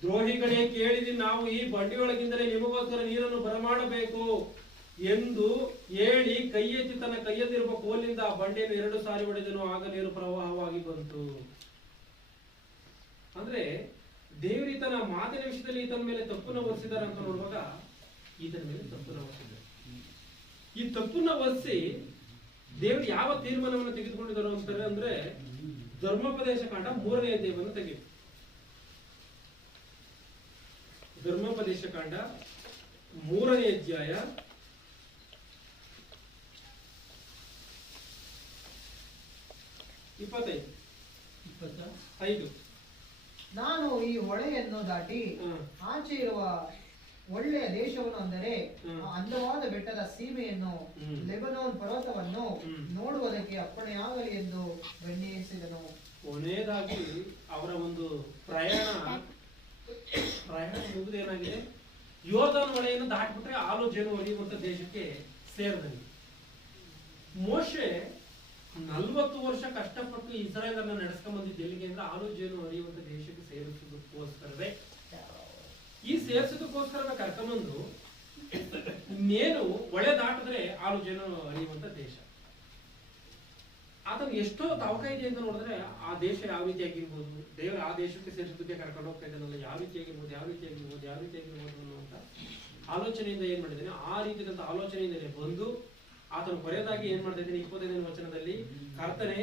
ದ್ರೋಹಿಗಳೇ ಕೇಳಿದಿ, ನಾವು ಈ ಬಂಡೆಯೊಳಗಿಂದಲೇ ನಿಮಗೋಸ್ಕರ ನೀರನ್ನು ಬರಮಾಡಬೇಕು ಎಂದು ಹೇಳಿ ಕೈ ಎತ್ತಿ ತನ್ನ ಕೈಯಲ್ಲಿರುವ ಕೋಲಿಂದ ಆ ಬಂಡೆಯನ್ನು 2 ಸಾರಿ ಹೊಡೆದನು. ಆಗ ನೀರು ಪ್ರವಾಹವಾಗಿ ಬಂತು. ಅಂದ್ರೆ ದೇವರು ಈತನ ಮಾತಿನ ವಿಷಯದಲ್ಲಿ ಈತನ ಮೇಲೆ ತಪ್ಪನ್ನು ಹೊರಿಸಿದ್ದಾರೆ ಅಂತ ನೋಡುವಾಗ ಈತನ ಮೇಲೆ ತಪ್ಪನ್ನು ಹೊರಿಸಿದ್ದಾರೆ. ಈ ತಪ್ಪನ್ನ ಹೊರಿಸಿ ದೇವರು ಯಾವ ತೀರ್ಮಾನವನ್ನು ತೆಗೆದುಕೊಂಡಿದ್ದಾರೆ ಅಂತಾರೆ ಅಂದ್ರೆ ಧರ್ಮೋಪದೇಶ ಕಾಂಡ 3ನೇ ಅಧ್ಯಾಯವನ್ನು ತೆಗೆದು ಧರ್ಮೋಪದೇಶ ಕಾಂಡ 3ನೇ ಅಧ್ಯಾಯ 25. ನಾನು ಈ ಹೊಳೆಯನ್ನು ದಾಟಿ ಆಚೆ ಇರುವ ಒಳ್ಳೆಯ ದೇಶವನ್ನು, ಅಂದರೆ ಆ ಅಂದವಾದ ಬೆಟ್ಟದ ಸೀಮೆಯನ್ನು, ಲೆಬನೋನ್ ಪರ್ವತವನ್ನು ನೋಡುವುದಕ್ಕೆ ಅಪ್ಪಣೆಯಾಗಲಿ ಎಂದು ಬಣ್ಣಿಸಿದನು. ಕೊನೆಯದಾಗಿ ಅವರ ಒಂದು ಪ್ರಯಾಣ ಮುಗಿದೇನಾಗಿದೆ, ಯೋರ್ದಾನ್ ಹೊಳೆಯನ್ನು ದಾಟಿಬಿಟ್ರೆ ಹಾಲು ಜೇನು ಹರಿಯುವಂತ ದೇಶಕ್ಕೆ ಸೇರಿದಂಗೆ. ಮೋಶೆ 40 ವರ್ಷ ಕಷ್ಟಪಟ್ಟು ಇಸ್ರಾಯೇಲನ್ನ ನಡೆಸ್ಕೊಂಡ್ ಬಂದಿದ್ದು ಎಲ್ಲಿಗೆ ಅಂದ್ರೆ ಹಾಲು ಜೇನು ಹರಿಯುವಂತ ದೇಶಕ್ಕೆ ಸೇರಿಸೋದಕ್ಕೋಸ್ಕರವೇ. ಈ ಸೇರಿಸೋದಕ್ಕೋಸ್ಕರವೇ ಕರ್ಕೊಂಬಂದು ಇನ್ನೇನು ಹೊಳೆ ದಾಟಿದ್ರೆ ಹಾಲು ಜೇನು ಹರಿಯುವಂತ ದೇಶ. ಆತನ ಎಷ್ಟೋ ತವಕ ಇದೆ ಅಂತ ನೋಡಿದ್ರೆ ಆ ದೇಶ ಯಾವ ರೀತಿಯಾಗಿರ್ಬೋದು, ದೇವರ ಆ ದೇಶಕ್ಕೆ ಸೇರಿಸೋದಕ್ಕೆ ಕರ್ಕೊಂಡು ಹೋಗ್ತಾ ಇದ್ದಾನಲ್ಲ, ಯಾವ ರೀತಿಯಾಗಿರ್ಬೋದು ಅನ್ನುವಂತ ಆಲೋಚನೆಯಿಂದ ಏನ್ ಮಾಡಿದ್ದೇನೆ, ಆ ರೀತಿಯಾದಂತ ಆಲೋಚನೆಯಿಂದಲೇ ಬಂದು ಆತನು ಕೊನೆಯದಾಗಿ ಏನ್ ಮಾಡ್ತಾ ಇದ್ದೇನೆ 25ನೇ ವಚನದಲ್ಲಿ, ಕರ್ತನೆ,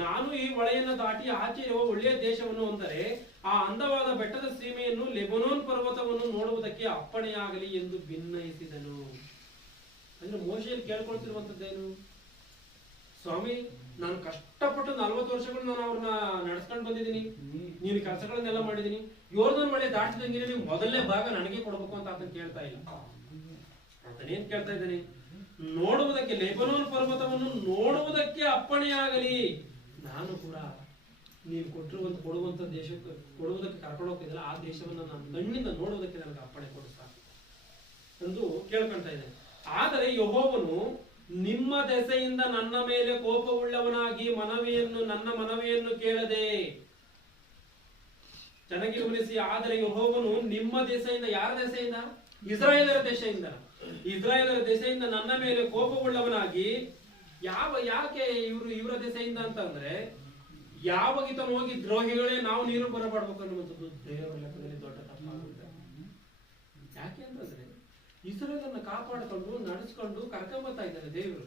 ನಾನು ಈ ಹೊಳೆಯನ್ನು ದಾಟಿ ಆಚೆ ಇರುವ ಒಳ್ಳೆಯ ದೇಶವನ್ನು, ಅಂದರೆ ಆ ಅಂದವಾದ ಬೆಟ್ಟದ ಸೀಮೆಯನ್ನು, ಲೆಬನೋನ್ ಪರ್ವತವನ್ನು ನೋಡುವುದಕ್ಕೆ ಅಪ್ಪಣೆಯಾಗಲಿ ಎಂದು ಭಿನ್ನಯಿಸಿದನು. ಅಂದ್ರೆ ಮೋಶೆಯಲ್ಲಿ ಕೇಳ್ಕೊಳ್ತಿರುವಂತದ್ದೇನು, ಸ್ವಾಮಿ, ನಾನು ಕಷ್ಟಪಟ್ಟು 40 ವರ್ಷಗಳು ನಾನು ಅವ್ರನ್ನ ನಡೆಸ್ಕೊಂಡು ಬಂದಿದ್ದೀನಿ, ನೀನು ಕೆಲಸಗಳನ್ನೆಲ್ಲ ಮಾಡಿದೀನಿ, ಯೋರ್ದಾನ್ ಹೊಳೆ ದಾಟಿದಂಗೆ ನೀವು ಮೊದಲನೇ ಭಾಗ ನನಗೆ ಕೊಡ್ಬೇಕು ಅಂತ ಆತನ ಕೇಳ್ತಾ ಇಲ್ಲ. ಆತನೇನ್ ಕೇಳ್ತಾ ಇದ್ದಾನೆ, ನೋಡುವುದಕ್ಕೆ, ಲೆಬನೋನ್ ಪರ್ವತವನ್ನು ನೋಡುವುದಕ್ಕೆ ಅಪ್ಪಣೆಯಾಗಲಿ. ನಾನು ಕೂಡ ನೀನು ಕೊಡುವಂತ ದೇಶಕ್ಕೆ ಕೊಡುವುದಕ್ಕೆ ಕರ್ಕೊಂಡು ಹೋಗ್ತಿದ್ದಲ್ಲ, ಆ ದೇಶವನ್ನು ನಾನು ಕಣ್ಣಿಂದ ನೋಡುವುದಕ್ಕೆ ನನಗೆ ಅಪ್ಪಣೆ ಕೊಡಿಸ್ತಾ ಎಂದು ಕೇಳ್ಕೊಂತ ಇದ್ದೇನೆ. ಆದರೆ ಯೆಹೋವನು ನಿಮ್ಮ ದೆಸೆಯಿಂದ ನನ್ನ ಮೇಲೆ ಕೋಪವುಳ್ಳವನಾಗಿ ನನ್ನ ಮನವಿಯನ್ನು ಕೇಳದೆ. ಚೆನ್ನಾಗಿ ಗಮನಿಸಿ. ಆದರೆ ಯೆಹೋವನು ನಿಮ್ಮ ದೆಸೆಯಿಂದ, ಯಾರ ದೆಸೆಯಿಂದ? ಇಸ್ರಾಯೇಲರ ದೆಸೆಯಿಂದ ನನ್ನ ಮೇಲೆ ಕೋಪವುಳ್ಳವನಾಗಿ. ಯಾಕೆ ಇವರ ದೆಸೆಯಿಂದ ಅಂತಂದ್ರೆ, ಯಾವಾಗ ಈತನು ಹೋಗಿ ದ್ರೋಹಿಗಳೇ ನಾವು ನೀರು ಬರಬಾಡ್ಬೇಕು ಅನ್ನುವಂಥದ್ದು ದೇವರ ಲೆಕ್ಕದಲ್ಲಿ ದೊಡ್ಡ ತಪ್ಪಾಗುತ್ತೆ. ಯಾಕೆ ಅಂತಂದ್ರೆ ಇಸ್ರಾಯೇಲನ್ನ ಕಾಪಾಡಿಕೊಂಡು ನಡೆಸ್ಕೊಂಡು ಕರ್ಕೊಂಬತ್ತಾ ಇದ್ದಾರೆ ದೇವರು.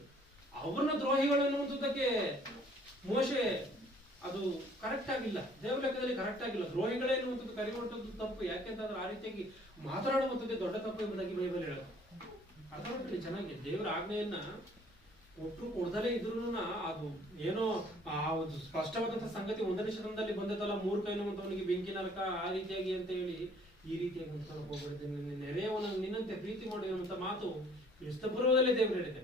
ಅವ್ರನ್ನ ದ್ರೋಹಿಗಳು ಅನ್ನುವಂಥದ್ದಕ್ಕೆ ಮೋಶೆ ಅದು ಕರೆಕ್ಟ್ ಆಗಿಲ್ಲ, ದೇವರ ಲೆಕ್ಕದಲ್ಲಿ ಕರೆಕ್ಟ್ ಆಗಿಲ್ಲ. ದ್ರೋಹಿಗಳೇ ಎನ್ನುವಂಥದ್ದು ಕರೆಯುವಂಥದ್ದು ತಪ್ಪು. ಯಾಕೆಂತಂದ್ರೆ ಆ ರೀತಿಯಾಗಿ ಮಾತನಾಡುವಂಥದ್ದೇ ದೊಡ್ಡ ತಪ್ಪು ಎಂಬುದಾಗಿ ಬೈಬಲ್ ಹೇಳೋದು. ಅರ್ಥ ಮಾಡ್ಕೊಳ್ಳಿ ಚೆನ್ನಾಗಿ. ದೇವರ ಆಜ್ಞೆಯನ್ನ ಕೊಡದಲೇ ಇದ್ರು ಅದು ಏನೋ ಆ ಒಂದು ಸ್ಪಷ್ಟವಾದಂತ ಸಂಗತಿ 1ನೇ ಶತಮಾನದಲ್ಲಿ ಬಂದದಲ್ಲ, ಮೂರ್ಖ ಎನ್ನುವಂತವನಿಗೆ ಬೆಂಕಿ ನರಕ, ಆ ರೀತಿಯಾಗಿ ಅಂತ ಹೇಳಿ ಈ ರೀತಿಯಾಗಿ ಹೋಗ್ಬಿಡ್ತೇನೆ. ನೆರೆಯವನ ನಿನ್ನಂತೆ ಪ್ರೀತಿ ಮಾಡುವಂತ ಮಾತು ಎಷ್ಟು ಪೂರ್ವದಲ್ಲೇ ದೇವರು ಹೇಳಿದೆ.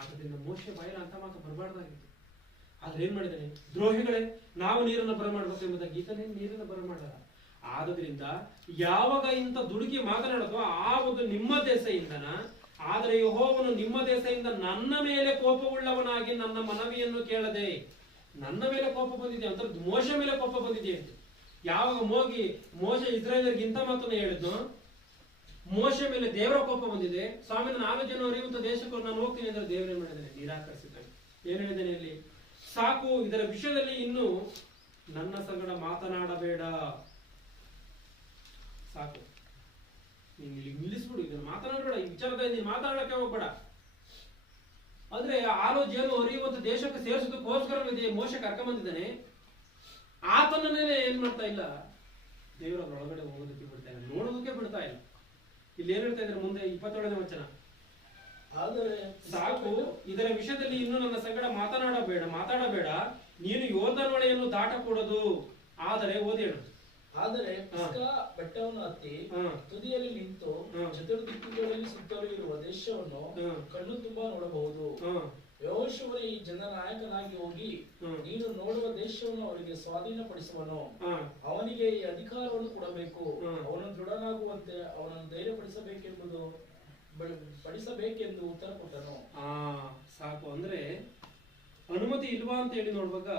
ಆದ್ರಿಂದ ಮೋಶೆ ಬಾಯಿಲ ಅಂತ ಮಾತು ಬರಬಾರ್ದಾಗಿತ್ತು. ಆದ್ರೆ ಏನ್ ಮಾಡಿದ್ದಾನೆ, ದ್ರೋಹಿಗಳೇ ನಾವು ನೀರನ್ನು ಬರಮಾಡ್ಬೇಕು ಎಂಬುದಾಗಿ ಈತನೇ ನೀರನ್ನು ಬರಮಾಡಲ್ಲ. ಆದ್ರಿಂದ ಯಾವಾಗ ಇಂಥ ದುಡುಕಿ ಮಾತನಾಡೋದು ಆ ಒಂದು ನಿಮ್ಮ ದೆಸೆಯಿಂದನ. ಆದರೆ ಯೆಹೋವನು ನಿಮ್ಮ ದೆಸೆಯಿಂದ ನನ್ನ ಮೇಲೆ ಕೋಪವುಳ್ಳವನಾಗಿ ನನ್ನ ಮನವಿಯನ್ನು ಕೇಳದೆ. ನನ್ನ ಮೇಲೆ ಕೋಪ ಬಂದಿದೆ ಅಂತ, ಮೋಶೆ ಮೇಲೆ ಕೋಪ ಬಂದಿದೆ ಅಂತ ಯಾವಾಗ ಮೋಶೆ ಇಸ್ರಾಯೇಲರಿಗೆ ಇಂಥ ಮಾತನ್ನ ಹೇಳಿದ್ನು, ಮೋಶೆ ಮೇಲೆ ದೇವರ ಕೋಪ ಬಂದಿದೆ. ಸ್ವಾಮಿ, ನಾನು 4 ಜನ ಹರಿಯುವಂತ ದೇಶಕ್ಕೆ ನಾನು ಹೋಗ್ತೀನಿ ಅಂದ್ರೆ ದೇವರು ಏನ್ ಮಾಡಿದ್ದಾನೆ, ನಿರಾಕರಿಸಿದ್ದಾನೆ. ಏನ್ ಹೇಳಿದ್ದಾನೆ ಇಲ್ಲಿ, ಸಾಕು, ಇದರ ವಿಷಯದಲ್ಲಿ ಇನ್ನು ನನ್ನ ಸಂಗಡ ಮಾತನಾಡಬೇಡ, ಸಾಕು, ನೀನು ಇಲ್ಲಿ ನಿಲ್ಲಿಸ್ಬಿಡು, ಇದನ್ನು ಮಾತನಾಡಬೇಡ, ಈ ವಿಚಾರದಲ್ಲಿ ನೀನು ಮಾತನಾಡಕ್ಕೆ ಹೋಗ್ಬೇಡ. ಅಂದ್ರೆ ಹಾಲು ಜೇನು ಹರಿಯುವಂತ ದೇಶಕ್ಕೆ ಸೇರಿಸೋದಕ್ಕೋಸ್ಕರ ಮೋಶೆ ಕರ್ಕೊಂಡ್ಬಂದಿದ್ದಾನೆ. ಆತನನ್ನೇ ಏನ್ ಮಾಡ್ತಾ ಇಲ್ಲ, ದೇವರ ಒಳಗಡೆ ಹೋಗೋದಕ್ಕೆ ಬಿಡ್ತಾ ಇಲ್ಲ, ನೋಡೋದಕ್ಕೆ ಬಿಡ್ತಾ ಇಲ್ಲ. ಇಲ್ಲಿ ಏನ್ ಹೇಳ್ತಾ ಇದ್ದಾರೆ ಮುಂದೆ 27ನೇ ವಚನ, ಆದರೆ ಸಾಕು, ಇದರ ವಿಷಯದಲ್ಲಿ ಇನ್ನು ನನ್ನ ಸಂಗಡ ಮಾತಾಡಬೇಡ, ನೀನು ಯೋರ್ದಾನ್ ಹೊಳೆಯನ್ನು ದಾಟಕೂಡದು. ಆದರೆ ಓದಿ ಹೇಳು. ಆದರೆ ಪಿಸ್ಗಾ ಬೆಟ್ಟವನ್ನು ಹತ್ತಿ ತುದಿಯಲ್ಲಿ ನಿಂತು ಚತುರ್ದಿಕ್ಕುಗಳಲ್ಲಿ ಸುತ್ತಲೂ ಇರುವ ದೇಶವನ್ನು ಕಣ್ಣು ತುಂಬಾ ನೋಡಬಹುದು. ಯೆಹೋಶುವನು ಈ ಜನರ ನಾಯಕನಾಗಿ ಹೋಗಿ ನೀನು ನೋಡುವ ದೇಶವನ್ನು ಅವರಿಗೆ ಸ್ವಾಧೀನಪಡಿಸುವನು. ಅವನಿಗೆ ಈ ಅಧಿಕಾರವನ್ನು ಕೊಡಬೇಕು. ಅವನು ದೃಢನಾಗುವಂತೆ ಅವನನ್ನು ಪಡಿಸಬೇಕೆಂದು ಉತ್ತರ ಕೊಟ್ಟನು. ಸಾಕು. ಅಂದ್ರೆ ಅನುಮತಿ ಇಲ್ವಾ ಅಂತ ಹೇಳಿ ನೋಡುವಾಗ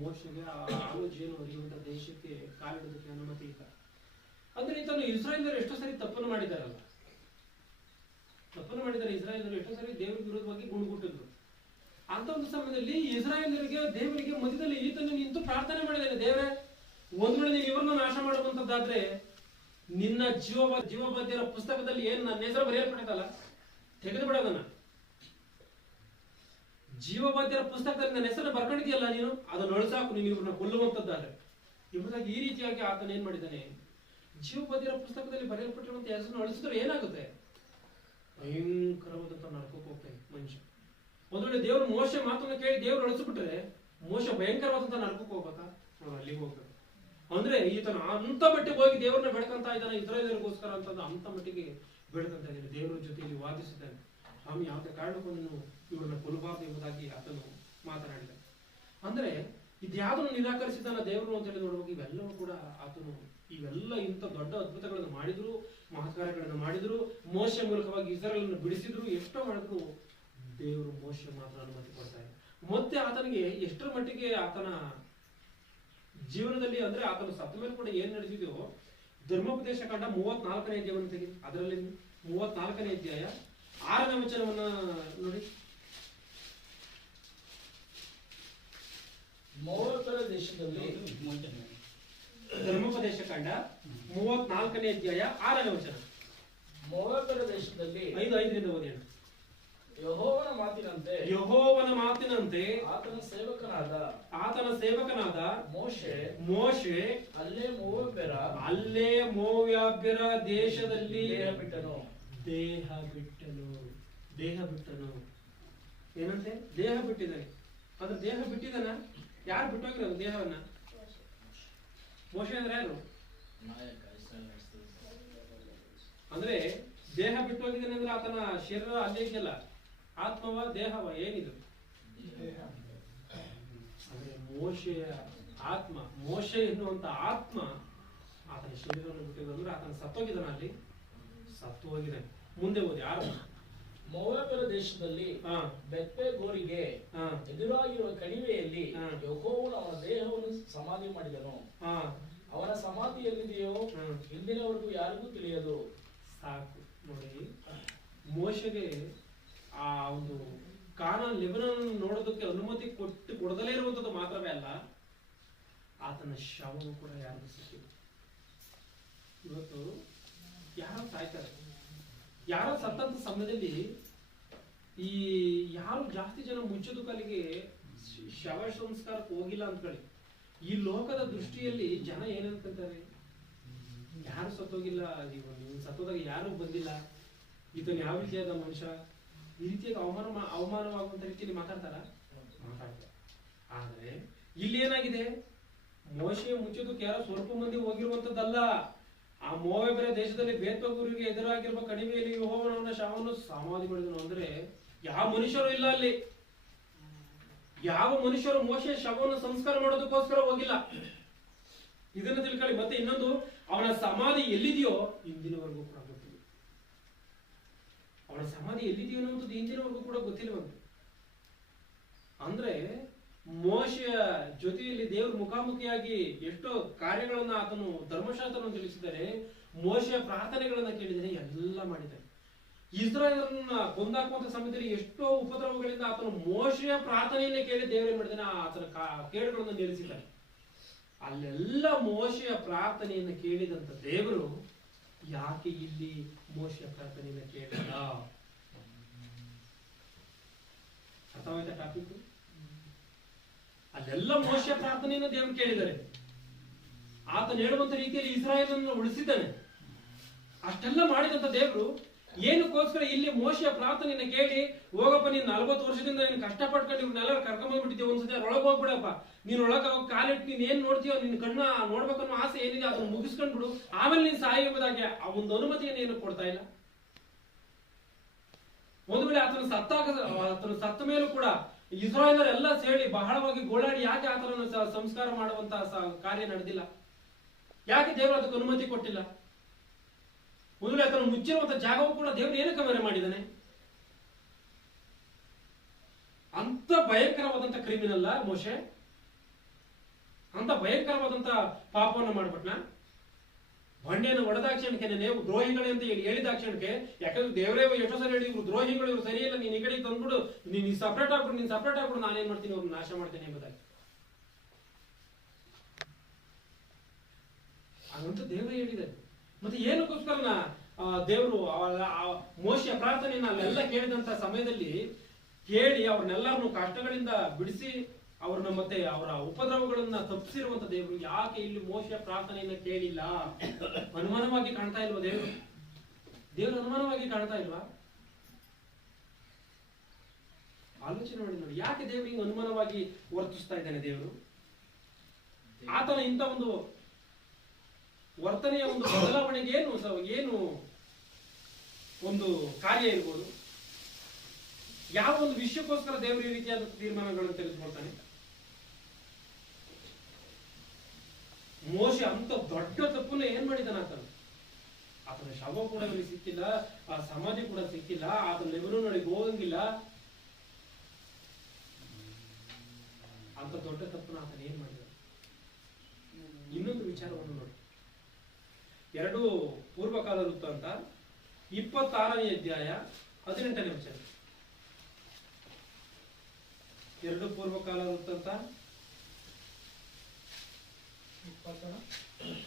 ಮೋಶೆಗೆ ಆ ಹಾಲು ಜೇನು ಹರಿಯುವಂತ ದೇಶಕ್ಕೆ ಕಾಲಿಡೋದಕ್ಕೆ ಅನುಮತಿ ಇಲ್ಲ. ಅಂದ್ರೆ ಈತನು ಇಸ್ರಾಯೇಲರು ಎಷ್ಟೋ ಸರಿ ತಪ್ಪನ್ನು ಮಾಡಿದ್ದಾರೆ. ಇಸ್ರಾಯೇಲರು ಎಷ್ಟೋ ಸರಿ ದೇವರ ವಿರೋಧವಾಗಿ ಗುಣಗುಟ್ಟಿದ್ರು. ಅಂತ ಒಂದು ಸಮಯದಲ್ಲಿ ಇಸ್ರಾಯೇಲರಿಗೆ ದೇವರಿಗೆ ಮಧ್ಯದಲ್ಲಿ ಈತನು ನಿಂತು ಪ್ರಾರ್ಥನೆ ಮಾಡಿದ್ದಾನೆ, ದೇವರೇ, ಒಂದ್ ವೇಳೆ ನೀನು ಇವ್ರನ್ನ ನಾಶ ಮಾಡುವಂತದ್ದಾದ್ರೆ ನಿನ್ನ ಜೀವಬದ್ಧರ ಪುಸ್ತಕದಲ್ಲಿ ಏನ್ ನನ್ನ ಹೆಸರು ಬರೆಯಲ್ಪಟ್ಟಿದ್ದಲ್ಲ ತೆಗೆದು ಬಿಡೋದನ್ನ. ಜೀವಬಾಧ್ಯರ ಪುಸ್ತಕದಲ್ಲಿ ನನ್ನ ಹೆಸರು ಬರ್ಕೊಂಡಿದೆಯಲ್ಲ ನೀನು, ಅದನ್ನ ಅಳಿಸಾಕು, ನೀನು ಇವ್ರನ್ನ ಕೊಲ್ಲುವಂತದ್ದಾದ್ರೆ. ಇವ್ರದಾಗ ಈ ರೀತಿಯಾಗಿ ಆತನ ಏನ್ ಮಾಡಿದ್ದಾನೆ, ಜೀವಬದಿರ ಪುಸ್ತಕದಲ್ಲಿ ಬರೆಯಲ್ಪಟ್ಟಿರುವಂತ ಹೆಸರನ್ನು ಅಳಿಸಿದ್ರೆ ಏನಾಗುತ್ತೆ? ಭಯಂಕರವಾದಂತ ನರಕಕ್ಕೆ ಹೋಗ್ತಾನೆ ಮನುಷ್ಯ. ಒಂದ್ ವೇಳೆ ದೇವ್ರು ಮೋಶೆ ಮಾತನ್ನ ಕೇಳಿ ದೇವ್ರು ಅಳಿಸ್ಬಿಟ್ರೆ ಮೋಶ ಭಯಂಕರವಾದಂತ ನರಕಕ್ಕೆ ಹೋಗ್ಬೇಕಾ? ಅಲ್ಲಿಗೆ ಹೋಗ್ಬೇಕು. ಅಂದ್ರೆ ಈತನ ಅಂತ ಮಟ್ಟಿಗೆ ಹೋಗಿ ದೇವ್ರನ್ನ ಬೆಳಕಂತ ಇದ್ದಾನೆ, ಇಸ್ರಾಯೇಲರಿಗೋಸ್ಕರ ಅಂತಂದು ಅಂತ ಮಟ್ಟಿಗೆ ಬೆಳಕಂತ ಇದ್ದಾನೆ, ದೇವರ ಜೊತೆಯಲ್ಲಿ ವಾದಿಸಿದ್ದಾನೆ. ಸ್ವಾಮಿ ಯಾವುದೇ ಕಾರಣಕ್ಕೂ ನೀನು ಇವ್ರನ್ನ ಕೊಲ್ಲಬಾರದು ಎಂಬುದಾಗಿ ಆತನು ಮಾತನಾಡಿದ. ಅಂದ್ರೆ ಇದ್ಯಾವುದನ್ನು ನಿರಾಕರಿಸಿದಾನ ದೇವರು ಅಂತ ಹೇಳಿ ನೋಡುವಾಗ ಇವೆಲ್ಲವೂ ಕೂಡ ಆತನು ಇವೆಲ್ಲ ಇಂಥ ದೊಡ್ಡ ಅದ್ಭುತಗಳನ್ನು ಮಾಡಿದ್ರು, ಮಹತ್ಕಾರ್ಯಗಳನ್ನು ಮಾಡಿದ್ರು, ಮೋಶೆ ಮೂಲಕವಾಗಿ ಇಸ್ರಾಯೇಲನ್ನು ಬಿಡಿಸಿದ್ರು, ಎಷ್ಟೋ ಮಾಡಿದ್ರು ದೇವರು ಮೋಶೆ ಮಾತ್ರ ಅನುಮತಿ ಕೊಡ್ತಾರೆ. ಮತ್ತೆ ಆತನಿಗೆ ಎಷ್ಟರ ಮಟ್ಟಿಗೆ ಆತನ ಜೀವನದಲ್ಲಿ ಅಂದ್ರೆ ಆತನು ಸತ್ತ ಮೇಲೆ ಕೂಡ ಏನ್ ನಡೆದಿದೆಯೋ, ಧರ್ಮೋಪದೇಶ ಕಾಂಡ 34ನೇ ಅಧ್ಯಾಯವನ್ನು ತೆಗೆದು ಅದರಲ್ಲಿ 34ನೇ ಅಧ್ಯಾಯ 6ನೇ ವಚನವನ್ನ ನೋಡಿ. ಮೋವಾಬ್ಯರ ದೇಶದಲ್ಲಿ ಧರ್ಮೋಪದೇಶ ಕಾಂಡ 34ನೇ ಅಧ್ಯಾಯ 6ನೇ ವಚನ. ಮೋವಾಬ್ಯರ ದೇಶದಲ್ಲಿ 5:5 ಓದಿ. ಯೆಹೋವನ ಮಾತಿನಂತೆ ಆತನ ಸೇವಕನಾದ ಮೋಶೆ ಅಲ್ಲೇ ಮೋವಾಬ್ಯರ ದೇಶದಲ್ಲಿ ದೇಹ ಬಿಟ್ಟನು. ಏನಂತೆ? ದೇಹ ಬಿಟ್ಟಿದ್ದಾನೆ. ಅದ್ರ ದೇಹ ಬಿಟ್ಟಿದ್ದಾನ? ಯಾರು ಬಿಟ್ಟೋಗಿರೋದು ದೇಹವನ್ನ? ಮೋಶೆ ಅಂದ್ರೆ ಯಾರು? ಅಂದ್ರೆ ದೇಹ ಬಿಟ್ಟೋಗಿದ್ದಾನೆ ಅಂದ್ರೆ ಆತನ ಶರೀರ ಅಲ್ಲೇ ಇದೆಯಲ್ಲ, ಆತ್ಮವ ದೇಹವ ಏನಿದು? ಅಂದ್ರೆ ಮೋಶೆಯ ಆತ್ಮ, ಮೋಶೆ ಎನ್ನುವಂತ ಆತ್ಮ ಆತನ ಶರೀರವನ್ನು ಬಿಟ್ಟಿದ್ದು ಅಂದ್ರೆ ಆತನ ಸತ್ತೋಗಿದ್ದಾನ, ಅಲ್ಲಿ ಸತ್ತು ಹೋಗಿದ್ದಾನೆ. ಮುಂದೆ ಓದಿ ಆರಂಭ. ಮೋವಾಬ್ಯರ ದೇಶದಲ್ಲಿ ಬೆತ್ಪೆಗೋರಿಗೆ ಎದುರಾಗಿರುವ ಕಣಿವೆಯಲ್ಲಿ ಯೆಹೋವನು ಅವನ ದೇಹವನ್ನು ಸಮಾಧಿ ಮಾಡಿದನು. ಅವನ ಸಮಾಧಿ ಎಲ್ಲಿದೆಯೋ ಇಂದಿನವರೆಗೂ ಯಾರಿಗೂ ತಿಳಿಯದು. ಸಾಕು ನೋಡಿ, ಮೋಶೆಗೆ ಆ ಒಂದು ಕಾನಾನ್ ಲೆಬನಾನ್ ನೋಡೋದಕ್ಕೆ ಅನುಮತಿ ಕೊಡದಲೇ ಇರುವಂತದ್ದು ಮಾತ್ರವೇ ಅಲ್ಲ, ಆತನ ಶವವು ಕೂಡ ಯಾರಿಗೂ ಸಿಕ್ಕಿಲ್ಲ. ಇವತ್ತು ಯಾರೋ ಸಾಯ್ತಾರೆ, ಯಾರೋ ಸತ್ತಂತ ಸಮಯದಲ್ಲಿ ಈ ಯಾರು ಜಾಸ್ತಿ ಜನ ಮುಚ್ಚದ ಕಾಲಿಗೆ ಶವ ಸಂಸ್ಕಾರಕ್ಕೆ ಹೋಗಿಲ್ಲ ಅಂದ್ಕೊಳ್ಳಿ. ಈ ಲೋಕದ ದೃಷ್ಟಿಯಲ್ಲಿ ಜನ ಏನಂತಾರೆ, ಯಾರು ಸತ್ತೋಗಿಲ್ಲ, ನೀವು ಸತ್ತೋದಾಗ ಯಾರು ಬಂದಿಲ್ಲ, ಈತನ ಯಾವ ರೀತಿಯಾದ ಮನುಷ್ಯ, ಈ ರೀತಿಯಾಗಿ ಅವಮಾನವಾಗುವಂತ ರೀತಿಯಲ್ಲಿ ಮಾತಾಡ್ತಾರ. ಆದ್ರೆ ಇಲ್ಲಿ ಏನಾಗಿದೆ, ಮೋಶೆ ಮುಚ್ಚೋದಕ್ಕೆ ಯಾರೋ ಸ್ವಲ್ಪ ಮಂದಿ ಹೋಗಿರುವಂತದ್ದಲ್ಲ. ಆ ಮೋವಾಬ್ಯರ ದೇಶದಲ್ಲಿ ಬೇತ್ಪೆಗೋರಿಗೆ ಎದುರಾಗಿರುವ ಕಣಿವೆಯಲ್ಲಿ ಯೆಹೋವನ ಶವವನ್ನು ಸಮಾಧಿ ಮಾಡಿದನು. ಅಂದ್ರೆ ಯಾವ ಮನುಷ್ಯರು ಇಲ್ಲ ಅಲ್ಲಿ, ಯಾವ ಮನುಷ್ಯರು ಮೋಶೆಯ ಶವವನ್ನು ಸಂಸ್ಕಾರ ಮಾಡೋದಕ್ಕೋಸ್ಕರ ಹೋಗಿಲ್ಲ. ಇದನ್ನ ತಿಳ್ಕೊಳ್ಳಿ. ಮತ್ತೆ ಇನ್ನೊಂದು, ಅವನ ಸಮಾಧಿ ಎಲ್ಲಿದೆಯೋ ಇಂದಿನವರೆಗೂ ಕೂಡ ಗೊತ್ತಿಲ್ಲ. ಅವನ ಸಮಾಧಿ ಎಲ್ಲಿದೆಯೋ ಅನ್ನೋದು ಇಂದಿನವರೆಗೂ ಕೂಡ ಗೊತ್ತಿಲ್ಲವಂತೆ. ಅಂದ್ರೆ ಮೋಶೆಯ ಜೊತೆಯಲ್ಲಿ ದೇವರು ಮುಖಾಮುಖಿಯಾಗಿ ಎಷ್ಟೋ ಕಾರ್ಯಗಳನ್ನ ಆತನು ಧರ್ಮಶಾಸ್ತ್ರವನ್ನು ತಿಳಿಸಿದ್ದಾರೆ, ಮೋಶೆಯ ಪ್ರಾರ್ಥನೆಗಳನ್ನ ಕೇಳಿದರೆ ಎಲ್ಲ ಮಾಡಿದ್ದಾರೆ. ಇಸ್ರಾಯೇಲರನ್ನ ಕೊಂದಾಕುವಂತ ಸಮಯದಲ್ಲಿ ಎಷ್ಟೋ ಉಪದ್ರವಗಳಿಂದ ಆತನು ಮೋಶೆಯ ಪ್ರಾರ್ಥನೆಯನ್ನೇ ಕೇಳಿ ದೇವರೇ ಮಾಡಿದಾನೆ, ಆತನ ಕೇಡುಗಳನ್ನು ನಿಲ್ಲಿಸಿದ್ದಾನೆ. ಅಲ್ಲೆಲ್ಲ ಮೋಶೆಯ ಪ್ರಾರ್ಥನೆಯನ್ನು ಕೇಳಿದಂತ ದೇವರು ಯಾಕೆ ಇಲ್ಲಿ ಮೋಶೆಯ ಪ್ರಾರ್ಥನೆಯನ್ನು ಕೇಳಿದ? ಅರ್ಥವಾಯ್ತಾ ಟಾಪಿಕ್? ಅಲ್ಲೆಲ್ಲ ಮೋಶೆಯ ಪ್ರಾರ್ಥನೆಯನ್ನು ದೇವರು ಕೇಳಿದ್ದಾರೆ. ಆತನು ಹೇಳುವಂತ ರೀತಿಯಲ್ಲಿ ಇಸ್ರಾಯೇಲನ್ನು ಉಳಿಸಿದ್ದಾನೆ. ಅಷ್ಟೆಲ್ಲ ಮಾಡಿದಂತ ದೇವರು ಏನಕ್ಕೋಸ್ಕರ ಇಲ್ಲಿ ಮೋಶೆಯ ಪ್ರಾರ್ಥನೆಯನ್ನು ಕೇಳಿ, ಹೋಗಪ್ಪ ನೀನ್ 40 ವರ್ಷದಿಂದ ನೀನು ಕಷ್ಟಪಟ್ಕೊಂಡು ಇವ್ರನ್ನೆಲ್ಲ ಕರ್ಕೊಂಡ್ಬಂದ್ಬಿಟ್ಟಿದ್ದೆ, ಒಂದ್ಸತಿ ಒಳಗೆ ಹೋಗ್ಬಿಡಪ್ಪ, ನೀನ್ ಒಳಗೆ ಹೋಗಿ ಕಾಲಿಟ್ಟು ನೀನ್ ಏನ್ ನೋಡ್ತೀಯೋ, ನಿನ್ ಕಣ್ಣ ನೋಡ್ಬೇಕನ್ನೋ ಆಸೆ ಏನಿದೆ ಅದನ್ನು ಮುಗಿಸ್ಕೊಂಡ್ಬಿಡು, ಆಮೇಲೆ ನೀನ್ ಸಾಯಿ ಎಂಬುದಾಗಿ ಆ ಒಂದು ಅನುಮತಿಯನ್ನು ಏನು ಕೊಡ್ತಾ ಇಲ್ಲ. ಒಂದು ವೇಳೆ ಆತನು ಸತ್ತ ಮೇಲೂ ಕೂಡ ಇಸ್ರಾಯೇಲರೆಲ್ಲ ಸೇರಿ ಬಹಳವಾಗಿ ಗೋಳಾಡಿ ಯಾಕೆ ಆತನನ್ನು ಸಂಸ್ಕಾರ ಮಾಡುವಂತ ಕಾರ್ಯ ನಡೆದಿಲ್ಲ? ಯಾಕೆ ದೇವರು ಅದಕ್ಕೆ ಅನುಮತಿ ಕೊಟ್ಟಿಲ್ಲ? ಒಂದು ವೇಳೆ ಆತನು ಮುಚ್ಚಿರುವಂತ ಜಾಗವೂ ಕೂಡ ದೇವರು ಏನಕ್ಕೆ ಮರೆ ಮಾಡಿದ್ದಾನೆ? ಅಂತ ಭಯಂಕರವಾದಂತ ಕ್ರಿಮಿನಲ್ಲ ಮೋಶೆ, ಅಂತ ಭಯಂಕರವಾದಂತ ಪಾಪವನ್ನು ಮಾಡ್ಬಿಟ್ನ. ಬಂಡೆಯನ್ನು ಹೊಡೆದಾಕ್ಷಣಕ್ಕೆ ನೀವು ದ್ರೋಹಿಗಳೇ ಅಂತ ಹೇಳಿದಾಕ್ಷಣಕ್ಕೆ, ಯಾಕಂದ್ರೆ ದೇವರೇ ಎಷ್ಟೋ ಸರಿ ಹೇಳಿ ಇವ್ರು ದ್ರೋಹಿಗಳು, ಇವ್ರು ಸರಿಯಿಲ್ಲ, ನೀನ್ ಈ ಕಡೆ ತಂದ್ಬಿಡು, ನೀನ್ ಸಪ್ರೇಟ್ ಆಗ್ಬಿಡು, ನಾನೇನ್ ಮಾಡ್ತೀನಿ, ಅವ್ರನ್ನ ನಾಶ ಮಾಡ್ತೇನೆ ಎಂಬುದಾಗಿ. ಹಾಗಂತ ದೇವರೇ ಹೇಳಿದ್ದಾರೆ. ಮತ್ತೆ ಏನಕ್ಕೋಸ್ಕರ ದೇವರು ಮೋಶೆಯ ಪ್ರಾರ್ಥನೆಯನ್ನ ಅಲ್ಲೆಲ್ಲ ಕೇಳಿದಂತ ಸಮಯದಲ್ಲಿ ಕೇಳಿ ಅವ್ರನ್ನೆಲ್ಲರನ್ನು ಕಷ್ಟಗಳಿಂದ ಬಿಡಿಸಿ ಅವ್ರನ್ನ ಮತ್ತೆ ಅವರ ಉಪದ್ರವಗಳನ್ನ ತಪ್ಪಿಸಿರುವಂತ ದೇವರು ಯಾಕೆ ಇಲ್ಲಿ ಮೋಶೆ ಪ್ರಾರ್ಥನೆಯನ್ನ ಕೇಳಿಲ್ಲ? ಅನುಮಾನವಾಗಿ ಕಾಣ್ತಾ ಇಲ್ವಾ ದೇವರು? ದೇವರು ಅನುಮಾನವಾಗಿ ಕಾಣ್ತಾ ಇಲ್ವಾ? ಆಲೋಚನೆ ಮಾಡಿ ನೋಡಿ, ಯಾಕೆ ದೇವರು ಹಿಂಗ್ ಅನುಮಾನವಾಗಿ ವರ್ತಿಸ್ತಾ ಇದ್ದಾನೆ ದೇವರು? ಆತನ ಇಂಥ ಒಂದು ವರ್ತನೆಯ ಒಂದು ಬದಲಾವಣೆಗೆ ಏನು ಒಂದು ಕಾರ್ಯ ಇರ್ಬೋದು? ಯಾವ ಒಂದು ವಿಷಯಕ್ಕೋಸ್ಕರ ದೇವರು ಈ ರೀತಿಯಾದ ತೀರ್ಮಾನಗಳನ್ನು ತೆಗೆದುಕೊಳ್ತಾನೆ? ಮೋಶೆ ಅಂತ ದೊಡ್ಡ ತಪ್ಪನ್ನ ಏನ್ ಮಾಡಿದಾನ ಆತನ ಶವ ಕೂಡ ಅವನಿಗೆ ಸಿಕ್ಕಿಲ್ಲ, ಆ ಸಮಾಧಿ ಕೂಡ ಸಿಕ್ಕಿಲ್ಲ, ಆತನ ಲೆಬನೋನಿಗೆ ಹೋಗಂಗಿಲ್ಲ. ಅಂತ ದೊಡ್ಡ ತಪ್ಪನ್ನ ಆತನ ಏನ್ ಮಾಡಿದ? ಇನ್ನೊಂದು ವಿಚಾರವನ್ನು ನೋಡಿ, 2 ಪೂರ್ವಕಾಲ ವೃತ್ತಾಂತ 26ನೇ ಅಧ್ಯಾಯ 18ನೇ ವಚನ. 2 ಪೂರ್ವಕಾಲ ವೃತ್ತಾಂತ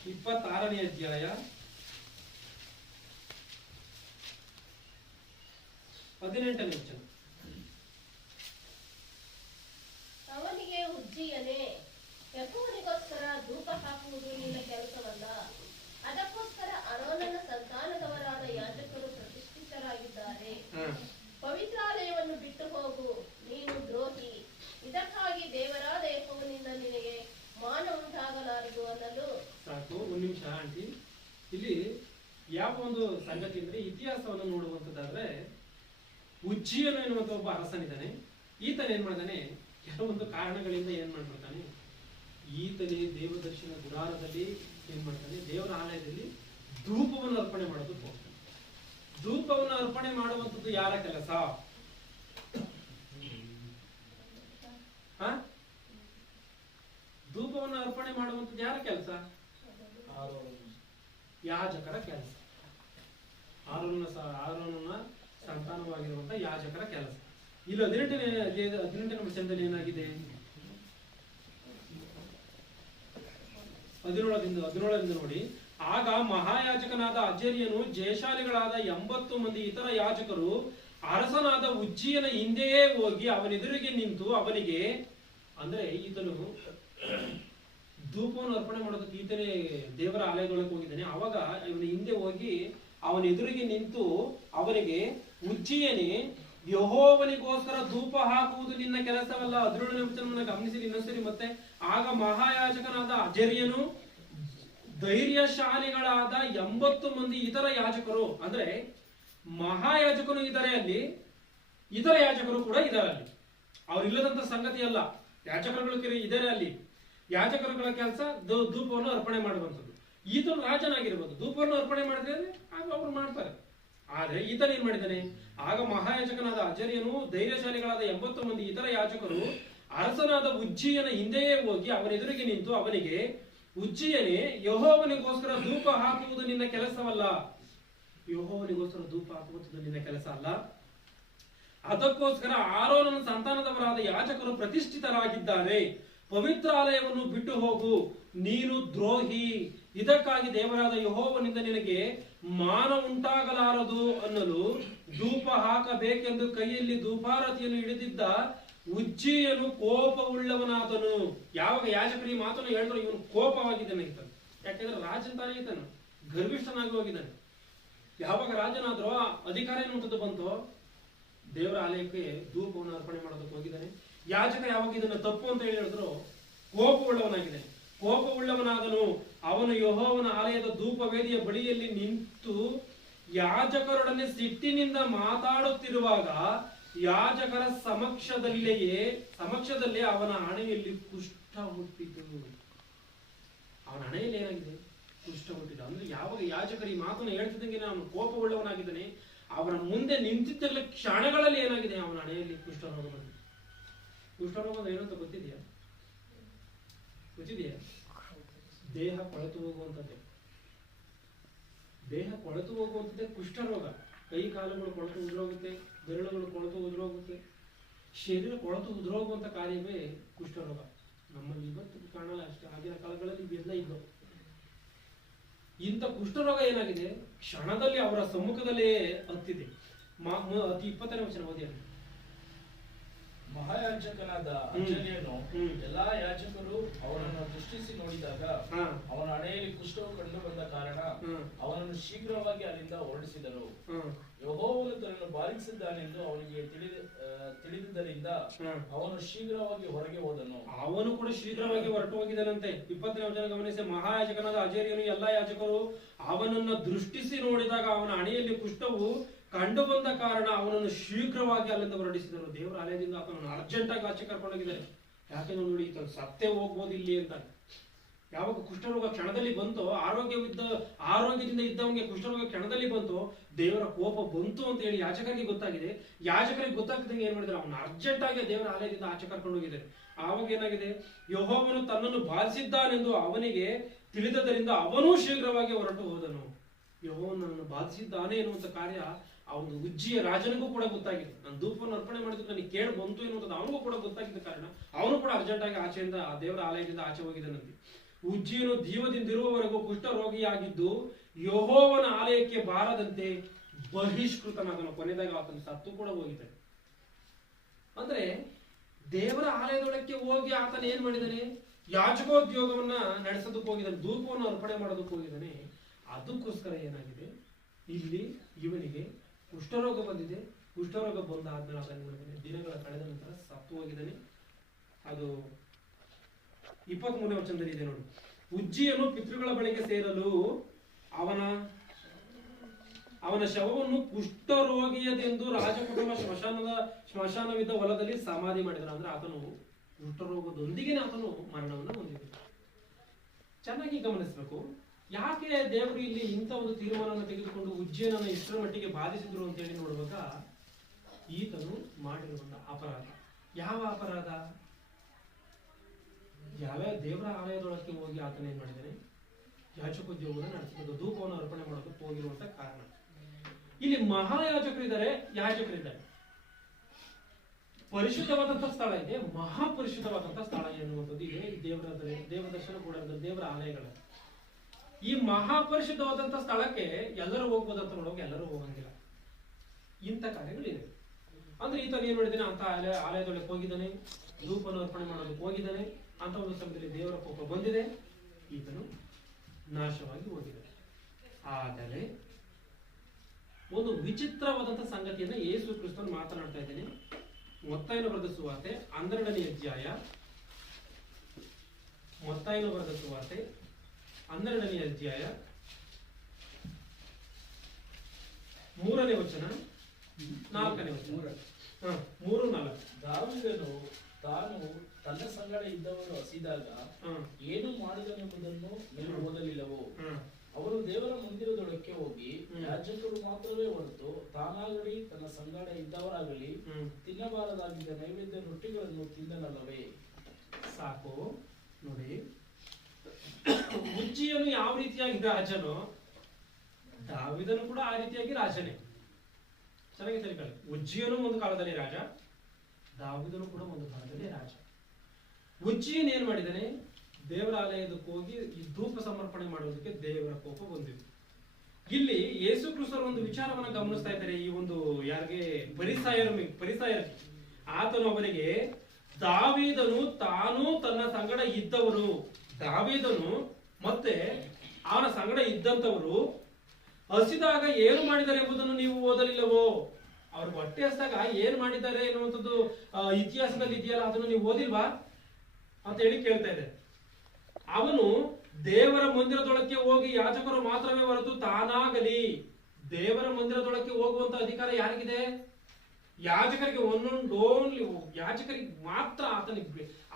26ನೇ ಅಧ್ಯಾಯ 18ನೇ ವಚನ. ಅವನಿಗೆ ಉಜ್ಜೀಯನೇ, ಯೆಹೋವನಿಗೋಸ್ಕರ ಧೂಪ ಹಾಕುವುದು ನಿನ್ನ ಕೆಲಸವಲ್ಲ. ಅದಕ್ಕೋಸ್ಕರ ಅರೋನನ ಸಂತಾನದವರಾದ ಯಾಜಕರು ಪ್ರತಿಷ್ಠಿತರಾಗಿದ್ದಾರೆ. ಪವಿತ್ರಾಲಯವನ್ನು ಬಿಟ್ಟು ಹೋಗು, ನೀನು ದ್ರೋಹಿ. ಇದಕ್ಕಾಗಿ ದೇವರಾದ ಯೆಹೋವನಿಂದ ನಿನಗೆ ಮಾನ ಉಂಟಾಗಲಾರದು ಅನ್ನಲು. ಸಾಕು, ಒಂದು ನಿಮಿಷ ಆಂಟಿ. ಇಲ್ಲಿ ಯಾವ ಒಂದು ಸಂಗತಿ ಅಂದ್ರೆ, ಇತಿಹಾಸವನ್ನು ನೋಡುವಂತದ್ದಾದ್ರೆ, ಉಜ್ಜೀಯನು ಎನ್ನುವಂತ ಒಬ್ಬ ಅರಸನಿದ್ದಾನೆ. ಈತನ ಏನ್ ಮಾಡ್ತಾನೆ? ಕೆಲವೊಂದು ಕಾರಣಗಳಿಂದ ಏನ್ ಮಾಡ್ಬಿಡ್ತಾನೆ, ಈತನೇ ದೇವದರ್ಶನ ಗುಡಾರದಲ್ಲಿ ಏನ್ ಮಾಡ್ತಾನೆ, ದೇವರ ಆಲಯದಲ್ಲಿ ಧೂಪವನ್ನು ಅರ್ಪಣೆ ಮಾಡೋದಕ್ಕೆ ಹೋಗ್ತಾನೆ. ಧೂಪವನ್ನು ಅರ್ಪಣೆ ಮಾಡುವಂಥದ್ದು ಯಾರ ಕೆಲಸ? ಧೂಪವನ್ನು ಅರ್ಪಣೆ ಮಾಡುವಂಥದ್ದು ಯಾರ ಕೆಲಸ? ಯಾಜಕರ ಕೆಲಸ. ಆರೋನನ ಸಂತಾನವಾಗಿರುವಂತಹ ಯಾಜಕರ ಕೆಲಸ. ಇಲ್ಲಿ 18ನೇ ವಚನದಲ್ಲಿ ಏನಾಗಿದೆ? 17ರಿಂದ ನೋಡಿ. ಆಗ ಮಹಾಯಾಜಕನಾದ ಅಜರ್ಯನು ಜಯಶಾಲಿಗಳಾದ 80 ಮಂದಿ ಇತರ ಯಾಜಕರು ಅರಸನಾದ ಉಜ್ಜೀಯನ ಹಿಂದೆಯೇ ಹೋಗಿ ಅವನೆದುರಿಗೆ ನಿಂತು ಅವನಿಗೆ, ಅಂದ್ರೆ ಈತನು ಧೂಪವನ್ನು ಅರ್ಪಣೆ ಮಾಡೋದಕ್ಕೆ ಈತನೇ ದೇವರ ಆಲಯದೊಳಗೆ ಹೋಗಿದ್ದಾನೆ. ಅವಾಗ ಇವನ ಹಿಂದೆ ಹೋಗಿ ಅವನ ಎದುರಿಗೆ ನಿಂತು ಅವನಿಗೆ, ಉಜ್ಜೀಯನೇ, ಯೆಹೋವನಿಗೋಸ್ಕರ ಧೂಪ ಹಾಕುವುದು ನಿನ್ನ ಕೆಲಸವಲ್ಲ. 17ನೇ ವಚನವನ್ನು ಗಮನಿಸಿ ಇನ್ನೊಂದ್ಸರಿ ಮತ್ತೆ. ಆಗ ಮಹಾಯಾಜಕನಾದ ಅಜರ್ಯನು ಧೈರ್ಯಶಾಲಿಗಳಾದ 80 ಮಂದಿ ಇತರ ಯಾಜಕರು, ಅಂದ್ರೆ ಮಹಾಯಾಜಕನು ಇದ್ದಾರೆ ಅಲ್ಲಿ, ಇತರ ಯಾಜಕರು ಕೂಡ ಇದ್ದಾರೆ ಅಲ್ಲಿ. ಅವ್ರು ಇಲ್ಲದಂತ ಸಂಗತಿ ಅಲ್ಲ, ಯಾಜಕರುಗಳು ಇದ್ದಾರೆ ಅಲ್ಲಿ. ಯಾಜಕರುಗಳ ಕೆಲಸ ಧೂಪವನ್ನು ಅರ್ಪಣೆ ಮಾಡುವಂಥದ್ದು. ಈತನು ರಾಜನಾಗಿರ್ಬೋದು, ಧೂಪವನ್ನು ಅರ್ಪಣೆ ಮಾಡಿದ್ರೆ ಆಗ ಅವ್ರು ಮಾಡ್ತಾರೆ. ಆದ್ರೆ ಈತನ ಏನ್ ಮಾಡಿದ್ದಾನೆ? ಆಗ ಮಹಾಯಾಜಕನಾದ ಅಜರ್ಯನು ಧೈರ್ಯಶಾಲಿಗಳಾದ 80 ಮಂದಿ ಇತರ ಯಾಜಕರು ಅರಸನಾದ ಉಜ್ಜೀಯನ ಹಿಂದೆಯೇ ಹೋಗಿ ಅವನೆದುರಿಗೆ ನಿಂತು ಅವನಿಗೆ, ಉಜ್ಜೀಯನೇ, ಯೆಹೋವನಿಗೋಸ್ಕರ ಧೂಪ ಹಾಕುವುದು ನಿನ್ನ ಕೆಲಸವಲ್ಲ. ಯೆಹೋವನಿಗೋಸ್ಕರ ಧೂಪ ಹಾಕುವುದು ನಿನ್ನ ಕೆಲಸ ಅಲ್ಲ. ಅದಕ್ಕೋಸ್ಕರ ಆರೋನನ ಸಂತಾನದವರಾದ ಯಾಜಕರು ಪ್ರತಿಷ್ಠಿತರಾಗಿದ್ದಾರೆ. ಪವಿತ್ರಾಲಯವನ್ನು ಬಿಟ್ಟು ಹೋಗು, ನೀನು ದ್ರೋಹಿ. ಇದಕ್ಕಾಗಿ ದೇವರಾದ ಯೆಹೋವನಿಂದ ನಿನಗೆ ಮಾನ ಉಂಟಾಗಲಾರದು ಅನ್ನಲು ಧೂಪ ಹಾಕಬೇಕೆಂದು ಕೈಯಲ್ಲಿ ಧೂಪಾರತಿಯನ್ನು ಹಿಡಿದಿದ್ದ ಉಜ್ಜೀಯನು ಕೋಪವುಳ್ಳವನಾದನು. ಯಾವಾಗ ಯಾಜಕರು ಈ ಮಾತನ್ನು ಹೇಳಿದ್ರು ಇವನು ಕೋಪವಾಗಿದ್ದಾನೆ ಈತನು. ಯಾಕೆಂದ್ರೆ ರಾಜಂತಾನೆ ಈತನು ಗರ್ವಿಷ್ಠನಾಗಿ ಹೋಗಿದ್ದಾನೆ. ಯಾವಾಗ ರಾಜನಾದ್ರೂ ಅಧಿಕಾರ ಎನ್ನುವಂಥದ್ದು ಬಂತು, ದೇವರ ಆಲಯಕ್ಕೆ ಧೂಪವನ್ನು ಅರ್ಪಣೆ ಮಾಡೋದಕ್ಕೆ ಹೋಗಿದ್ದಾನೆ. ಯಾಜಕ ಯಾವಾಗ ಇದನ್ನ ತಪ್ಪು ಅಂತ ಹೇಳಿದ್ರು ಕೋಪವುಳ್ಳವನಾಗಿದೆ. ಕೋಪವುಳ್ಳವನಾದನು. ಅವನು ಯೆಹೋವನ ಆಲಯದ ಧೂಪ ವೇದಿಯ ಬಳಿಯಲ್ಲಿ ನಿಂತು ಯಾಜಕರೊಡನೆ ಸಿಟ್ಟಿನಿಂದ ಮಾತಾಡುತ್ತಿರುವಾಗ ಯಾಜಕರ ಸಮಕ್ಷದಲ್ಲೇ ಅವನ ಹಣೆಯಲ್ಲಿ ಕುಷ್ಠ ಹುಟ್ಟಿತು. ಅವನ ಹಣೆಯಲ್ಲಿ ಏನಾಗಿದೆ? ಕುಷ್ಠ ಹುಟ್ಟಿದ. ಅಂದ್ರೆ ಯಾವಾಗ ಯಾಜಕರು ಈ ಮಾತನ್ನು ಹೇಳ್ತಿದ್ದಂಗೆ ಅವನು ಕೋಪವುಳ್ಳವನಾಗಿದ್ದಾನೆ, ಅವನ ಮುಂದೆ ನಿಂತಿದ್ದ ಕ್ಷಣಗಳಲ್ಲಿ ಏನಾಗಿದೆ? ಅವನ ಹಣೆಯಲ್ಲಿ ಕುಷ್ಠರೋಗ ಬಂದಿದೆ. ಕುಷ್ಠರೋಗ ಏನಂತ ಗೊತ್ತಿದೆಯಾ? ದೇಹ ಕೊಳೆತು ಹೋಗುವಂಥದ್ದೇ. ದೇಹ ಕೊಳೆತು ಹೋಗುವಂಥದ್ದೇ ಕುಷ್ಠರೋಗ. ಕೈ ಕಾಲುಗಳು ಕೊಳೆತು ಉದುರೋಗುತ್ತೆ, ಬೆರಳುಗಳು ಕೊಳೆತು ಉದುರೋಗುತ್ತೆ, ಶರೀರ ಕೊಳೆತು ಉದುರೋಗುವಂತ ಕಾರ್ಯವೇ ಕುಷ್ಠರೋಗ. ನಮ್ಮಲ್ಲಿ ಇವತ್ತು ಕಾಣಲ್ಲ ಅಷ್ಟೇ, ಆಗಿನ ಕಾಲಗಳಲ್ಲಿ ಇವೆಲ್ಲ ಇದ್ದವು. ಇಂಥ ಕುಷ್ಠರೋಗ ಏನಾಗಿದೆ? ಕ್ಷಣದಲ್ಲಿ ಅವರ ಸಮ್ಮುಖದಲ್ಲೇ ಹತ್ತಿದೆ. 20ನೇ ವಚನ ಓದಿ. ಮಹಾಯಾಜಕನಾದ ಅಜರ್ಯನು ಎಲ್ಲಾ ಯಾಜಕರು ಅವನನ್ನು ದೃಷ್ಟಿಸಿ ನೋಡಿದಾಗ ಅವನ ಹಣೆಯಲ್ಲಿ ಕುಷ್ಠವು ಕಂಡು ಬಂದ ಕಾರಣ ಅವನನ್ನು ಶೀಘ್ರವಾಗಿ ಅಲ್ಲಿಂದ ಹೊರಡಿಸಿದರು. ಯೆಹೋವನು ತನ್ನನ್ನು ಬಾಧಿಸಿದ್ದಾನೆಂದು ಅವನಿಗೆ ತಿಳಿದಿದ್ದರಿಂದ ಅವನು ಶೀಘ್ರವಾಗಿ ಹೊರಗೆ ಹೋದನು. ಅವನು ಕೂಡ ಶೀಘ್ರವಾಗಿ ಹೊರಟು ಹೋಗಿದನಂತೆ. 20ನೇ ವಚನ ಗಮನಿಸಿ, ಮಹಾಯಾಜಕನಾದ ಅಜರ್ಯನು ಎಲ್ಲಾ ಯಾಜಕರು ಅವನನ್ನು ದೃಷ್ಟಿಸಿ ನೋಡಿದಾಗ ಅವನ ಹಣೆಯಲ್ಲಿ ಕುಷ್ಠವು ಕಂಡು ಬಂದ ಕಾರಣ ಅವನನ್ನು ಶೀಘ್ರವಾಗಿ ಅಲ್ಲಿಂದ ಹೊರಡಿಸಿದರು. ದೇವರ ಆಲಯದಿಂದ ಆತನನ್ನು ಅರ್ಜೆಂಟ್ ಆಗಿ ಆಚೆ ಕರ್ಕೊಂಡೋಗಿದ್ದಾರೆ. ಯಾಕೆಂದ್ರೆ ನೋಡಿ, ಈತ ಸತ್ತೇ ಹೋಗ್ಬೋದು ಇಲ್ಲಿ ಅಂತ. ಯಾವಾಗ ಕುಷ್ಠರೋಗ ಕ್ಷಣದಲ್ಲಿ ಬಂತೋ, ಆರೋಗ್ಯದಿಂದ ಇದ್ದವನಿಗೆ ಕುಷ್ಠರೋಗ ಕ್ಷಣದಲ್ಲಿ ಬಂತು, ದೇವರ ಕೋಪ ಬಂತು ಅಂತ ಹೇಳಿ ಯಾಜಕರಿಗೆ ಗೊತ್ತಾಗಿದೆ. ಯಾಜಕರಿಗೆ ಗೊತ್ತಾಗ್ತದಂಗೆ ಏನ್ ಮಾಡಿದ್ದಾರೆ, ಅವನು ಅರ್ಜೆಂಟ್ ಆಗಿ ದೇವರ ಆಲಯದಿಂದ ಆಚೆ ಕರ್ಕೊಂಡು ಹೋಗಿದ್ದಾರೆ. ಆವಾಗ ಏನಾಗಿದೆ, ಯೆಹೋವನು ತನ್ನನ್ನು ಬಾಧಿಸಿದ್ದಾನೆಂದು ಅವನಿಗೆ ತಿಳಿದದರಿಂದ ಅವನೂ ಶೀಘ್ರವಾಗಿ ಹೊರಟು ಹೋದನು. ಯೆಹೋವನನ್ನು ಬಾಧಿಸಿದ್ದಾನೆ ಎನ್ನುವಂತ ಕಾರ್ಯ ಅವನು ಉಜ್ಜಿಯ ರಾಜನಿಗೂ ಕೂಡ ಗೊತ್ತಾಗಿದೆ. ನಾನು ಧೂಪವನ್ನು ಅರ್ಪಣೆ ಮಾಡಿದ್ರೆ ನನಗೆ ಕೇಳು ಬಂತು ಎನ್ನುವಂಥದ್ದು ಅವನಿಗೂ ಕೂಡ ಗೊತ್ತಾಗಿದ್ದ ಕಾರಣ ಅವನು ಕೂಡ ಅರ್ಜೆಂಟ್ ಆಗಿ ಆಚೆಯಿಂದ ಆ ದೇವರ ಆಲಯದಿಂದ ಆಚೆ ಹೋಗಿದ್ದಾನಂತೆ. ಉಜ್ಜಿಯನು ಜೀವದಿಂದಿರುವವರೆಗೂ ಕುಷ್ಠರೋಗಿಯಾಗಿದ್ದು ಯೆಹೋವನ ಆಲಯಕ್ಕೆ ಬಾರದಂತೆ ಬಹಿಷ್ಕೃತನಾದನು. ಕೊನೆದಾಗ ಆತನು ಸತ್ತು ಕೂಡ ಹೋಗಿದ್ದಾನೆ. ಅಂದ್ರೆ ದೇವರ ಆಲಯದೊಳಕ್ಕೆ ಹೋಗಿ ಆತನ ಏನ್ ಮಾಡಿದಾನೆ, ಯಾಜಕೋದ್ಯೋಗವನ್ನ ನಡೆಸೋದಕ್ಕೆ ಹೋಗಿದ್ದಾನೆ, ಧೂಪವನ್ನು ಅರ್ಪಣೆ ಮಾಡೋದಕ್ಕೆ ಹೋಗಿದ್ದಾನೆ. ಅದಕ್ಕೋಸ್ಕರ ಏನಾಗಿದೆ, ಇಲ್ಲಿ ಇವನಿಗೆ ಕುಷ್ಠರೋಗ ಬಂದಿದೆ. ಕುಷ್ಠರೋಗ ಬಂದಾದ್ಮೇಲೆ ಅದನ್ನು ಮಾಡಿದ್ದಾನೆ, ದಿನಗಳ ಕಳೆದ ನಂತರ ಸತ್ತು ಹೋಗಿದ್ದಾನೆ. ಅದು 23ನೇ ವಚನದಲ್ಲಿ ಇದೆ ನೋಡಿ. ಉಜ್ಜಿಯನು ಪಿತೃಗಳ ಬಳಿಗೆ ಸೇರಲು ಅವನ ಶವವನ್ನು ಕುಷ್ಠರೋಗಿಯದೆಂದು ರಾಜಕುಟುಂಬ ಸ್ಮಶಾನವಿದ್ದ ಹೊಲದಲ್ಲಿ ಸಮಾಧಿ ಮಾಡಿದ್ರು. ಅಂದ್ರೆ ಆತನು ಕುಷ್ಠರೋಗದೊಂದಿಗೆ ಆತನು ಮರಣವನ್ನು ಹೊಂದಿದ್ದ. ಚೆನ್ನಾಗಿ ಗಮನಿಸಬೇಕು. ಯಾಕೆ ದೇವರು ಇಲ್ಲಿ ಇಂಥ ಒಂದು ತೀರ್ಮಾನವನ್ನು ತೆಗೆದುಕೊಂಡು ಉಜ್ಜಯನನ್ನು ಇಷ್ಟರ ಮಟ್ಟಿಗೆ ಬಾಧಿಸಿದ್ರು ಅಂತ ಹೇಳಿ ನೋಡುವಾಗ, ಈತನು ಮಾಡಿರುವಂತ ಅಪರಾಧ ಯಾವ ಅಪರಾಧ? ಯಾವ ದೇವರ ಆಲಯದೊಳಕ್ಕೆ ಹೋಗಿ ಆತನ ಏನ್ ಮಾಡಿದ್ದಾನೆ, ಯಾಜಕೋದ್ಯೋಗವನ್ನು ನಡೆಸಿದ ಧೂಪವನ್ನು ಅರ್ಪಣೆ ಮಾಡೋದಕ್ಕೆ ಹೋಗಿರುವಂತ ಕಾರಣ. ಇಲ್ಲಿ ಮಹಾಯಾಜಕರಿದ್ದಾರೆ, ಯಾಜಕರಿದ್ದಾರೆ. ಪರಿಶುದ್ಧವಾದಂತಹ ಸ್ಥಳ ಇದೆ, ಮಹಾಪರಿಶುದ್ಧವಾದಂತಹ ಸ್ಥಳ ಎನ್ನುವಂಥದ್ದು ಇದೆ. ದೇವರ ದರ್ಶನ ಕೂಡ ದೇವರ ಆಲಯಗಳ ಈ ಮಹಾಪರಿಶುದ್ಧವಾದಂತಹ ಸ್ಥಳಕ್ಕೆ ಎಲ್ಲರೂ ಹೋಗ್ಬೋದಂತ ನೋಡುವಾಗ ಎಲ್ಲರೂ ಹೋಗಂಗಿಲ್ಲ. ಇಂಥ ಕಾರ್ಯಗಳಿದೆ. ಅಂದ್ರೆ ಈತನ ಏನ್ ಮಾಡಿದ್ದಾನೆ, ಅಂತ ಆಲಯದೊಳಗೆ ಹೋಗಿದ್ದಾನೆ, ಧೂಪವನ್ನು ಅರ್ಪಣೆ ಮಾಡೋದಕ್ಕೆ ಹೋಗಿದ್ದಾನೆ. ಅಂತ ಒಂದು ಸಮಯದಲ್ಲಿ ದೇವರ ಕೋಪ ಬಂದಿದೆ, ಈತನು ನಾಶವಾಗಿ ಹೋಗಿದ್ದಾನೆ. ಆದರೆ ಒಂದು ವಿಚಿತ್ರವಾದಂತಹ ಸಂಗತಿಯನ್ನ ಯೇಸು ಕ್ರಿಸ್ತನು ಮಾತನಾಡ್ತಾ ಇದ್ದೇನೆ. ಮತ್ತಾಯನ ಬರೆದ ಸುವಾರ್ತೆ 12ನೇ ಅಧ್ಯಾಯ, ಮತ್ತಾಯನ ಬರೆದ ಸುವಾರ್ತೆ 12ನೇ ಅಧ್ಯಾಯ 3ನೇ ವಚನ 4ನೇ ವಚನ. 3-4. ದಾವೀದನು ತಾನು ತನ್ನ ಸಂಗಡ ಇದ್ದವರು ಹಸಿದಾಗ ಏನು ಮಾಡಿದನೆಂಬುದನ್ನು ನೀವು ಓದಲಿಲ್ಲವೋ? ಅವರು ದೇವರ ಮಂದಿರದೊಳಕ್ಕೆ ಹೋಗಿ ಯಾಜಕರು ಮಾತ್ರವೇ ಹೊರತು ತಾನಾಗಲಿ ತನ್ನ ಸಂಗಡ ಇದ್ದವರಾಗಲಿ ತಿನ್ನಬಾರದಾಗಿದ್ದ ನೈವೇದ್ಯ ರೊಟ್ಟಿಗಳನ್ನು ತಿಂದನಲ್ಲವೇ? ಸಾಕು ನೋಡಿ. ಉಜ್ಜಿಯನು ಯಾವ ರೀತಿಯಾಗಿ ರಾಜನೋ, ದಾವೀದನು ಕೂಡ ಆ ರೀತಿಯಾಗಿ ರಾಜನೇ. ಚೆನ್ನಾಗಿ ತಿಳ್ಕೊಳ್ಳಿ. ಉಜ್ಜಿಯನು ಒಂದು ಕಾಲದಲ್ಲಿ ರಾಜ, ದಾವೀದನು ಕೂಡ ಒಂದು ಕಾಲದಲ್ಲಿ ರಾಜ. ಉಜ್ಜಿಯನ್ ಏನ್ ಮಾಡಿದಾನೆ, ದೇವರ ಆಲಯದಕ್ಕೆ ಹೋಗಿ ಈ ಧೂಪ ಸಮರ್ಪಣೆ ಮಾಡೋದಕ್ಕೆ ದೇವರ ಕೋಪ ಬಂದಿದೆ. ಇಲ್ಲಿ ಯೇಸು ಕ್ರಿಸ್ತರು ಒಂದು ವಿಚಾರವನ್ನ ಗಮನಿಸ್ತಾ ಇದ್ದಾರೆ. ಈ ಒಂದು ಯಾರಿಗೆ ಪರಿಸಾಯರ ಆತನು ಅವರಿಗೆ, ದಾವೀದನು ತಾನು ತನ್ನ ಸಂಗಡ ಇದ್ದವರು, ದಾವೀದನು ಮತ್ತೆ ಅವನ ಸಂಗಡ ಇದ್ದಂತವರು ಹಸಿದಾಗ ಏನು ಮಾಡಿದ್ದಾರೆ ಎಂಬುದನ್ನು ನೀವು ಓದಲಿಲ್ಲವೋ? ಅವ್ರಿಗೆ ಹೊಟ್ಟೆ ಹಸಿದಾಗ ಏನ್ ಮಾಡಿದ್ದಾರೆ ಎನ್ನುವಂಥದ್ದು ಇತಿಹಾಸದಲ್ಲಿ ಇದೆಯಲ್ಲ, ಅದನ್ನು ನೀವು ಓದಿಲ್ವಾ ಅಂತ ಹೇಳಿ ಕೇಳ್ತಾ ಇದೆ. ಅವನು ದೇವರ ಮಂದಿರದೊಳಕ್ಕೆ ಹೋಗಿ ಯಾಜಕರು ಮಾತ್ರವೇ ಹೊರತು ತಾನಾಗಲಿ, ದೇವರ ಮಂದಿರದೊಳಕ್ಕೆ ಹೋಗುವಂತ ಅಧಿಕಾರ ಯಾರಿಗಿದೆ? ಯಾಜಕರಿಗೆ ಓನ್ಲಿ ಯಾಜಕರಿಗೆ ಮಾತ್ರ.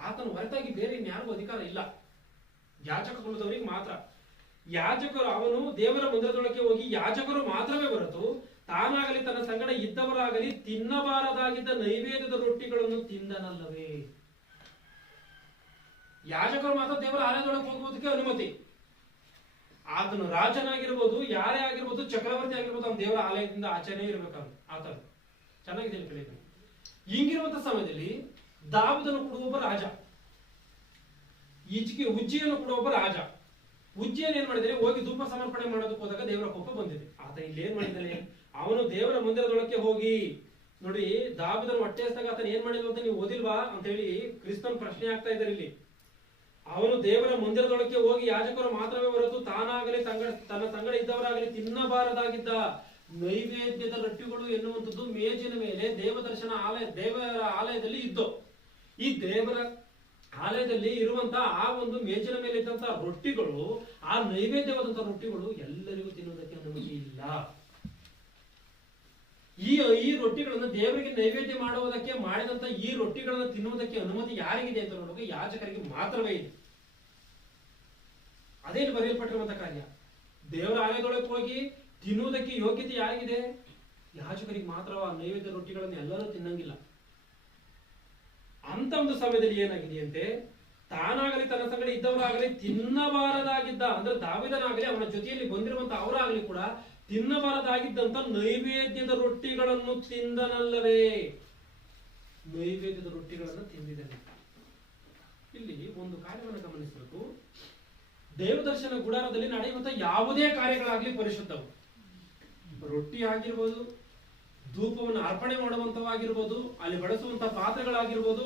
ಆತನ ಹೊರತಾಗಿ ಬೇರೆ ಇನ್ಯಾರಿಗೂ ಅಧಿಕಾರ ಇಲ್ಲ. ಯಾಜಕ ಕುಲದವರಿಗೆ ಮಾತ್ರ. ಯಾಜಕರು, ಅವನು ದೇವರ ಮಂದಿರದೊಳಕ್ಕೆ ಹೋಗಿ ಯಾಜಕರು ಮಾತ್ರವೇ ಹೊರತು ತಾನಾಗಲಿ ತನ್ನ ಸಂಗಡ ಇದ್ದವರಾಗಲಿ ತಿನ್ನಬಾರದಾಗಿದ್ದ ನೈವೇದ್ಯದ ರೊಟ್ಟಿಗಳನ್ನು ತಿಂದನಲ್ಲವೇ? ಯಾಜಕರು ಮಾತ್ರ ದೇವರ ಆಲಯದೊಳಗೆ ಹೋಗುವುದಕ್ಕೆ ಅನುಮತಿ. ಆತನು ರಾಜನಾಗಿರ್ಬೋದು, ಯಾರೇ ಆಗಿರ್ಬೋದು, ಚಕ್ರವರ್ತಿ ಆಗಿರ್ಬೋದು, ಅವನು ದೇವರ ಆಲಯದಿಂದ ಆಚೆನೇ ಇರ್ಬೇಕು. ಆತನು ಚೆನ್ನಾಗಿ ತಿಳ್ಕೊಳ್ಳಿ. ಹಿಂಗಿರುವಂತ ಸಮಯದಲ್ಲಿ ದಾವೀದನು ಕೂಡ ಒಬ್ಬ ರಾಜ, ಉಜ್ಜಿಯನು ಕೂಡ ಒಬ್ಬ ರಾಜ. ಉಜ್ಜಿಯನ್ ಏನ್ ಮಾಡಿದಾನೆ, ಹೋಗಿ ಧೂಪ ಸಮರ್ಪಣೆ ಮಾಡೋದಕ್ಕೆ ಹೋದಾಗ ದೇವರ ಕೋಪ ಬಂದಿದೆ. ಆತ ಇಲ್ಲಿ ಏನ್ ಮಾಡಿದ್ದಾನೆ, ಅವನು ದೇವರ ಮಂದಿರದೊಳಕ್ಕೆ ಹೋಗಿ ನೋಡಿ, ದಾವಿದನ ಹೊಟ್ಟೆ ಹಸ್ದಾಗ ಆತನ ಏನ್ ಮಾಡಿಲ್ವ ಅಂತ ನೀವು ಓದಿಲ್ವಾ ಅಂತ ಹೇಳಿ ಕ್ರಿಸ್ತನ್ ಪ್ರಶ್ನೆ ಆಗ್ತಾ ಇದ್ದಾರೆ ಇಲ್ಲಿ. ಅವನು ದೇವರ ಮಂದಿರದೊಳಕ್ಕೆ ಹೋಗಿ ಯಾಜಕರು ಮಾತ್ರವೇ ಹೊರತು ತಾನಾಗಲಿ ತನ್ನ ಸಂಗಡ ಇದ್ದವರಾಗಲಿ ತಿನ್ನಬಾರದಾಗಿದ್ದ ನೈವೇದ್ಯದ ರೊಟ್ಟಿಗಳು ಎನ್ನುವಂಥದ್ದು ಮೇಜಿನ ಮೇಲೆ ದೇವರ ಆಲಯದಲ್ಲಿ ಇದ್ದು. ಈ ದೇವರ ಆಲಯದಲ್ಲಿ ಇರುವಂತ ಆ ಒಂದು ಮೇಜಿನ ಮೇಲೆ ಇದ್ದಂತ ರೊಟ್ಟಿಗಳು, ಆ ನೈವೇದ್ಯವಾದಂತ ರೊಟ್ಟಿಗಳು ಎಲ್ಲರಿಗೂ ತಿನ್ನುವುದಕ್ಕೆ ಅನುಮತಿ ಇಲ್ಲ. ಈ ರೊಟ್ಟಿಗಳನ್ನು ದೇವರಿಗೆ ನೈವೇದ್ಯ ಮಾಡುವುದಕ್ಕೆ ಮಾಡಿದಂತ ಈ ರೊಟ್ಟಿಗಳನ್ನು ತಿನ್ನುವುದಕ್ಕೆ ಅನುಮತಿ ಯಾರಿಗಿದೆ ಅಂತ ನೋಡುವಾಗ ಯಾಜಕರಿಗೆ ಮಾತ್ರವೇ ಇದೆ. ಅದೇನು ಬರೆಯಲ್ಪಟ್ಟಿರುವಂತ ಕಾರ್ಯ. ದೇವರ ಆಲಯದೊಳಗೆ ಹೋಗಿ ತಿನ್ನುವುದಕ್ಕೆ ಯೋಗ್ಯತೆ ಯಾರಿಗಿದೆ? ಯಾಜಕರಿಗೆ ಮಾತ್ರ. ನೈವೇದ್ಯ ರೊಟ್ಟಿಗಳನ್ನು ಎಲ್ಲರೂ ತಿನ್ನಂಗಿಲ್ಲ. ಅಂತ ಒಂದು ಸಮಯದಲ್ಲಿ ಏನಾಗಿದೆಯಂತೆ, ತಾನಾಗಲಿ ತನ್ನ ಸಂಗಡ ಇದ್ದವರಾಗಲಿ ತಿನ್ನಬಾರದಾಗಿದ್ದ, ಅಂದ್ರೆ ದಾವಿದನಾಗಲಿ ಅವನ ಜೊತೆಯಲ್ಲಿ ಬಂದಿರುವಂತ ಅವರಾಗಲಿ ಕೂಡ ತಿನ್ನಬಾರದಾಗಿದ್ದಂತ ನೈವೇದ್ಯದ ರೊಟ್ಟಿಗಳನ್ನು ತಿಂದನಲ್ಲವೇ? ನೈವೇದ್ಯದ ರೊಟ್ಟಿಗಳನ್ನು ತಿಂದಿದ್ದಾನೆ. ಇಲ್ಲಿ ಒಂದು ಕಾರ್ಯವನ್ನು ಗಮನಿಸಬೇಕು. ದೇವದರ್ಶನ ಗುಡಾರದಲ್ಲಿ ನಡೆಯುವಂತ ಯಾವುದೇ ಕಾರ್ಯಗಳಾಗ್ಲಿ ಪರಿಶುದ್ಧವು. ರೊಟ್ಟಿ ಆಗಿರ್ಬೋದು, ಧೂಪವನ್ನು ಅರ್ಪಣೆ ಮಾಡುವಂತವಾಗಿರ್ಬೋದು, ಅಲ್ಲಿ ಬಳಸುವಂತ ಪಾತ್ರೆಗಳಾಗಿರ್ಬೋದು,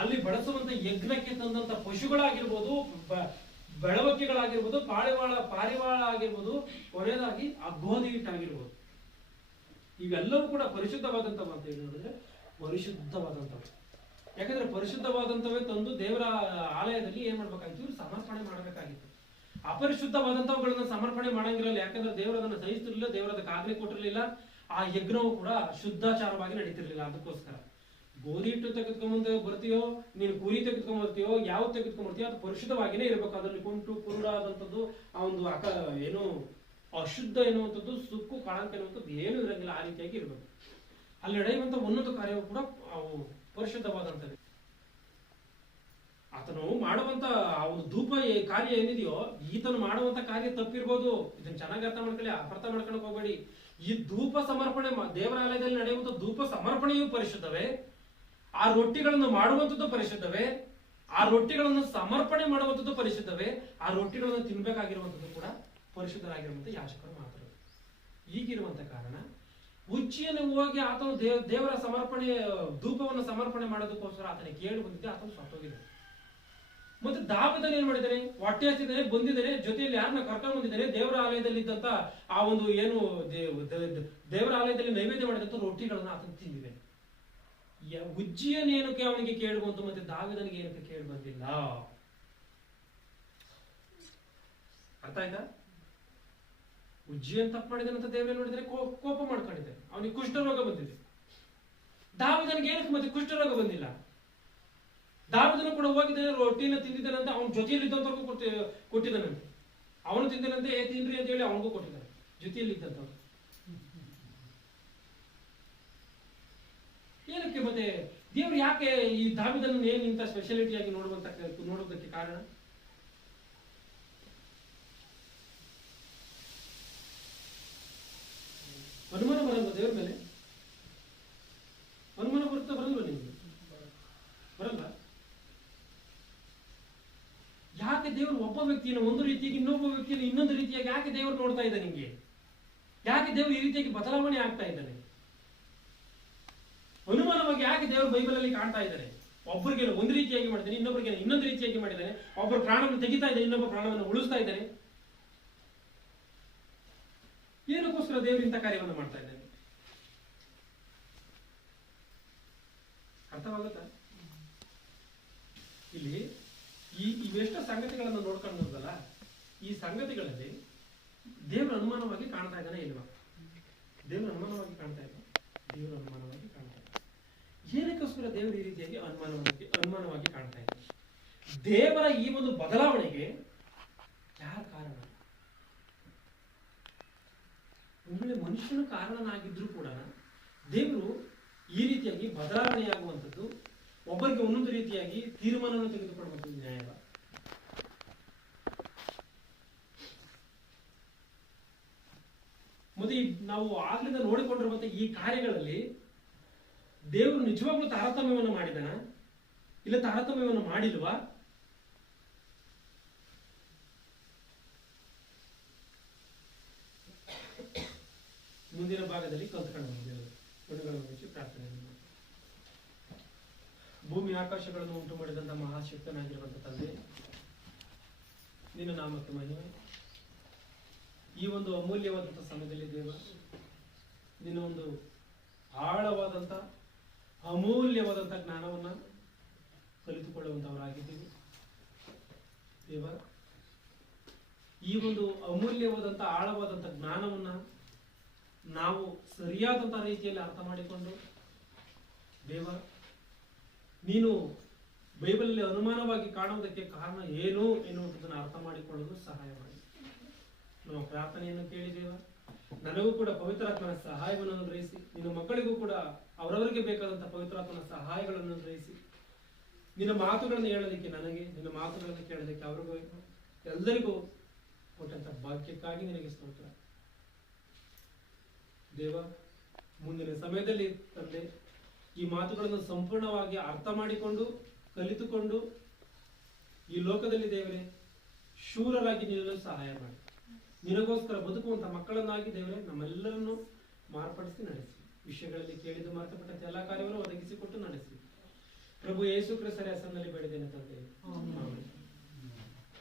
ಅಲ್ಲಿ ಬಳಸುವಂತ ಯಜ್ಞಕ್ಕೆ ತಂದಂತ ಪಶುಗಳಾಗಿರ್ಬೋದು, ಬೆಳವಕ್ಕಿಗಳಾಗಿರ್ಬೋದು, ಪಾರಿವಾಳ ಆಗಿರ್ಬೋದು, ಕೊನೆಯದಾಗಿ ಆ ಗೋಧಿ ಹಿಟ್ಟಾಗಿರ್ಬೋದು, ಇವೆಲ್ಲವೂ ಕೂಡ ಪರಿಶುದ್ಧವಾದಂತವು ಅಂತ ಹೇಳಿ ನೋಡಿದ್ರೆ ಪರಿಶುದ್ಧವಾದಂತವು. ಯಾಕಂದ್ರೆ ಪರಿಶುದ್ಧವಾದಂತವೇ ತಂದು ದೇವರ ಆಲಯದಲ್ಲಿ ಏನ್ ಮಾಡ್ಬೇಕಾಗಿತ್ತು? ಇವ್ರು ಸಮರ್ಪಣೆ ಮಾಡಬೇಕಾಗಿತ್ತು. ಅಪರಿಶುದ್ಧವಾದಂತವುಗಳನ್ನ ಸಮರ್ಪಣೆ ಮಾಡಂಗಿರಲ್ಲ. ಯಾಕಂದ್ರೆ ದೇವರು ಅದನ್ನ ಸಹಿಸ್ತಿರ್ಲಿಲ್ಲ, ದೇವರ ಅದಕ್ಕೆ ಆಜ್ಞೆ ಕೊಟ್ಟಿರ್ಲಿಲ್ಲ. ಆ ಯಜ್ಞವು ಕೂಡ ಶುದ್ಧಾಚಾರವಾಗಿ ನಡೀತಿರ್ಲಿಲ್ಲ. ಅದಕ್ಕೋಸ್ಕರ ಗೋಧಿ ಹಿಟ್ಟು ತೆಗೆದುಕೊಂಡ್ ಬರ್ತೀಯೋ, ನೀನು ಕುರಿ ತೆಗೆದುಕೊಂಡ್ ಬರ್ತೀಯೋ, ಯಾವ್ದು ತೆಗೆದುಕೊಂಡ್ ಬರ್ತೀಯೋ ಅದು ಪರಿಶುದ್ಧವಾಗಿನೇ ಇರಬೇಕು. ಅದರಲ್ಲಿ ಕುಂಟು ಕುರುಡಾದಂಥದ್ದು, ಆ ಒಂದು ಏನು ಅಶುದ್ಧ ಎನ್ನುವಂಥದ್ದು, ಸುಕ್ಕು ಕಳಂಕ ಎನ್ನುವಂಥದ್ದು ಏನು ಇರಂಗಿಲ್ಲ. ಆ ರೀತಿಯಾಗಿ ಇರಬೇಕು. ಅಲ್ಲಿ ನಡೆಯುವಂತ ಒಂದೊಂದು ಕಾರ್ಯವು ಕೂಡ ಅವು ಪರಿಶುದ್ಧವಾದಂಥದ್ದು. ಆತನು ಮಾಡುವಂತ ಆ ಒಂದು ಧೂಪ ಕಾರ್ಯ ಏನಿದೆಯೋ, ಈತನು ಮಾಡುವಂತ ಕಾರ್ಯ ತಪ್ಪಿರ್ಬೋದು. ಇದನ್ನ ಚೆನ್ನಾಗಿ ಅರ್ಥ ಮಾಡ್ಕೊಳ್ಳಿ, ಅಪಾರ್ಥ ಮಾಡ್ಕೊಳಕ್ ಹೋಗಬೇಡಿ. ಈ ಧೂಪ ಸಮರ್ಪಣೆ ದೇವರಾಲಯದಲ್ಲಿ ನಡೆಯುವಂತ ಧೂಪ ಸಮರ್ಪಣೆಯೂ ಪರಿಶುದ್ಧವೇ, ಆ ರೊಟ್ಟಿಗಳನ್ನು ಮಾಡುವಂಥದ್ದು ಪರಿಶುದ್ಧವೇ, ಆ ರೊಟ್ಟಿಗಳನ್ನು ಸಮರ್ಪಣೆ ಮಾಡುವಂಥದ್ದು ಪರಿಶುದ್ಧವೇ, ಆ ರೊಟ್ಟಿಗಳನ್ನು ತಿನ್ಬೇಕಾಗಿರುವಂಥದ್ದು ಕೂಡ ಪರಿಶುದ್ಧರಾಗಿರುವಂತ ಯಾಜಕರು ಮಾತ್ರ. ಈಗಿರುವಂತ ಕಾರಣ ಉಚ್ಚಿಯನ್ನು ಹೋಗಿ ಆತನು ದೇವರ ಸಮರ್ಪಣೆ ಧೂಪವನ್ನು ಸಮರ್ಪಣೆ ಮಾಡೋದಕ್ಕೋಸ್ಕರ ಆತನಿಗೆ ಕೇಳಿ ಬಂದಿದ್ದೆ, ಆತನು ಸತ್ತೋಗಿದೆ. ಮತ್ತೆ ದಾವಿದನು ಏನ್ ಮಾಡಿದ್ದಾನೆ? ಹೊಟ್ಟೆ ಹಸಿದಾನೆ, ಬಂದಿದ್ದಾನೆ, ಜೊತೆಯಲ್ಲಿ ಯಾರನ್ನ ಕರ್ಕೊಂಡು ಬಂದಿದ್ದಾನೆ? ದೇವರ ಆಲಯದಲ್ಲಿ ಇದ್ದಂತ ಆ ಒಂದು ಏನು ದೇವರ ಆಲಯದಲ್ಲಿ ನೈವೇದ್ಯ ಮಾಡಿದಂತ ರೊಟ್ಟಿಗಳನ್ನ ಆತನು ತಿಂದಿದೆ. ಉಜ್ಜಿಯನೇನಕ್ಕೆ ಅವನಿಗೆ ಕೇಳಿ ಬಂತು, ಮತ್ತೆ ದಾವಿದನಿಗೆ ಏನಕ್ಕೆ ಕೇಳಿ ಬಂದಿಲ್ಲ? ಅರ್ಥ ಆಯ್ತಾ? ಉಜ್ಜಿಯನ್ ತಪ್ಪು ಮಾಡಿದಾನಂತ ದೇವರೇ ನೋಡಿದ್ರೆ ಕೋಪ ಮಾಡ್ಕೊಂಡಿದ್ದಾರೆ. ಅವನಿಗೆ ಕುಷ್ಠರೋಗ ಬಂದಿದೆ. ದಾವಿದನಿಗೆ ಏನಕ್ಕೆ ಮತ್ತೆ ಕುಷ್ಠರೋಗ ಬಂದಿಲ್ಲ? ದಾವಿದನು ಕೂಡ ಹೋಗಿದ್ದಾನೆ, ರೊಟ್ಟಿನ ತಿಂದಿದ್ದಾನಂತೆ, ಅವನ ಜೊತೆಯಲ್ಲಿ ಇದ್ದಂತವ್ರಿಗೂ ಕೊಟ್ಟಿದ್ದಾನಂತೆ. ಅವನು ತಿಂದಾನಂತೆ, ತಿನ್ರಿ ಅಂತ ಹೇಳಿ ಅವನಿಗೂ ಕೊಟ್ಟಿದ್ದಾನೆ, ಜೊತೆಯಲ್ಲಿ ಇದ್ದಂಥವ್ರು. ಏನಕ್ಕೆ ಮತ್ತೆ ದೇವ್ರು ಯಾಕೆ ಈ ದಾವಿದನನ್ನು ಏನು ಇಂಥ ಸ್ಪೆಷಾಲಿಟಿಯಾಗಿ ನೋಡೋದಕ್ಕೆ ಕಾರಣ? ಅನುಮಾನ ಬರಲ್ವ ದೇವ್ರ ಮೇಲೆ? ಅನುಮಾನ ಬರುತ್ತಾ ಬರಲ್ವ ನಿಮ್ಗೆ? ಬರಲ್ಲ. ಯಾಕೆ ದೇವರು ಒಬ್ಬ ವ್ಯಕ್ತಿಯನ್ನು ಒಂದು ರೀತಿಯಾಗಿ, ಇನ್ನೊಬ್ಬ ವ್ಯಕ್ತಿಯನ್ನು ಇನ್ನೊಂದು ರೀತಿಯಾಗಿ ಯಾಕೆ ದೇವರು ನೋಡ್ತಾ ಇದ್ದಾನೆ? ನಿಮ್ಗೆ ಯಾಕೆ ದೇವರು ಈ ರೀತಿಯಾಗಿ ಬದಲಾವಣೆ ಆಗ್ತಾ ಇದ್ದಾನೆ? ಅನುಮಾನವಾಗಿ ಯಾಕೆ ದೇವರು ಬೈಬಲ್ ಅಲ್ಲಿ ಕಾಣ್ತಾ ಇದ್ದಾರೆ? ಒಬ್ಬರಿಗೆ ಒಂದು ರೀತಿಯಾಗಿ ಮಾಡಿದ್ದಾನೆ, ಇನ್ನೊಬ್ಬರಿಗೆ ಇನ್ನೊಂದು ರೀತಿಯಾಗಿ ಮಾಡಿದ್ದಾನೆ. ಒಬ್ಬರ ಪ್ರಾಣವನ್ನು ತೆಗಿತಾ ಇದ್ದಾನೆ, ಇನ್ನೊಬ್ಬ ಪ್ರಾಣವನ್ನು ಉಳಿಸ್ತಾ ಇದ್ದಾನೆ. ಏನಕ್ಕೋಸ್ಕರ ದೇವರು ಇಂಥ ಕಾರ್ಯವನ್ನು ಮಾಡ್ತಾ ಇದ್ದಾನೆ? ಅರ್ಥವಾಗುತ್ತಾ? ಇಲ್ಲಿ ಇವೆಷ್ಟು ಸಂಗತಿಗಳನ್ನು ನೋಡ್ಕೊಂಡಲ್ಲ, ಈ ಸಂಗತಿಗಳಲ್ಲಿ ದೇವರ ಅನುಮಾನವಾಗಿ ಕಾಣ್ತಾ ಇದ್ದಾನೆ ಇಲ್ವಾ? ದೇವರ ಅನುಮಾನವಾಗಿ ಕಾಣ್ತಾ ಇಲ್ಲ, ದೇವರ ಅನುಮಾನವಾಗಿ ಕಾಣ್ತಾ ಇಲ್ಲ. ಏನಕ್ಕೋಸ್ಕರ ದೇವರು ಈ ರೀತಿಯಾಗಿ ಅನುಮಾನವಾಗಿ ಕಾಣ್ತಾ ಇದ್ದಾರೆ? ದೇವರ ಈ ಒಂದು ಬದಲಾವಣೆಗೆ ಯಾರ ಕಾರಣ? ಒಂದು ಮನುಷ್ಯನ ಕಾರಣನಾಗಿದ್ರು ಕೂಡ ದೇವರು ಈ ರೀತಿಯಾಗಿ ಬದಲಾವಣೆಯಾಗುವಂಥದ್ದು, ಒಬ್ಬರಿಗೆ ಒಂದೊಂದು ರೀತಿಯಾಗಿ ತೀರ್ಮಾನವನ್ನು ತೆಗೆದುಕೊಳ್ಳುವಂಥದ್ದು ನ್ಯಾಯವ? ಮತ್ತೆ ನಾವು ಆಗ್ಲಿಂದ ನೋಡಿಕೊಂಡಿರುವಂತ ಈ ಕಾರ್ಯಗಳಲ್ಲಿ ದೇವರು ನಿಜವಾಗ್ಲೂ ತಾರತಮ್ಯವನ್ನು ಮಾಡಿದನ, ಇಲ್ಲ ತಾರತಮ್ಯವನ್ನು ಮಾಡಿಲ್ವಾ? ಮುಂದಿನ ಭಾಗದಲ್ಲಿ ಕಲ್ತ್ಕೊಂಡು ಬಂದಿರೋದು. ಗುಣಗಳನ್ನು ಮುಚ್ಚಿ ಪ್ರಾರ್ಥನೆಯನ್ನು ಮಾಡಿ. ಭೂಮಿ ಆಕಾಶಗಳನ್ನು ಉಂಟು ಮಾಡಿದಂಥ ಮಹಾಶಕ್ತನಾಗಿರುವಂಥ ತಂದೆ, ನಿನ್ನ ನಾಮಕ್ಕೆ ಮಹಿಮೆ. ಈ ಒಂದು ಅಮೂಲ್ಯವಾದಂಥ ಸಮಯದಲ್ಲಿ ದೇವ, ನಿನ್ನ ಒಂದು ಆಳವಾದಂಥ ಅಮೂಲ್ಯವಾದಂಥ ಜ್ಞಾನವನ್ನ ಕಲಿತುಕೊಳ್ಳುವಂಥವರಾಗಿದ್ದೀವಿ ದೇವ. ಈ ಒಂದು ಅಮೂಲ್ಯವಾದಂಥ ಆಳವಾದಂಥ ಜ್ಞಾನವನ್ನ ನಾವು ಸರಿಯಾದಂಥ ರೀತಿಯಲ್ಲಿ ಅರ್ಥ ಮಾಡಿಕೊಂಡು ದೇವ, ನೀನು ಬೈಬಲಲ್ಲಿ ಅನುಮಾನವಾಗಿ ಕಾಣುವುದಕ್ಕೆ ಕಾರಣ ಏನು ಎನ್ನುವಂಥದ್ದನ್ನು ಅರ್ಥ ಮಾಡಿಕೊಳ್ಳಲು ಸಹಾಯ ಮಾಡಿ. ನಮ್ಮ ಪ್ರಾರ್ಥನೆಯನ್ನು ಕೇಳಿದೇವ, ನನಗೂ ಕೂಡ ಪವಿತ್ರಾತ್ಮನ ಸಹಾಯವನ್ನು ಅನುಗ್ರಹಿಸಿ, ನಿನ್ನ ಮಕ್ಕಳಿಗೂ ಕೂಡ ಅವರವರಿಗೆ ಬೇಕಾದಂಥ ಪವಿತ್ರಾತ್ಮನ ಸಹಾಯಗಳನ್ನು ಅನುಗ್ರಹಿಸಿ, ನಿನ್ನ ಮಾತುಗಳನ್ನು ಹೇಳೋದಕ್ಕೆ ನನಗೆ, ನಿನ್ನ ಮಾತುಗಳನ್ನು ಕೇಳೋದಕ್ಕೆ ಅವರಿಗೂ ಎಲ್ಲರಿಗೂ ಕೊಟ್ಟಂತ ಭಾಗ್ಯಕ್ಕಾಗಿ ನಿನಗೆ ಸ್ತೋತ್ರ ದೇವ. ಮುಂದಿನ ಸಮಯದಲ್ಲಿ ತಂದೆ ಈ ಮಾತುಗಳನ್ನು ಸಂಪೂರ್ಣವಾಗಿ ಅರ್ಥ ಮಾಡಿಕೊಂಡು ಕಲಿತುಕೊಂಡು ಈ ಲೋಕದಲ್ಲಿ ದೇವರೇ ಶೂರರಾಗಿ ನಿಲ್ಲಲು ಸಹಾಯ ಮಾಡಿ. ನಿನಗೋಸ್ಕರ ಬದುಕುವಂತ ಮಕ್ಕಳನ್ನಾಗಿ ದೇವರೇ ನಮ್ಮೆಲ್ಲರನ್ನು ಮಾರ್ಪಡಿಸಿ ನಡೆಸಿ. ವಿಷಯಗಳಲ್ಲಿ ಕೇಳಿದ್ದು ಮರೆತುಪಟ್ಟಂತೆ ಎಲ್ಲ ಕಾರ್ಯವನ್ನು ಒದಗಿಸಿಕೊಟ್ಟು ನಡೆಸಿ. ಪ್ರಭು ಯೇಸು ಕ್ರಿಸ್ತರ ಹೆಸರಿನಲ್ಲಿ ಬೇಡಿದ್ದೇನೆ ತಂದೆ, ಆಮೆನ್.